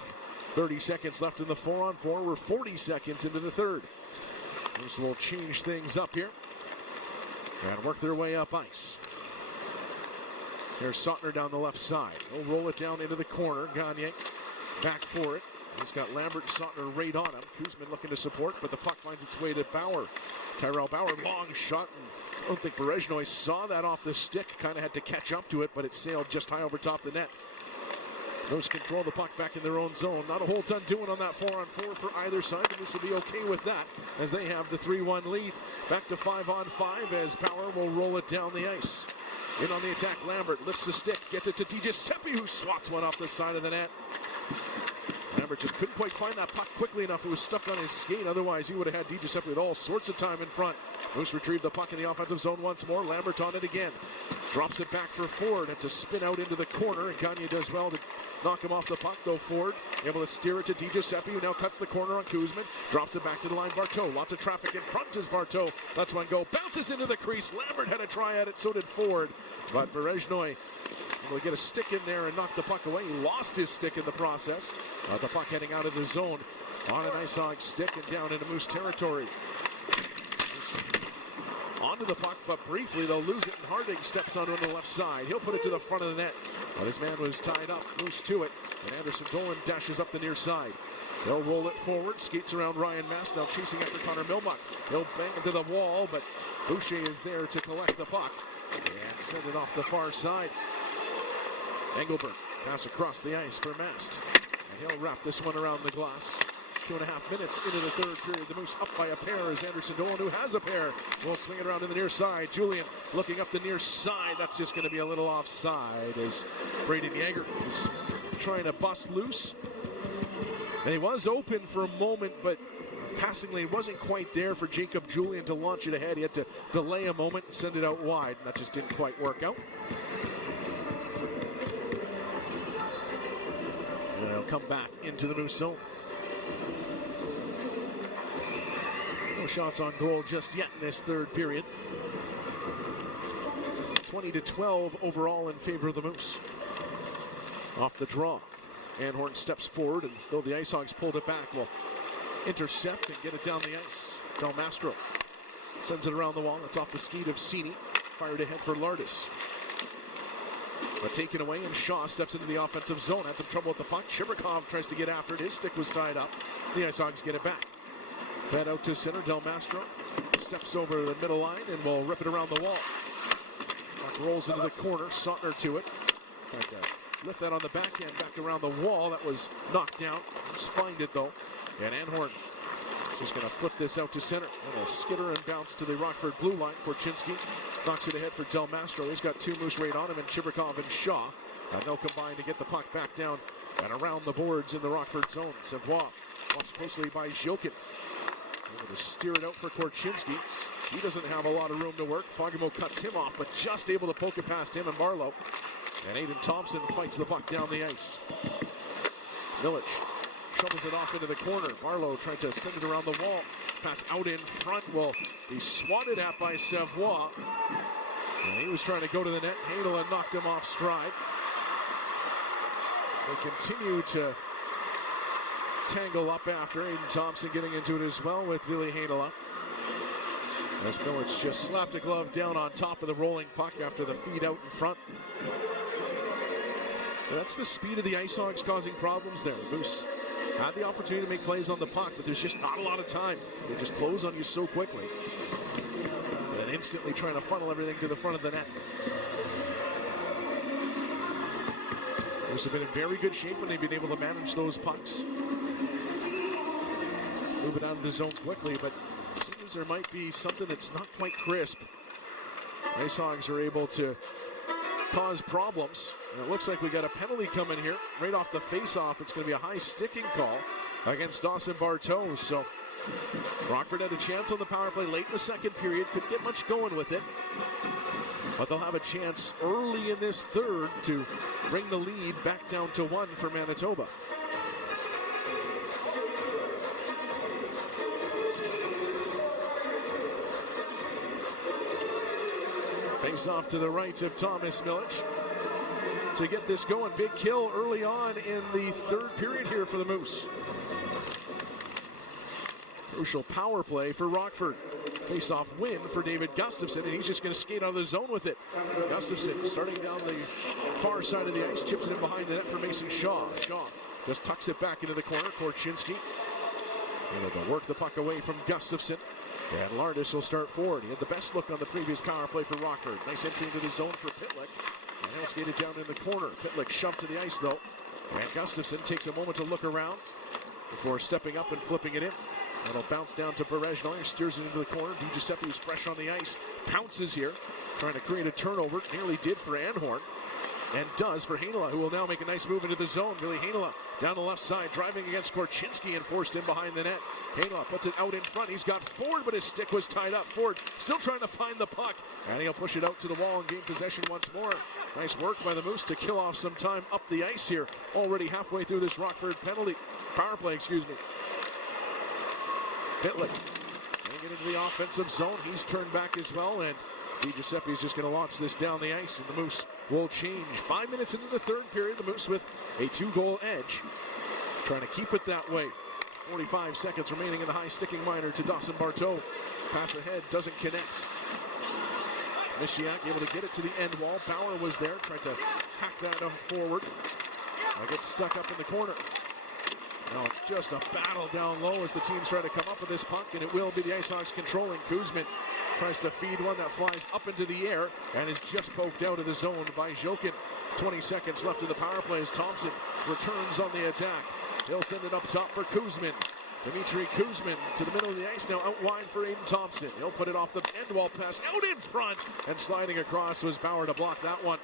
30 seconds left in the 4-on-4. We're 40 seconds into the third. Moose will change things up here and work their way up ice. Here's Sautner down the left side. He'll roll it down into the corner. Gagne back for it. He's got Lambert and Sautner right on him. Kuzman looking to support, but the puck finds its way to Bauer. Tyrell Bauer, long shot. And I don't think Berezhnoy saw that off the stick. Kind of had to catch up to it, but it sailed just high over top the net. Moose control the puck back in their own zone. Not a whole ton doing on that 4-on-4 for either side. The Moose will be okay with that as they have the 3-1 lead. Back to 5-on-5 as Power will roll it down the ice. In on the attack, Lambert lifts the stick, gets it to DiGiuseppe, who swats one off the side of the net. Lambert just couldn't quite find that puck quickly enough. It was stuck on his skate. Otherwise, he would have had DiGiuseppe with all sorts of time in front. Moose retrieve the puck in the offensive zone once more. Lambert on it again. Drops it back for Ford. It's a spin out into the corner, and Gagne does well to knock him off the puck, though Ford able to steer it to DiGiuseppe, who now cuts the corner on Kuzman. Drops it back to the line, Barteau. Lots of traffic in front as Barteau lets one go. Bounces into the crease. Lambert had a try at it, so did Ford. But Berezhnoy able to get a stick in there and knock the puck away. He lost his stick in the process. The puck heading out of the zone on an IceHog stick and down into Moose territory. Onto the puck, but briefly they'll lose it, and Harding steps onto the left side. He'll put it to the front of the net. But his man was tied up. Moose to it, and Anderson Dolan dashes up the near side. They'll roll it forward, skates around Ryan Mass, now chasing after Connor Milmuck. He'll bang into the wall, but Boucher is there to collect the puck and send it off the far side. Engelberg pass across the ice for Mast, and he'll wrap this one around the glass. 2.5 minutes into the third period. The Moose up by a pair as Anderson Dolan, who has a pair, will swing it around to the near side. Julian looking up the near side. That's just going to be a little offside as Braden Yeager is trying to bust loose. And he was open for a moment, but passing lane wasn't quite there for Jacob Julian to launch it ahead. He had to delay a moment and send it out wide, and that just didn't quite work out. And they'll come back into the Moose zone. No shots on goal just yet in this third period. 20-12 overall in favor of the Moose. Off the draw. Anhorn steps forward, and though the IceHogs pulled it back, will intercept and get it down the ice. Del Mastro sends it around the wall. It's off the skate of Cini. Fired ahead for Lardis. But taken away, and Shaw steps into the offensive zone. Had some trouble with the puck. Chibrikov tries to get after it. His stick was tied up. The IceHogs get it back. Fed out to center. Del Mastro steps over the middle line and will rip it around the wall. Puck rolls into the corner. Sautner to it. Lift that on the backhand back around the wall. That was knocked down. Just find it though. And Anhorn just going to flip this out to center. And a skitter and bounce to the Rockford blue line. Korchinski knocks it ahead for Del Mastro. He's got two Moose right on him, and Chibrikov and Shaw. And they'll combine to get the puck back down and around the boards in the Rockford zone. Savoie watched closely by Jokin. Able to steer it out for Korchinski. He doesn't have a lot of room to work. Fogamo cuts him off, but just able to poke it past him and Barlow. And Aiden Thompson fights the puck down the ice. Village shovels it off into the corner. Barlow tried to send it around the wall. Pass out in front will be swatted at by Savoie. And he was trying to go to the net. Heinola knocked him off stride. They continue to tangle up after. Aiden Thompson getting into it as well with Ville Heinola. As Millage just slapped a glove down on top of the rolling puck after the feed out in front. And that's the speed of the IceHogs causing problems there. Moose had the opportunity to make plays on the puck, but there's just not a lot of time. They just close on you so quickly. And then instantly trying to funnel everything to the front of the net. Moose have been in very good shape when they've been able to manage those pucks. Move it out of the zone quickly, but it seems there might be something that's not quite crisp. IceHogs are able to cause problems. And it looks like we got a penalty coming here right off the face-off. It's going to be a high sticking call against Dawson Barteau. So Rockford had a chance on the power play late in the second period. Couldn't get much going with it. But they'll have a chance early in this third to bring the lead back down to 1 for Manitoba. Face off to the right of Thomas Milic to get this going. Big kill early on in the third period here for the Moose. Crucial power play for Rockford. Face-off win for David Gustafson, and he's just going to skate out of the zone with it. Gustafson starting down the far side of the ice, chips it in behind the net for Mason Shaw. Shaw just tucks it back into the corner. Korchinski able to work the puck away from Gustafson. And Lardis will start forward. He had the best look on the previous power play for Rockford. Nice entry into the zone for Pitlick. And he'll skate it down in the corner. Pitlick shoved to the ice, though. And Gustafson takes a moment to look around before stepping up and flipping it in. It'll bounce down to Berezhnoi, steers it into the corner. Di Giuseppe is fresh on the ice, pounces here, trying to create a turnover. Nearly did for Anhorn, and does for Heinola, who will now make a nice move into the zone. Billy Heinola down the left side, driving against Korchinski and forced in behind the net. Heinola puts it out in front. He's got Ford, but his stick was tied up. Ford still trying to find the puck, and he'll push it out to the wall and gain possession once more. Nice work by the Moose to kill off some time up the ice here. Already halfway through this Rockford power play. Pitlick getting into the offensive zone. He's turned back as well, and Di Giuseppe is just going to launch this down the ice, and the Moose will change. 5 minutes into the third period, the Moose with a 2-goal edge, trying to keep it that way. 45 seconds remaining in the high sticking minor to Dawson Barteau. Pass ahead, doesn't connect. Mishiak able to get it to the end wall. Bauer was there, tried to hack that forward. Now gets stuck up in the corner. Now it's just a battle down low as the teams try to come up with this puck, and it will be the IceHogs controlling. Kuzmin tries to feed one that flies up into the air and is just poked out of the zone by Jokin. 20 seconds left of the power play as Thompson returns on the attack. He'll send it up top for Kuzmin. Dmitry Kuzmin to the middle of the ice now, out wide for Aiden Thompson. He'll put it off the end wall pass, out in front, and sliding across was Bauer to block that one.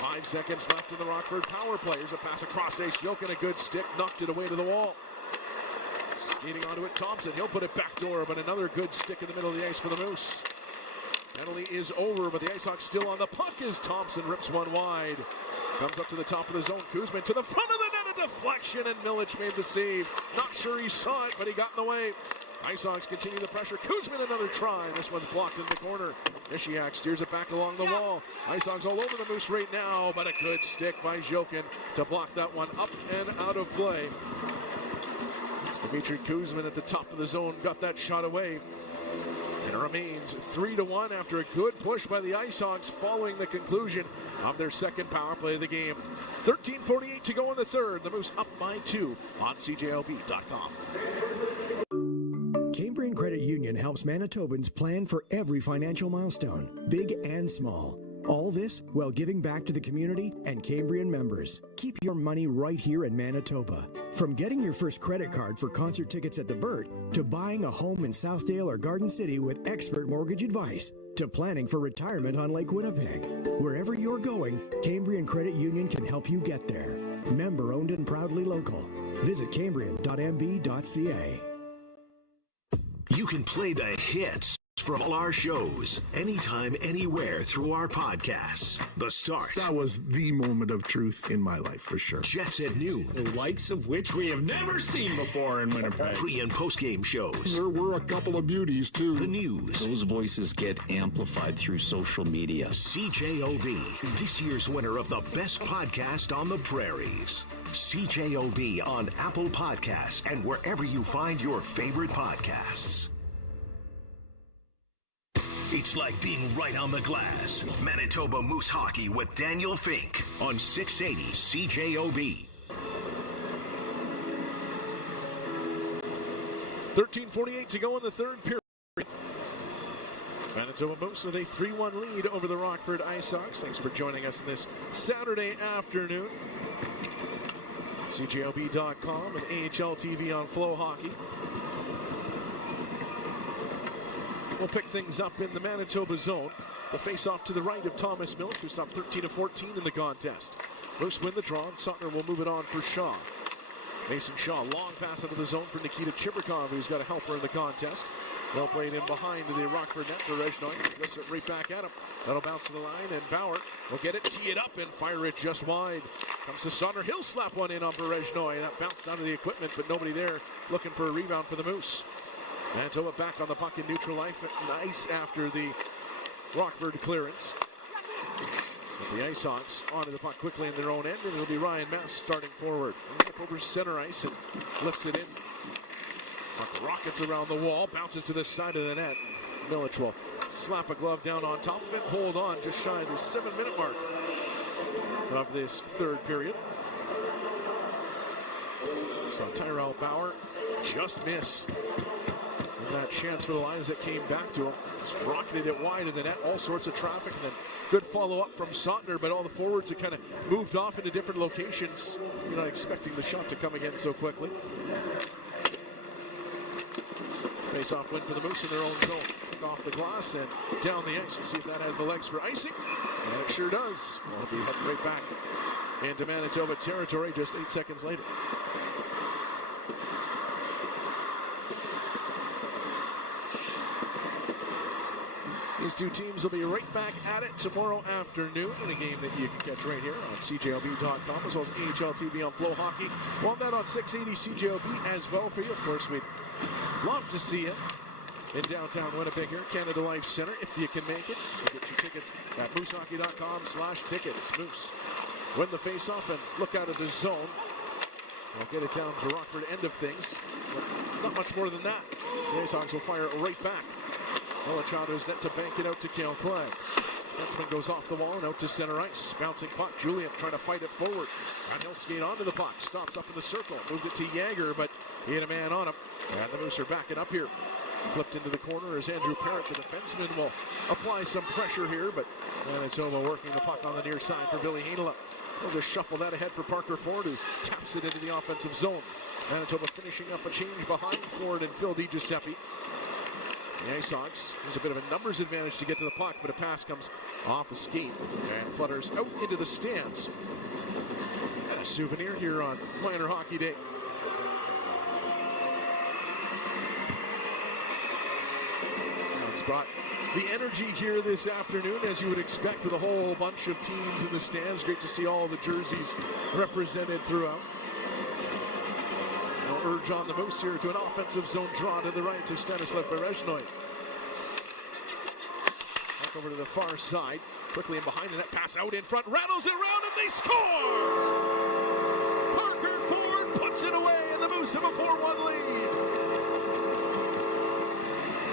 5 seconds left in the Rockford power play. Here's a pass across ice. Jokin, a good stick, knocked it away to the wall. Skating onto it, Thompson. He'll put it backdoor, but another good stick in the middle of the ice for the Moose. Penalty is over, but the IceHogs still on the puck as Thompson rips one wide. Comes up to the top of the zone. Kuzmin to the front of the net, a deflection, and Milic made the save. Not sure he saw it, but he got in the way. IceHogs continue the pressure. Kuzmin another try. This one's blocked in the corner. Mishiak steers it back along the wall. IceHogs all over the Moose right now, but a good stick by Jokin to block that one up and out of play. Dmitry Kuzmin at the top of the zone got that shot away. And it remains 3-1 after a good push by the IceHogs following the conclusion of their second power play of the game. 13:48 to go in the third. The Moose up by 2 on CJOB.com. Cambrian Credit Union helps Manitobans plan for every financial milestone, big and small. All this while giving back to the community and Cambrian members. Keep your money right here in Manitoba. From getting your first credit card for concert tickets at the Burt, to buying a home in Southdale or Garden City with expert mortgage advice, to planning for retirement on Lake Winnipeg. Wherever you're going, Cambrian Credit Union can help you get there. Member owned and proudly local. Visit cambrian.mb.ca. You can play the hits from all our shows anytime, anywhere through our podcasts. The Start. That was the moment of truth in my life, for sure. Jets at noon. The likes of which we have never seen before in Winnipeg. Pre- and post-game shows. There were a couple of beauties, too. The news. Those voices get amplified through social media. CJOB, this year's winner of the best podcast on the prairies. CJOB on Apple Podcasts and wherever you find your favorite podcasts. It's like being right on the glass. Manitoba Moose Hockey with Daniel Fink on 680 CJOB. 13:48 to go in the third period. Manitoba Moose with a 3-1 lead over the Rockford IceHogs. Thanks for joining us this Saturday afternoon. CJOB.com and AHL TV on FloHockey. We'll pick things up in the Manitoba zone. The face-off to the right of Thomas Milic, who stopped 13 of 14 in the contest. Moose win the draw, and Sutner will move it on for Shaw. Mason Shaw, long pass into the zone for Nikita Chibrikov, who's got a helper in the contest. Well played in behind the Rockford net for Rezhnoy. Lifts it right back at him. That'll bounce to the line, and Bauer will get it, tee it up, and fire it just wide. Comes to Sonner. He'll slap one in on Rezhnoy. That bounced out of the equipment, but nobody there looking for a rebound for the Moose. Manitoba back on the puck in neutral ice after the Rockford clearance. But the IceHogs onto the puck quickly in their own end, and it'll be Ryan Mess starting forward. Up over center ice and lifts it in. Puck rockets around the wall, bounces to the side of the net. Milic will slap a glove down on top of it, hold on just shy of the 7-minute mark of this third period. So Tyrell Bauer just miss. And that chance for the Lions that came back to him. Just rocketed it wide of the net, all sorts of traffic, and then good follow-up from Sontner, but all the forwards have kind of moved off into different locations. You're not expecting the shot to come again so quickly. Face-off win for the Moose in their own zone. Off the glass and down the ice. We'll see if that has the legs for icing. And it sure does. It'll be heading right back into Manitoba territory just 8 seconds later. These two teams will be right back at it tomorrow afternoon in a game that you can catch right here on CJOB.com, as well as AHL TV on FloHockey. Want that on 680 CJOB as well for you. Of course, we'd love to see it in downtown Winnipeg here, Canada Life Center, if you can make it. You get your tickets at moosehockey.com/tickets. Moose win the face-off and look out of the zone. We'll get it down to Rockford end of things. But not much more than that. So the IceHogs will fire it right back. Melichonda's net to bank it out to Cale Clay. Defenseman goes off the wall and out to center ice. Bouncing puck. Julian trying to fight it forward. And he'll skate onto the puck. Stops up in the circle. Moved it to Yager, but he had a man on him. And the Moose are backing up here. Flipped into the corner as Andrew Parrott, the defenseman, will apply some pressure here, but Manitoba working the puck on the near side for Billy Heinola. They'll just shuffle that ahead for Parker Ford, who taps it into the offensive zone. Manitoba finishing up a change behind Ford and Phil DiGiuseppe. The IceHogs, there's a bit of a numbers advantage to get to the puck, but a pass comes off a skate and flutters out into the stands. And a souvenir here on Minor Hockey Day. It's brought the energy here this afternoon, as you would expect, with a whole bunch of teams in the stands. Great to see all the jerseys represented throughout. No urge on the Moose here to an offensive zone draw to the right of Stanislav Berezhnoy. Back over to the far side, quickly in behind the net, pass out in front, rattles it around, and they score! Parker Ford puts it away, and the Moose have a 4-1 lead.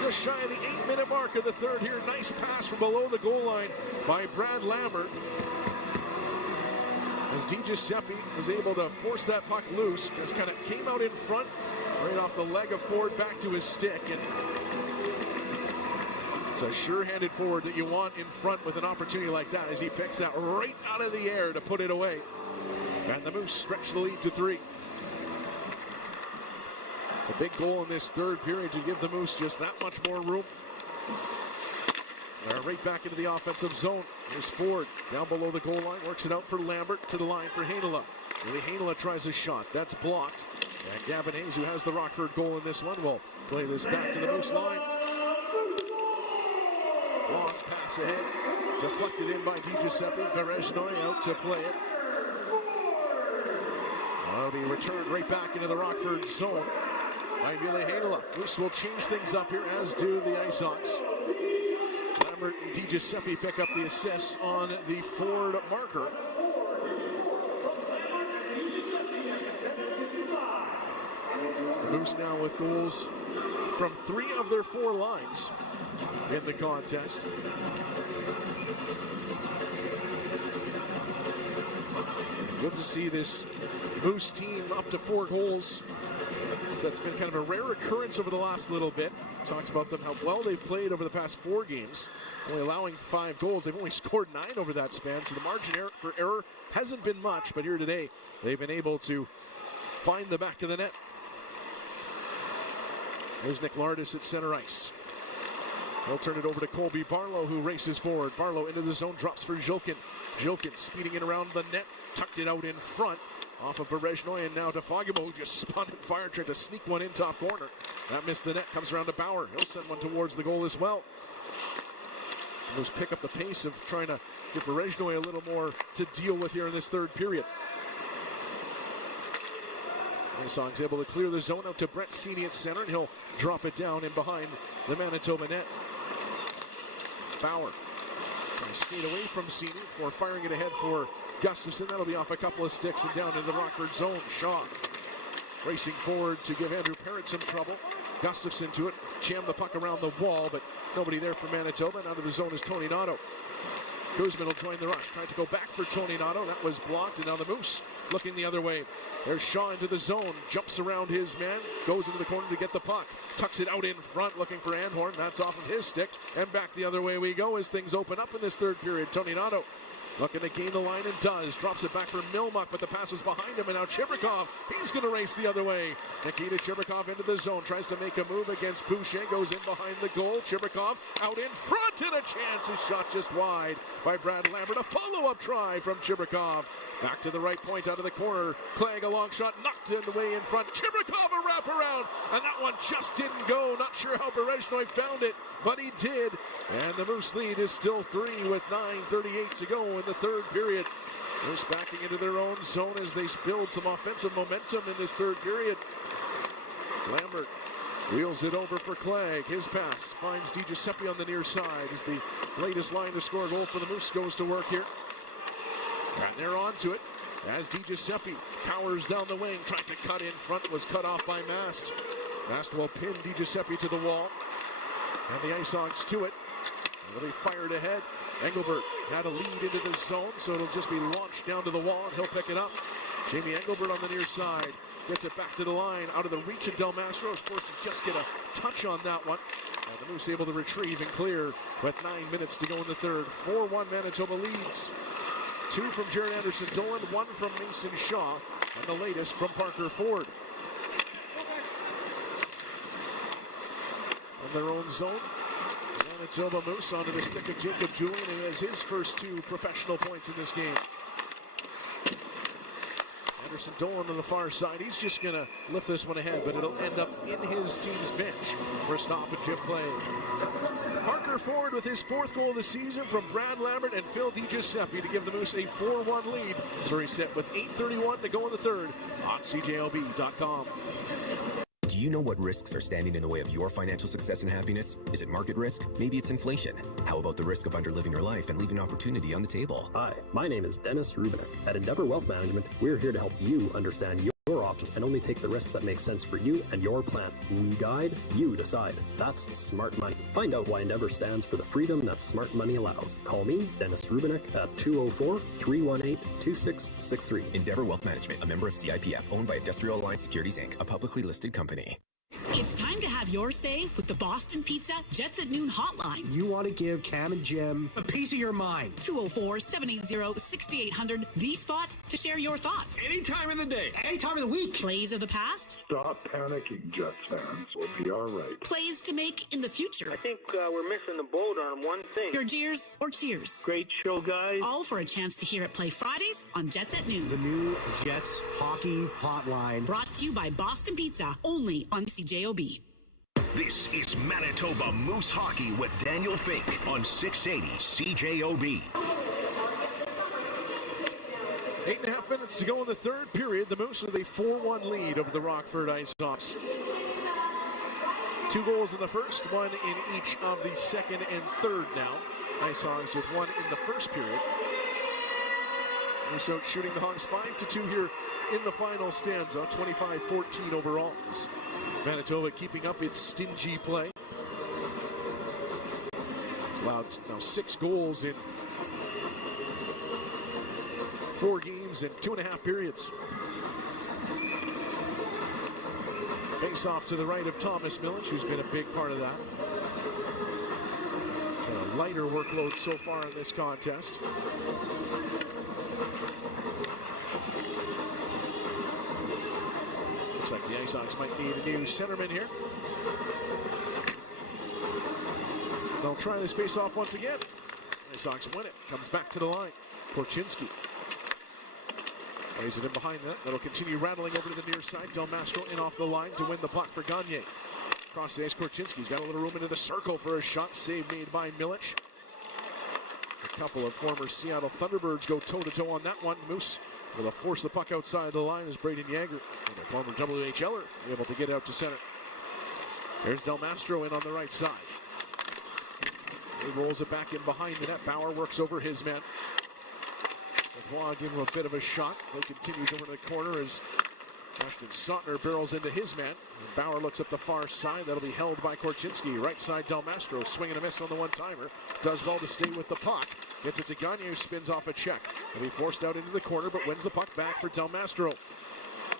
Just shy of the 8-minute mark of the third here. Nice pass from below the goal line by Brad Lambert. As DiGiuseppe was able to force that puck loose, just kind of came out in front, right off the leg of Ford back to his stick. And it's a sure-handed forward that you want in front with an opportunity like that, as he picks that right out of the air to put it away. And the Moose stretch the lead to 3. A big goal in this third period to give the Moose just that much more room. They're right back into the offensive zone. Here's Ford down below the goal line, works it out for Lambert, to the line for Heinola. Willie Heinola tries a shot. That's blocked. And Gavin Hayes, who has the Rockford goal in this one, will play this back to the Moose line. Long pass ahead. Deflected in by DiGiuseppe. Berezhnoy out to play it. That'll be returned right back into the Rockford zone by Ville Heinola. Moose will change things up here, as do the IceHogs. Lambert and DiGiuseppe pick up the assists on the Ford marker. It's the Moose now with goals from 3 of their 4 lines in the contest. Good to see this Moose team up to 4 goals. So that's been kind of a rare occurrence over the last little bit. Talked about them, how well they've played over the past 4 games, only allowing 5 goals. They've only scored 9 over that span, so the margin for error hasn't been much, but here today, they've been able to find the back of the net. There's Nick Lardis at center ice. He'll turn it over to Colby Barlow, who races forward. Barlow into the zone, drops for Jolkin. Jolkin speeding in around the net, tucked it out in front. off of Berezhnoy, and now DeFogimo, who just spun and fired, tried to sneak one in top corner. That missed the net, comes around to Bauer. He'll send one towards the goal as well. Those pick up the pace of trying to give Berezhnoy a little more to deal with here in this third period. IceHogs able to clear the zone out to Brett Seney at center, and he'll drop it down in behind the Manitoba net. Bauer trying to skate away from Seney before firing it ahead for Gustafsson. That'll be off a couple of sticks and down in the Rockford zone. Shaw racing forward to give Andrew Parrott some trouble. Gustafsson to it, jammed the puck around the wall, but nobody there for Manitoba. And out of the zone is Tony Nato. Kuzman will join the rush. Tried to go back for Tony Nato. That was blocked, and now the Moose looking the other way. There's Shaw into the zone. Jumps around his man. Goes into the corner to get the puck. Tucks it out in front, looking for Anhorn. That's off of his stick. And back the other way we go as things open up in this third period. Tony Nato looking to gain the line and does. Drops it back for Milmuck, but the pass was behind him, and now Chibrikov, he's going to race the other way. Nikita Chibrikov into the zone, tries to make a move against Boucher, goes in behind the goal. Chibrikov out in front, and a chance. His shot just wide by Brad Lambert. A follow-up try from Chibrikov. Back to the right point out of the corner. Clegg, a long shot, knocked in the way in front. Chibrikov, a wraparound, and that one just didn't go. Not sure how Berezhnoy found it, but he did. And the Moose lead is still 3 with 9:38 to go in the third period. Moose backing into their own zone as they build some offensive momentum in this third period. Lambert wheels it over for Clegg. His pass finds DiGiuseppe on the near side as the latest line to score a goal for the Moose goes to work here. And they're on to it as DiGiuseppe powers down the wing, tried to cut in front, was cut off by Mast. Mast will pin DiGiuseppe to the wall. And the IceHogs to it. And they fired ahead. Engelbert had a lead into the zone, so it'll just be launched down to the wall, and he'll pick it up. Jamie Engelbert on the near side. Gets it back to the line, out of the reach of Del Mastro. Is forced to just get a touch on that one. And the Moose able to retrieve and clear with 9 minutes to go in the third. 4-1 Manitoba leads. 2 from Jared Anderson Dolan, 1 from Mason Shaw, and the latest from Parker Ford. On their own zone, Manitoba Moose onto the stick of Jacob Julian, who has his first 2 professional points in this game. Anderson Dolan on the far side. He's just going to lift this one ahead, but it'll end up in his team's bench for a stop and chip play. Parker Ford with his 4th goal of the season from Brad Lambert and Phil DiGiuseppe to give the Moose a 4-1 lead. So he's set with 8:31 to go in the third on CJOB.com. Do you know what risks are standing in the way of your financial success and happiness? Is it market risk? Maybe it's inflation. How about the risk of underliving your life and leaving opportunity on the table? Hi, my name is Dennis Rubinek. At Endeavor Wealth Management, we're here to help you understand your options and only take the risks that make sense for you and your plan. We guide, you decide. That's smart money. Find out why Endeavor stands for the freedom that smart money allows. Call me, Dennis Rubinek, at 204-318-2663. Endeavor Wealth Management, a member of CIPF, owned by Industrial Alliance Securities, Inc., a publicly listed company. It's time to have your say with the Boston Pizza Jets at Noon hotline. You want to give Cam and Jim a piece of your mind. 204-780-6800, the spot to share your thoughts. Any time of the day. Any time of the week. Plays of the past. Stop panicking, Jets fans. We'll be all right. Plays to make in the future. I think we're missing the boat on one thing. Your jeers or cheers. Great show, guys. All for a chance to hear it play Fridays on Jets at Noon. The new Jets Hockey Hotline. Brought to you by Boston Pizza, only on CJOB. This is Manitoba Moose Hockey with Daniel Fink on 680 CJOB. 8.5 minutes to go in the third period. The Moose with a 4-1 lead over the Rockford IceHogs. 2 goals in the first, 1 in each of the second and third now. IceHogs with 1 in the first period. Moose out shooting the Hogs 5-2 here in the final stanza. 25-14 overall. Manitoba keeping up its stingy play. It's allowed now 6 goals in 4 games and 2.5 periods. Face off to the right of Thomas Milic, who's been a big part of that. It's a lighter workload so far in this contest. Looks like the IceHogs might need a new centerman here. They'll try this face-off once again. IceHogs win it. Comes back to the line. Korchinski. Plays it in behind that. That'll continue rattling over to the near side. Del Mastro in off the line to win the puck for Gagne. Across the ice, Korchinski's got a little room into the circle for a shot. Save made by Milic. A couple of former Seattle Thunderbirds go toe-to-toe on that one. Moose will force the puck outside the line as Braden Yeager, and a former WHLer, able to get out to center. There's Del Mastro in on the right side. He rolls it back in behind the net. Bauer works over his man. Savoie give him a bit of a shot. He continues over to the corner as Ashton Sautner barrels into his man. And Bauer looks up the far side. That'll be held by Korchinski. Right side, Del Mastro swing and a miss on the one-timer. Does well to stay with the puck. Gets it to Gagne, who spins off a check. He'll be forced out into the corner, but wins the puck back for Del Mastro.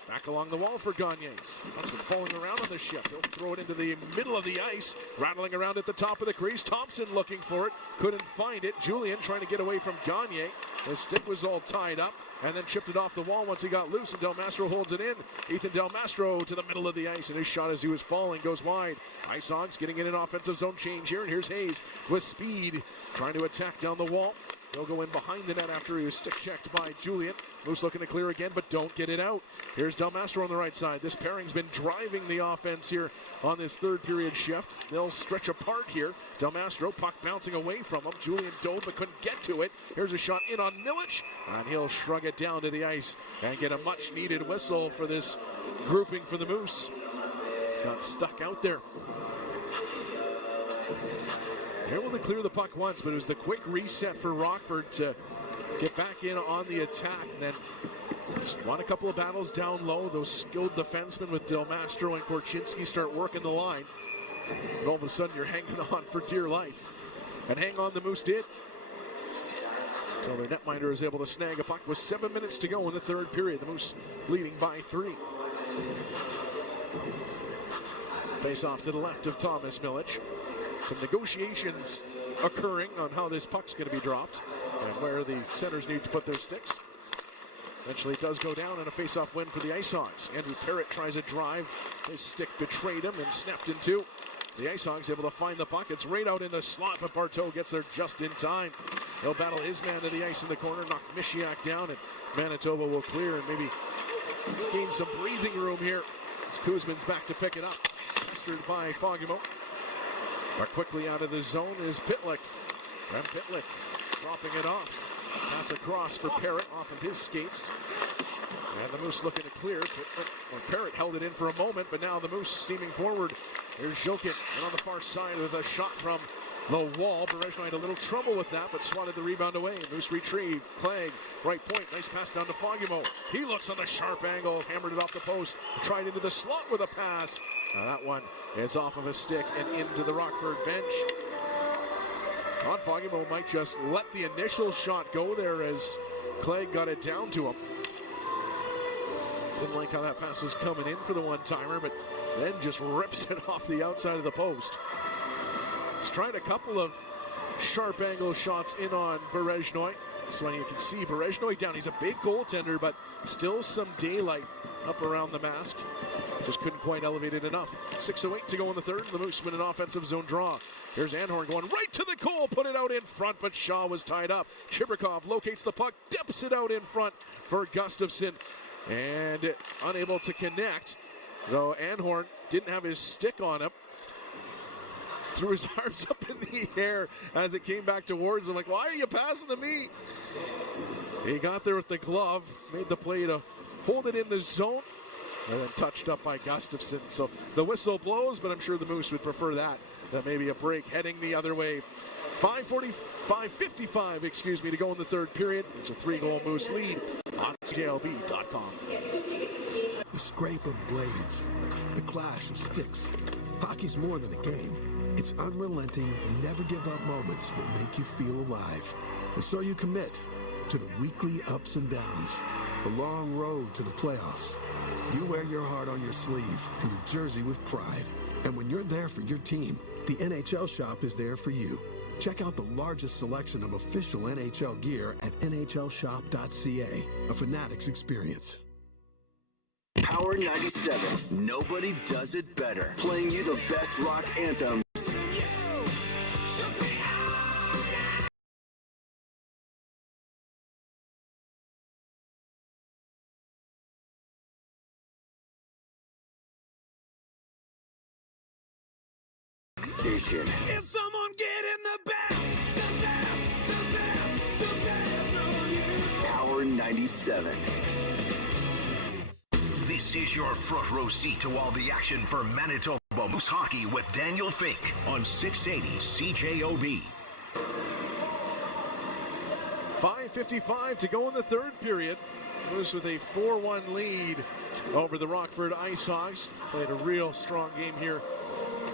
Back along the wall for Gagne. Puck's been falling around on the shift. He'll throw it into the middle of the ice. Rattling around at the top of the crease. Thompson looking for it. Couldn't find it. Julian trying to get away from Gagne. His stick was all tied up. And then chipped it off the wall once he got loose. And Del Mastro holds it in. Ethan Del Mastro to the middle of the ice. And his shot as he was falling goes wide. IceHogs getting in an offensive zone change here. And here's Hayes with speed. Trying to attack down the wall. He'll go in behind the net after he was stick checked by Julian. Moose looking to clear again, but don't get it out. Here's Del Mastro on the right side. This pairing's been driving the offense here on this third period shift. They'll stretch apart here. Del Mastro, puck bouncing away from him. Julian dove but couldn't get to it. Here's a shot in on Milic, and he'll shrug it down to the ice and get a much needed whistle for this grouping for the Moose. Got stuck out there. Able to clear the puck once, but it was the quick reset for Rockford to get back in on the attack. And then just won a couple of battles down low. Those skilled defensemen with Del Mastro and Korchinski start working the line. And all of a sudden, you're hanging on for dear life. And hang on, the Moose did. So their netminder is able to snag a puck with 7 minutes to go in the third period. The Moose leading by 3. Face off to the left of Thomas Milic. Some negotiations occurring on how this puck's going to be dropped and where the centers need to put their sticks. Eventually it does go down and a face-off win for the IceHogs. Andrew Parrott tries a drive. His stick betrayed him and snapped in two. The IceHogs able to find the puck. It's right out in the slot, but Barteau gets there just in time. He'll battle his man to the ice in the corner, knock Mishiak down, and Manitoba will clear and maybe gain some breathing room here as Kuzman's back to pick it up. Mastered by Fogimo. But quickly out of the zone is Pitlick. And Pitlick dropping it off. Pass across for Parrott off of his skates. And the Moose looking to clear. Parrott held it in for a moment, but now the Moose steaming forward. Here's Jokic, and on the far side with a shot from the wall. Berezhny had a little trouble with that, but swatted the rebound away. Moose retrieve. Clegg, right point. Nice pass down to Fogimo. He looks on the sharp angle, hammered it off the post, tried into the slot with a pass. Now that one is off of a stick and into the Rockford bench. Ron Fogimo might just let the initial shot go there as Clegg got it down to him. Didn't like how that pass was coming in for the one-timer, but then just rips it off the outside of the post. He's tried a couple of sharp angle shots in on Berezhny. This one you can see Berezhny down. He's a big goaltender, but still some daylight up around the mask. Just couldn't quite elevate it enough. 6:08 to go in the third. The Moose win an offensive zone draw. Here's Anhorn going right to the goal, put it out in front, but Shaw was tied up. Chibrikov locates the puck, dips it out in front for Gustafsson, and unable to connect. Though Anhorn didn't have his stick on him. Threw his arms up in the air as it came back towards him. Like, why are you passing to me? He got there with the glove, made the play to hold it in the zone, and then touched up by Gustafsson. So the whistle blows, but I'm sure the Moose would prefer that than maybe a break heading the other way. 5:55 to go in the third period. It's a 3-goal Moose lead on CJOB.com. The scrape of blades, the clash of sticks. Hockey's more than a game. It's unrelenting, never give up moments that make you feel alive. And so you commit to the weekly ups and downs, the long road to the playoffs. You wear your heart on your sleeve and your jersey with pride. And when you're there for your team, the NHL shop is there for you. Check out the largest selection of official NHL gear at nhlshop.ca, a Fanatics experience. Power 97. Nobody does it better. Playing you the best rock anthems. station. Is someone getting the best? Power 97. This is your front row seat to all the action for Manitoba Moose Hockey with Daniel Fink on 680 CJOB. 5:55 to go in the third period. Moose with a 4-1 lead over the Rockford IceHogs. Played a real strong game here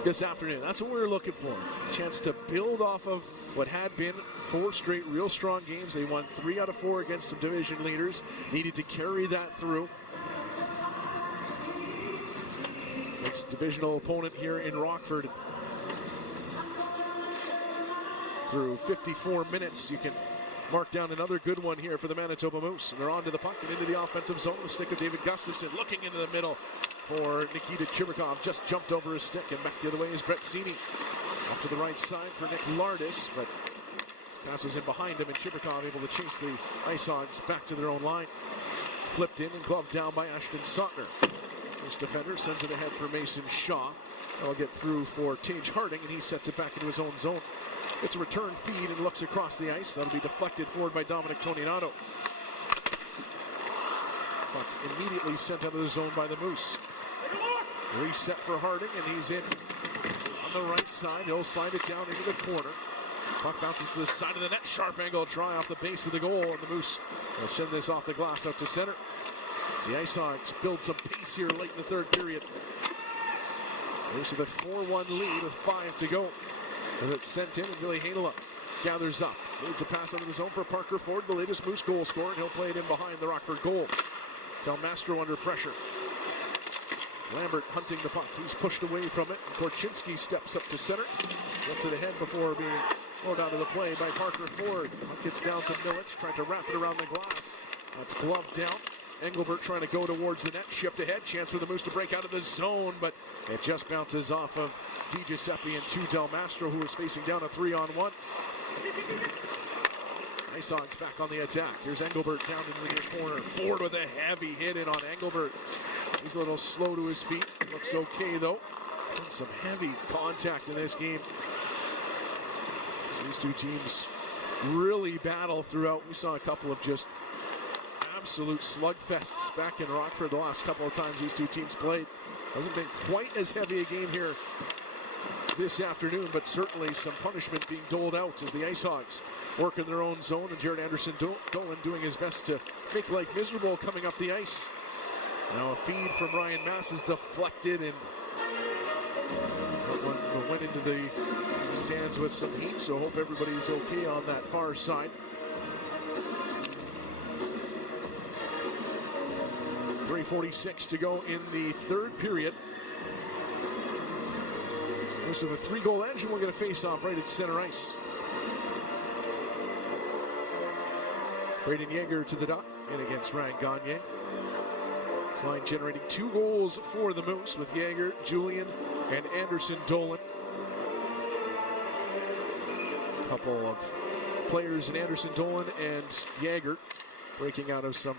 this afternoon. That's what we were looking for. A chance to build off of what had been 4 straight real strong games. They won 3 out of 4 against some division leaders. Needed to carry that through. It's a divisional opponent here in Rockford. Through 54 minutes, you can mark down another good one here for the Manitoba Moose. And they're on to the puck and into the offensive zone. The stick of David Gustafson looking into the middle for Nikita Chibikov. Just jumped over his stick, and back the other way is Brett Sini. Off to the right side for Nick Lardis, but passes in behind him, and Chibikov able to chase the IceHogs back to their own line. Flipped in and gloved down by Ashton Sotner. This defender sends it ahead for Mason Shaw. They'll get through for Tage Harding, and he sets it back into his own zone. Gets a return feed and looks across the ice. That'll be deflected forward by Dominic Toninato. But immediately sent out of the zone by the Moose. Reset for Harding, and he's in on the right side. He'll slide it down into the corner. Puck bounces to the side of the net. Sharp angle try off the base of the goal, and the Moose will send this off the glass out to center. As the IceHogs build some pace here late in the third period. Moose with a 4-1 lead with 5 to go. And it's sent in, and Billy Hainala gathers up. Leads a pass out of the zone for Parker Ford, the latest Moose goal scorer, and he'll play it in behind the Rockford goal. Del Mastro under pressure. Lambert hunting the puck. He's pushed away from it. Korchinski steps up to center. Gets it ahead before being thrown out of the play by Parker Ford. Puck gets down to Milic, trying to wrap it around the glass. That's gloved down. Engelbert trying to go towards the net, shipped ahead. Chance for the Moose to break out of the zone, but it just bounces off of Di Giuseppe and to Del Mastro, who is facing down a 3-on-1. IceHogs back on the attack. Here's Engelbert down into the corner. Ford with a heavy hit in on Engelbert. He's a little slow to his feet. Looks okay, though. And some heavy contact in this game. So these two teams really battle throughout. We saw a couple of just absolute slugfests back in Rockford the last couple of times these two teams played. Hasn't been quite as heavy a game here this afternoon, but certainly some punishment being doled out as the IceHogs work in their own zone, and Jared Anderson Dolan doing his best to make life miserable coming up the ice. Now a feed from Ryan Mass is deflected, and one went into the stands with some heat, so hope everybody's okay on that far side. 3:46 to go in the third period. This is a 3-goal edge, and we're going to face off right at center ice. Braden Yeager to the dot, in against Ryan Gagne. This line generating 2 goals for the Moose with Yeager, Julian, and Anderson Dolan. A couple of players in Anderson Dolan and Yeager breaking out of some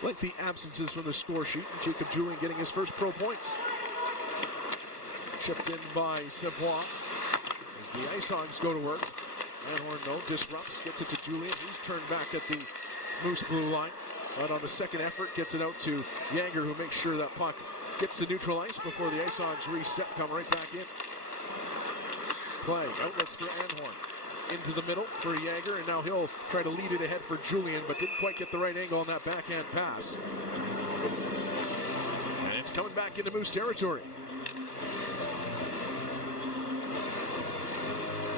lengthy absences from the score sheet. Jacob Julian getting his first pro points. Chipped in by Savoie as the IceHogs go to work. Anhorn, though, disrupts, gets it to Julian. He's turned back at the Moose blue line. But on the second effort, gets it out to Yeager, who makes sure that puck gets to neutral ice before the IceHogs reset, come right back in. Play, outlets for Anhorn. Into the middle for Yeager, and now he'll try to lead it ahead for Julian, but didn't quite get the right angle on that backhand pass. And it's coming back into Moose territory.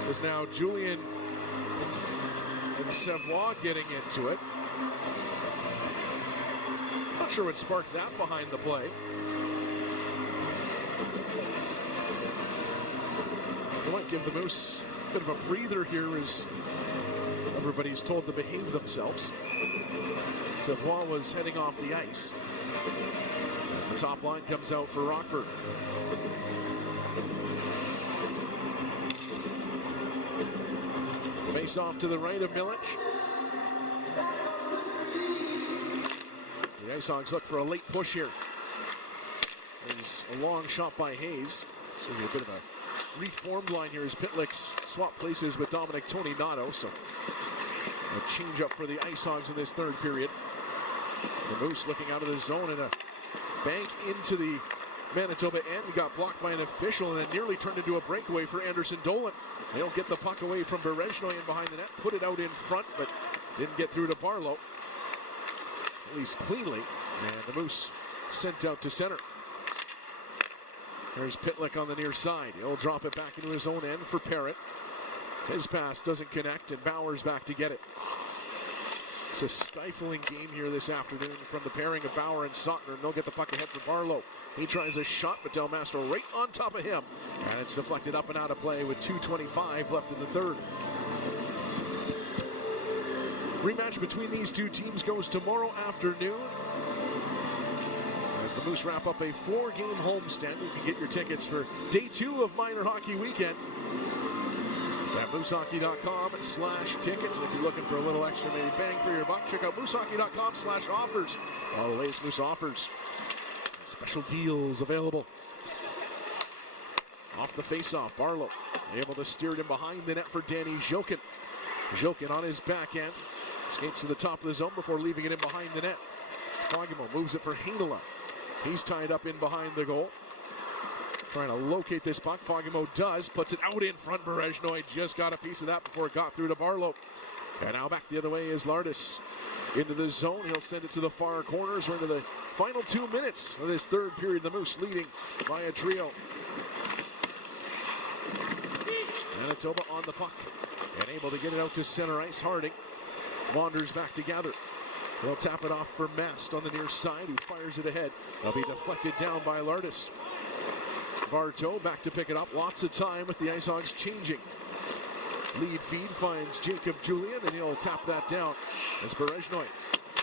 Is now Julian and Savoie getting into it. Not sure what sparked that behind the play. They might give the Moose a bit of a breather here as everybody's told to behave themselves. Savoie was heading off the ice as the top line comes out for Rockford. Face off to the right of Milic. The IceHogs look for a late push here. There's a long shot by Hayes. So a bit of a reformed line here as Pitlick's swap places with Dominic Toninato. So a change up for the IceHogs in this third period. The Moose looking out of the zone and a bank into the Manitoba end. Got blocked by an official and then nearly turned into a breakaway for Anderson Dolan. They'll get the puck away from Berezhnoy in behind the net, put it out in front, but didn't get through to Barlow. At least cleanly. And the Moose sent out to center. There's Pitlick on the near side. He'll drop it back into his own end for Parrott. His pass doesn't connect, and Bauer's back to get it. It's a stifling game here this afternoon from the pairing of Bauer and Sautner, and they'll get the puck ahead for Barlow. He tries a shot, but Del Mastro right on top of him. And it's deflected up and out of play with 2:25 left in the third. Rematch between these two teams goes tomorrow afternoon. As the Moose wrap up a 4-game homestand, you can get your tickets for day 2 of Minor Hockey Weekend at moosehockey.com/tickets. And if you're looking for a little extra maybe bang for your buck, check out moosehockey.com/offers. All the latest Moose offers. Special deals available. Off the face-off, Barlow able to steer it in behind the net for Danny Jokin. Jokin on his back end. Skates to the top of the zone before leaving it in behind the net. Fogemo moves it for Heinola. He's tied up in behind the goal. Trying to locate this puck. Fogemo does. Puts it out in front. Berezhnoy just got a piece of that before it got through to Barlow. And now back the other way is Lardis. Into the zone. He'll send it to the far corners. We're into the final 2 minutes of this third period. The Moose leading by a trio. Manitoba on the puck. And able to get it out to center ice. Harding wanders back to gather. They'll tap it off for Mast on the near side, who fires it ahead. They'll be deflected down by Lardis. Bartow back to pick it up. Lots of time with the IceHogs changing. Lead feed finds Jacob Julian, and he'll tap that down as Berezhnoy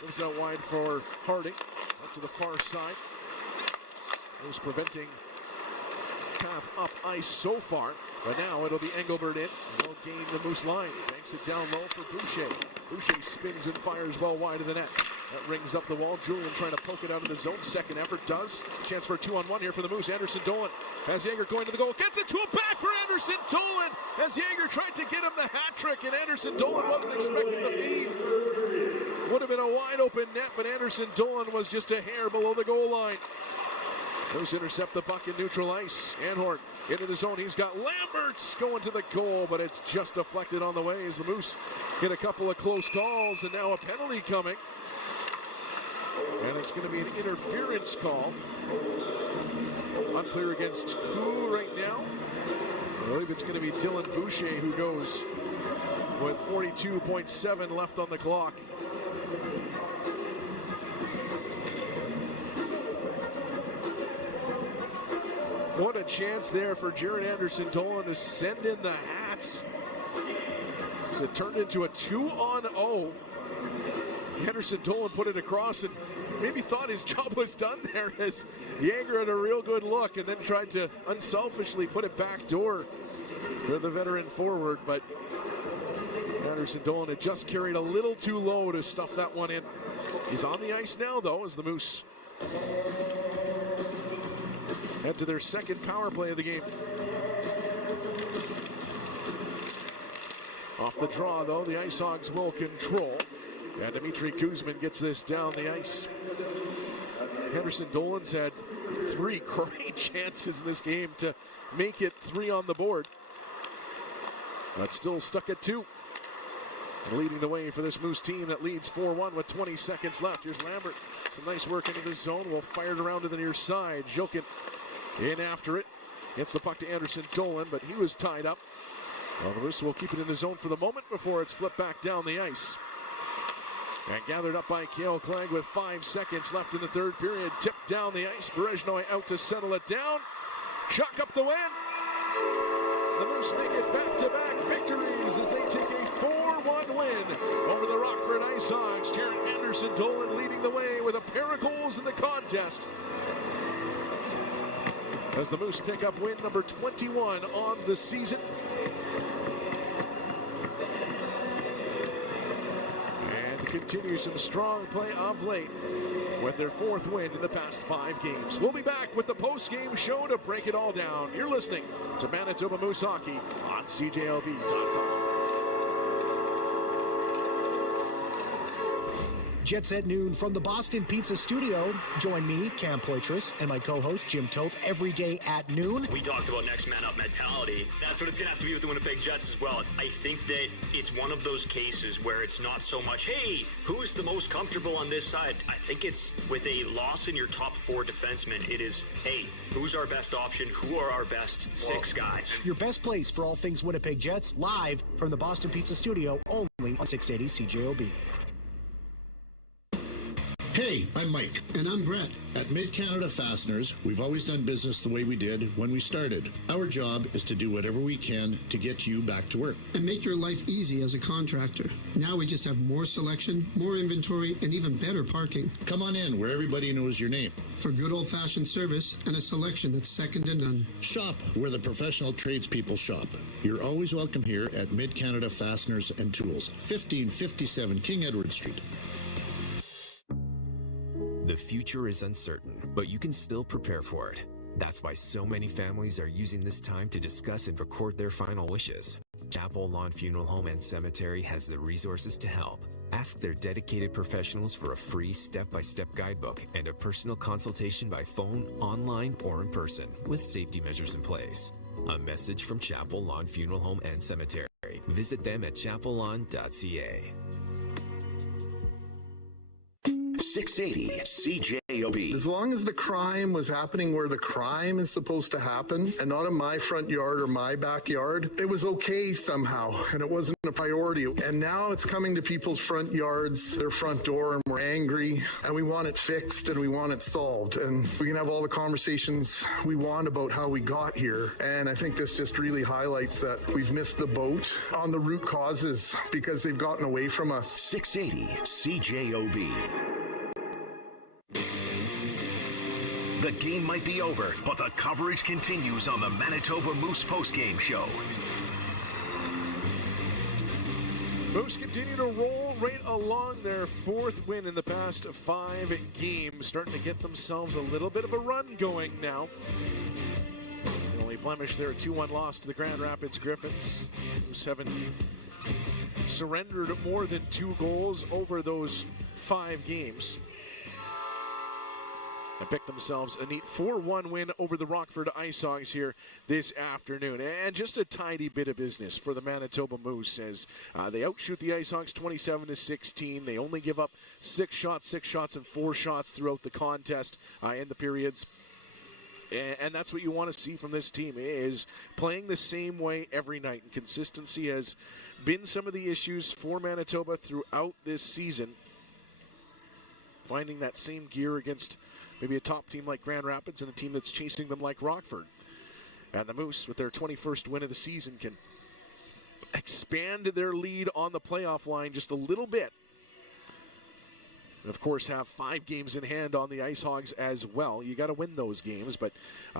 moves out wide for Harding. Up to the far side. Who's preventing path up ice so far. But now it'll be Engelbert in. And they'll gain the Moose line. Banks it down low for Boucher. Boucher spins and fires well wide of the net. That rings up the wall. Julian trying to poke it out of the zone. Second effort does. Chance for a 2-on-1 here for the Moose. Anderson Dolan has Jaeger going to the goal. Gets it to a back for Anderson Dolan as Jaeger tried to get him the hat trick, and Anderson Dolan wasn't expecting the feed. Would have been a wide open net, but Anderson Dolan was just a hair below the goal line. Moose intercept the puck in neutral ice. Anhorn into the zone. He's got Lamberts going to the goal, but it's just deflected on the way as the Moose get a couple of close calls, and now a penalty coming. And it's going to be an interference call. Unclear against who right now. I believe it's going to be Dylan Boucher who goes with 42.7 left on the clock. What a chance there for Jared Anderson Dolan to send in the hats. So it turned into a 2-on-0. Anderson Dolan put it across and maybe thought his job was done there as Jaeger had a real good look and then tried to unselfishly put it back door for the veteran forward. But Anderson Dolan had just carried a little too low to stuff that one in. He's on the ice now, though, as the Moose head to their second power play of the game. Off the draw, though, the IceHogs will control. And Dmitry Kuzmin gets this down the ice. Anderson Dolan's had 3 great chances in this game to make it 3 on the board. But still stuck at 2. Leading the way for this Moose team that leads 4-1 with 20 seconds left. Here's Lambert. Some nice work into the zone. Will fire it around to the near side. Jokin in after it. Gets the puck to Anderson Dolan, but he was tied up. Well, the Moose will keep it in the zone for the moment before it's flipped back down the ice. And gathered up by Cale Clegg with 5 seconds left in the third period. Tipped down the ice. Berezhnoy out to settle it down. Chuck up the win. The Moose make it back-to-back victories as they take a 4-1 win over the Rockford IceHogs. Jared Anderson Dolan leading the way with a pair of goals in the contest, as the Moose pick up win number 21 on the season. And the continue some strong play of late with their 4th win in the past 5 games. We'll be back with the post-game show to break it all down. You're listening to Manitoba Moose Hockey on CJOB.com. Jets at noon from the Boston Pizza Studio. Join me, Cam Poitras, and my co-host Jim Toth every day at noon. We talked about next man up mentality. That's what it's going to have to be with the Winnipeg Jets as well. I think that it's one of those cases where it's not so much, hey, who's the most comfortable on this side? I think it's with a loss in your top 4 defensemen, it is, hey, who's our best option? Who are our best 6 guys? Your best place for all things Winnipeg Jets, live from the Boston Pizza Studio, only on 680 CJOB. Hey, I'm Mike. And I'm Brett. At Mid-Canada Fasteners, we've always done business the way we did when we started. Our job is to do whatever we can to get you back to work. And make your life easy as a contractor. Now we just have more selection, more inventory, and even better parking. Come on in where everybody knows your name. For good old-fashioned service and a selection that's second to none. Shop where the professional tradespeople shop. You're always welcome here at Mid-Canada Fasteners and Tools, 1557 King Edward Street. The future is uncertain, but you can still prepare for it. That's why so many families are using this time to discuss and record their final wishes. Chapel Lawn Funeral Home and Cemetery has the resources to help. Ask their dedicated professionals for a free step-by-step guidebook and a personal consultation by phone, online, or in person, with safety measures in place. A message from Chapel Lawn Funeral Home and Cemetery. Visit them at chapellawn.ca. 680 CJOB. As long as the crime was happening where the crime is supposed to happen and not in my front yard or my backyard, it was okay somehow, and it wasn't a priority. And now it's coming to people's front yards, their front door, and we're angry, and we want it fixed, and we want it solved. And we can have all the conversations we want about how we got here. And I think this just really highlights that we've missed the boat on the root causes because they've gotten away from us. 680 CJOB. The game might be over, but the coverage continues on the Manitoba Moose postgame show. Moose continue to roll right along their 4th win in the past 5 games, starting to get themselves a little bit of a run going now. The only blemish there, a 2-1 loss to the Grand Rapids Griffins, who haven't surrendered more than 2 goals over those 5 games. And picked themselves a neat 4-1 win over the Rockford IceHogs here this afternoon. And just a tidy bit of business for the Manitoba Moose as they outshoot the IceHogs 27-16. They only give up 6 shots, and 4 shots throughout the contest in the periods. And that's what you want to see from this team, is playing the same way every night. And consistency has been some of the issues for Manitoba throughout this season. Finding that same gear against maybe a top team like Grand Rapids and a team that's chasing them like Rockford. And the Moose, with their 21st win of the season, can expand their lead on the playoff line just a little bit. And of course, have 5 games in hand on the IceHogs as well. You got to win those games, but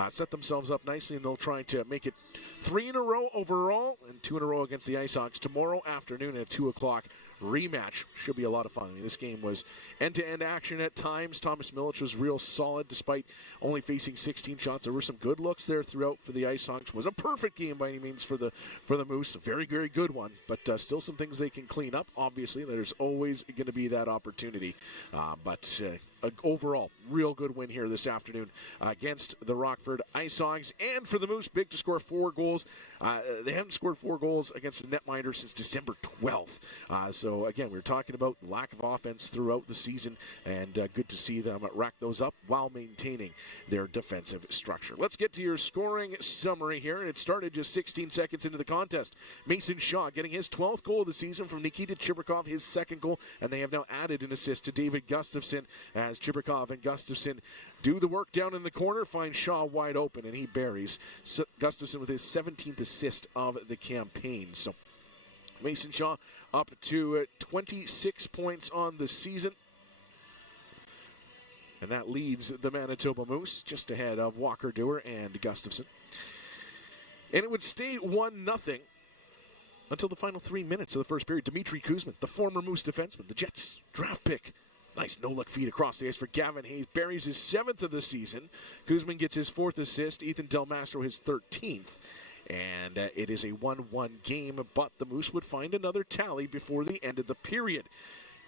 set themselves up nicely, and they'll try to make it 3 in a row overall and 2 in a row against the IceHogs tomorrow afternoon at 2 o'clock. Rematch. Should be a lot of fun. This game was end-to-end action at times. Thomas Milic was real solid despite only facing 16 shots. There were some good looks there throughout for the IceHogs. It was a perfect game by any means for the Moose. A very, very good one, but still some things they can clean up. Obviously, there's always going to be that opportunity. But overall, real good win here this afternoon against the Rockford IceHogs. And for the Moose, big to score 4 goals. They haven't scored 4 goals against a netminder since December 12th. So, again, we were talking about lack of offense throughout the season, and good to see them rack those up while maintaining their defensive structure. Let's get to your scoring summary here, and it started just 16 seconds into the contest. Mason Shaw getting his 12th goal of the season from Nikita Chibrikov, his 2nd goal, and they have now added an assist to David Gustafsson as Chibrikov and Gustafsson do the work down in the corner, find Shaw wide open, and he buries Gustafsson with his 17th assist of the campaign. So Mason Shaw up to 26 points on the season. And that leads the Manitoba Moose just ahead of Walker Dewar and Gustafsson. And it would stay 1-0 until the final 3 minutes of the first period. Dmitry Kuzmin, the former Moose defenseman, the Jets draft pick. Nice no-look feed across the ice for Gavin Hayes. Buries his 7th of the season. Kuzmin gets his 4th assist. Ethan Del Mastro his 13th. And it is a 1-1 game, but the Moose would find another tally before the end of the period.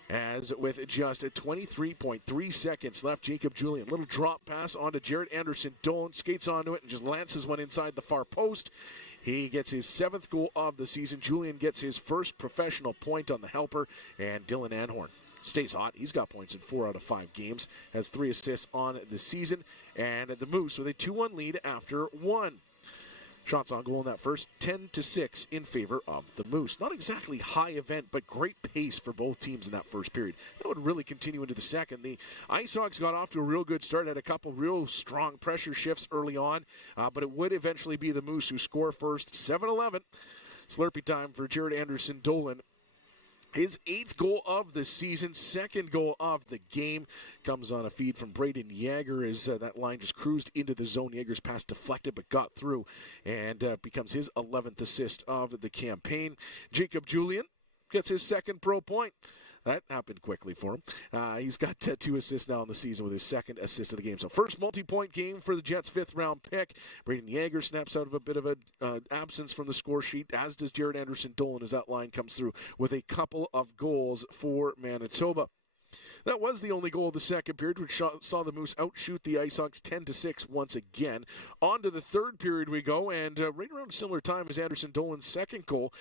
As with just 23.3 seconds left, Jacob Julian, little drop pass onto Jared Anderson. Dolan skates onto it and just lances one inside the far post. He gets his 7th goal of the season. Julian gets his first professional point on the helper, and Dylan Anhorn stays hot. He's got points in 4 out of 5 games, has 3 assists on the season, and the Moose with a 2-1 lead after 1. Shots on goal in that first, 10-6 in favor of the Moose. Not exactly high event, but great pace for both teams in that first period. That would really continue into the second. The IceHogs got off to a real good start, had a couple real strong pressure shifts early on, but it would eventually be the Moose who score first. 7-11. Slurpee time for Jared Anderson Dolan. His 8th goal of the season, 2nd goal of the game, comes on a feed from Braden Yager as that line just cruised into the zone. Yager's pass deflected but got through and becomes his 11th assist of the campaign. Jacob Julian gets his 2nd pro point. That happened quickly for him. He's got 2 assists now in the season with his 2nd assist of the game. So first multi-point game for the Jets' 5th-round pick. Braden Yager snaps out of a bit of an absence from the score sheet, as does Jared Anderson Dolan as that line comes through with a couple of goals for Manitoba. That was the only goal of the second period, which saw the Moose outshoot the IceHogs 10-6 once again. On to the third period we go, and right around a similar time as Anderson Dolan's 2nd goal.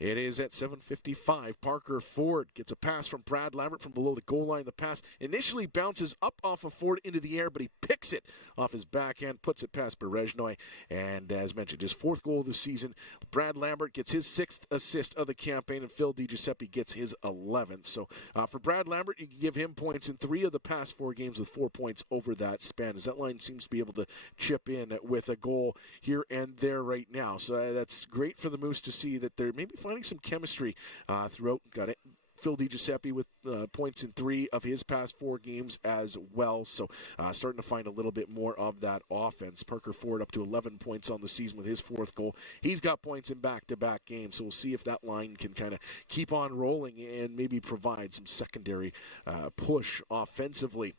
It is at 7:55. Parker Ford gets a pass from Brad Lambert from below the goal line. The pass initially bounces up off of Ford into the air, but he picks it off his backhand, puts it past Berezhnoi. And as mentioned, his 4th goal of the season. Brad Lambert gets his 6th assist of the campaign, and Phil DiGiuseppe gets his 11th. So for Brad Lambert, you can give him points in 3 of the past 4 games with 4 points over that span, as that line seems to be able to chip in with a goal here and there right now. So that's great for the Moose to see that they're maybe finding some chemistry throughout. Got it. Phil DiGiuseppe with points in 3 of his past 4 games as well. So starting to find a little bit more of that offense. Parker Ford up to 11 points on the season with his 4th goal. He's got points in back-to-back games. So we'll see if that line can kind of keep on rolling and maybe provide some secondary push offensively.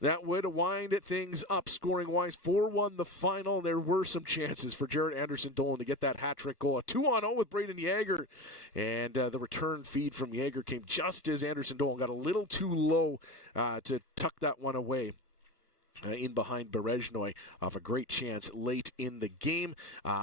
That would wind things up scoring-wise. 4-1 the final. There were some chances for Jared Anderson Dolan to get that hat-trick goal. A 2-on-0 with Braden Yager. And the return feed from Yager came just as Anderson Dolan got a little too low to tuck that one away. In behind Berezhnoi off a great chance late in the game.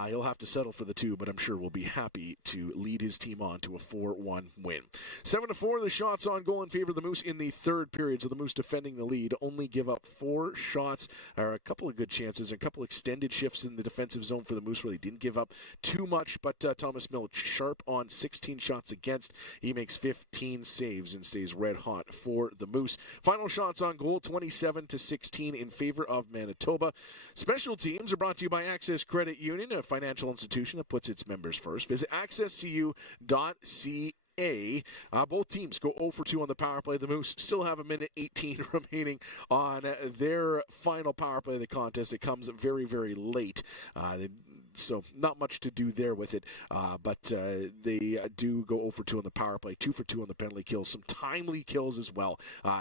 He'll have to settle for the 2, but I'm sure will be happy to lead his team on to a 4-1 win. 7-4, the shots on goal in favor of the Moose in the third period. So the Moose defending the lead only give up 4 shots, or a couple of good chances, a couple extended shifts in the defensive zone for the Moose where they didn't give up too much. But Thomas Mill sharp on 16 shots against. He makes 15 saves and stays red hot for the Moose. Final shots on goal, 27-16 in favor of Manitoba. Special teams are brought to you by Access Credit Union, a financial institution that puts its members first. Visit accesscu.ca. Both teams go 0 for 2 on the power play. The Moose still have a minute 18 remaining on their final power play of the contest. It comes very, very late. So not much to do there with it. But they do go 0 for 2 on the power play, 2 for 2 on the penalty kills. Some timely kills as well.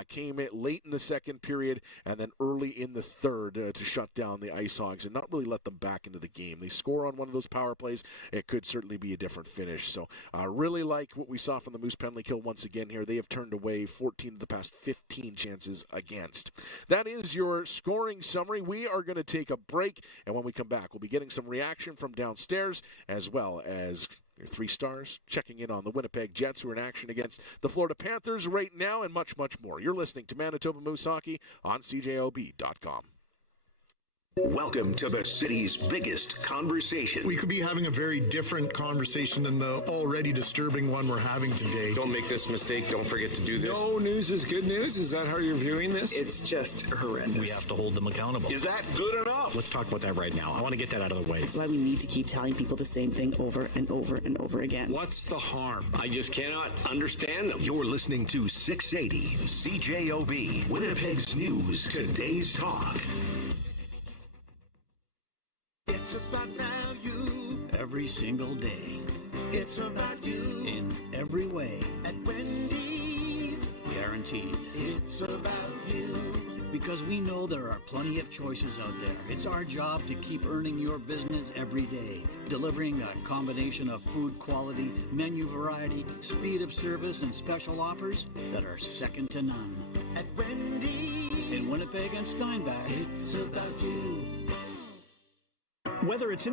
Came in late in the second period and then early in the third to shut down the IceHogs and not really let them back into the game. They score on one of those power plays. It could certainly be a different finish. So really like what we saw from the Moose penalty kill once again here. They have turned away 14 of the past 15 chances against. That is your scoring summary. We are going to take a break, and when we come back, we'll be getting some reaction from downstairs, as well as your 3 stars checking in on the Winnipeg Jets, who are in action against the Florida Panthers right now, and much, much more. You're listening to Manitoba Moose Hockey on CJOB.com. Welcome to the city's biggest conversation. We could be having a very different conversation than the already disturbing one we're having today. Don't make this mistake. Don't forget to do this. No news is good news? Is that how you're viewing this? It's just horrendous. We have to hold them accountable. Is that good enough? Let's talk about that right now. I want to get that out of the way. That's why we need to keep telling people the same thing over and over and over again. What's the harm? I just cannot understand them. You're listening to 680 CJOB, Winnipeg's News, Today's Talk. It's about value. Every single day. It's a guaranteed. It's about you. Because we know there are plenty of choices out there. It's our job to keep earning your business every day, delivering a combination of food quality, menu variety, speed of service, and special offers that are second to none. At Wendy's, in Winnipeg and Steinbach, it's about you. Whether it's in the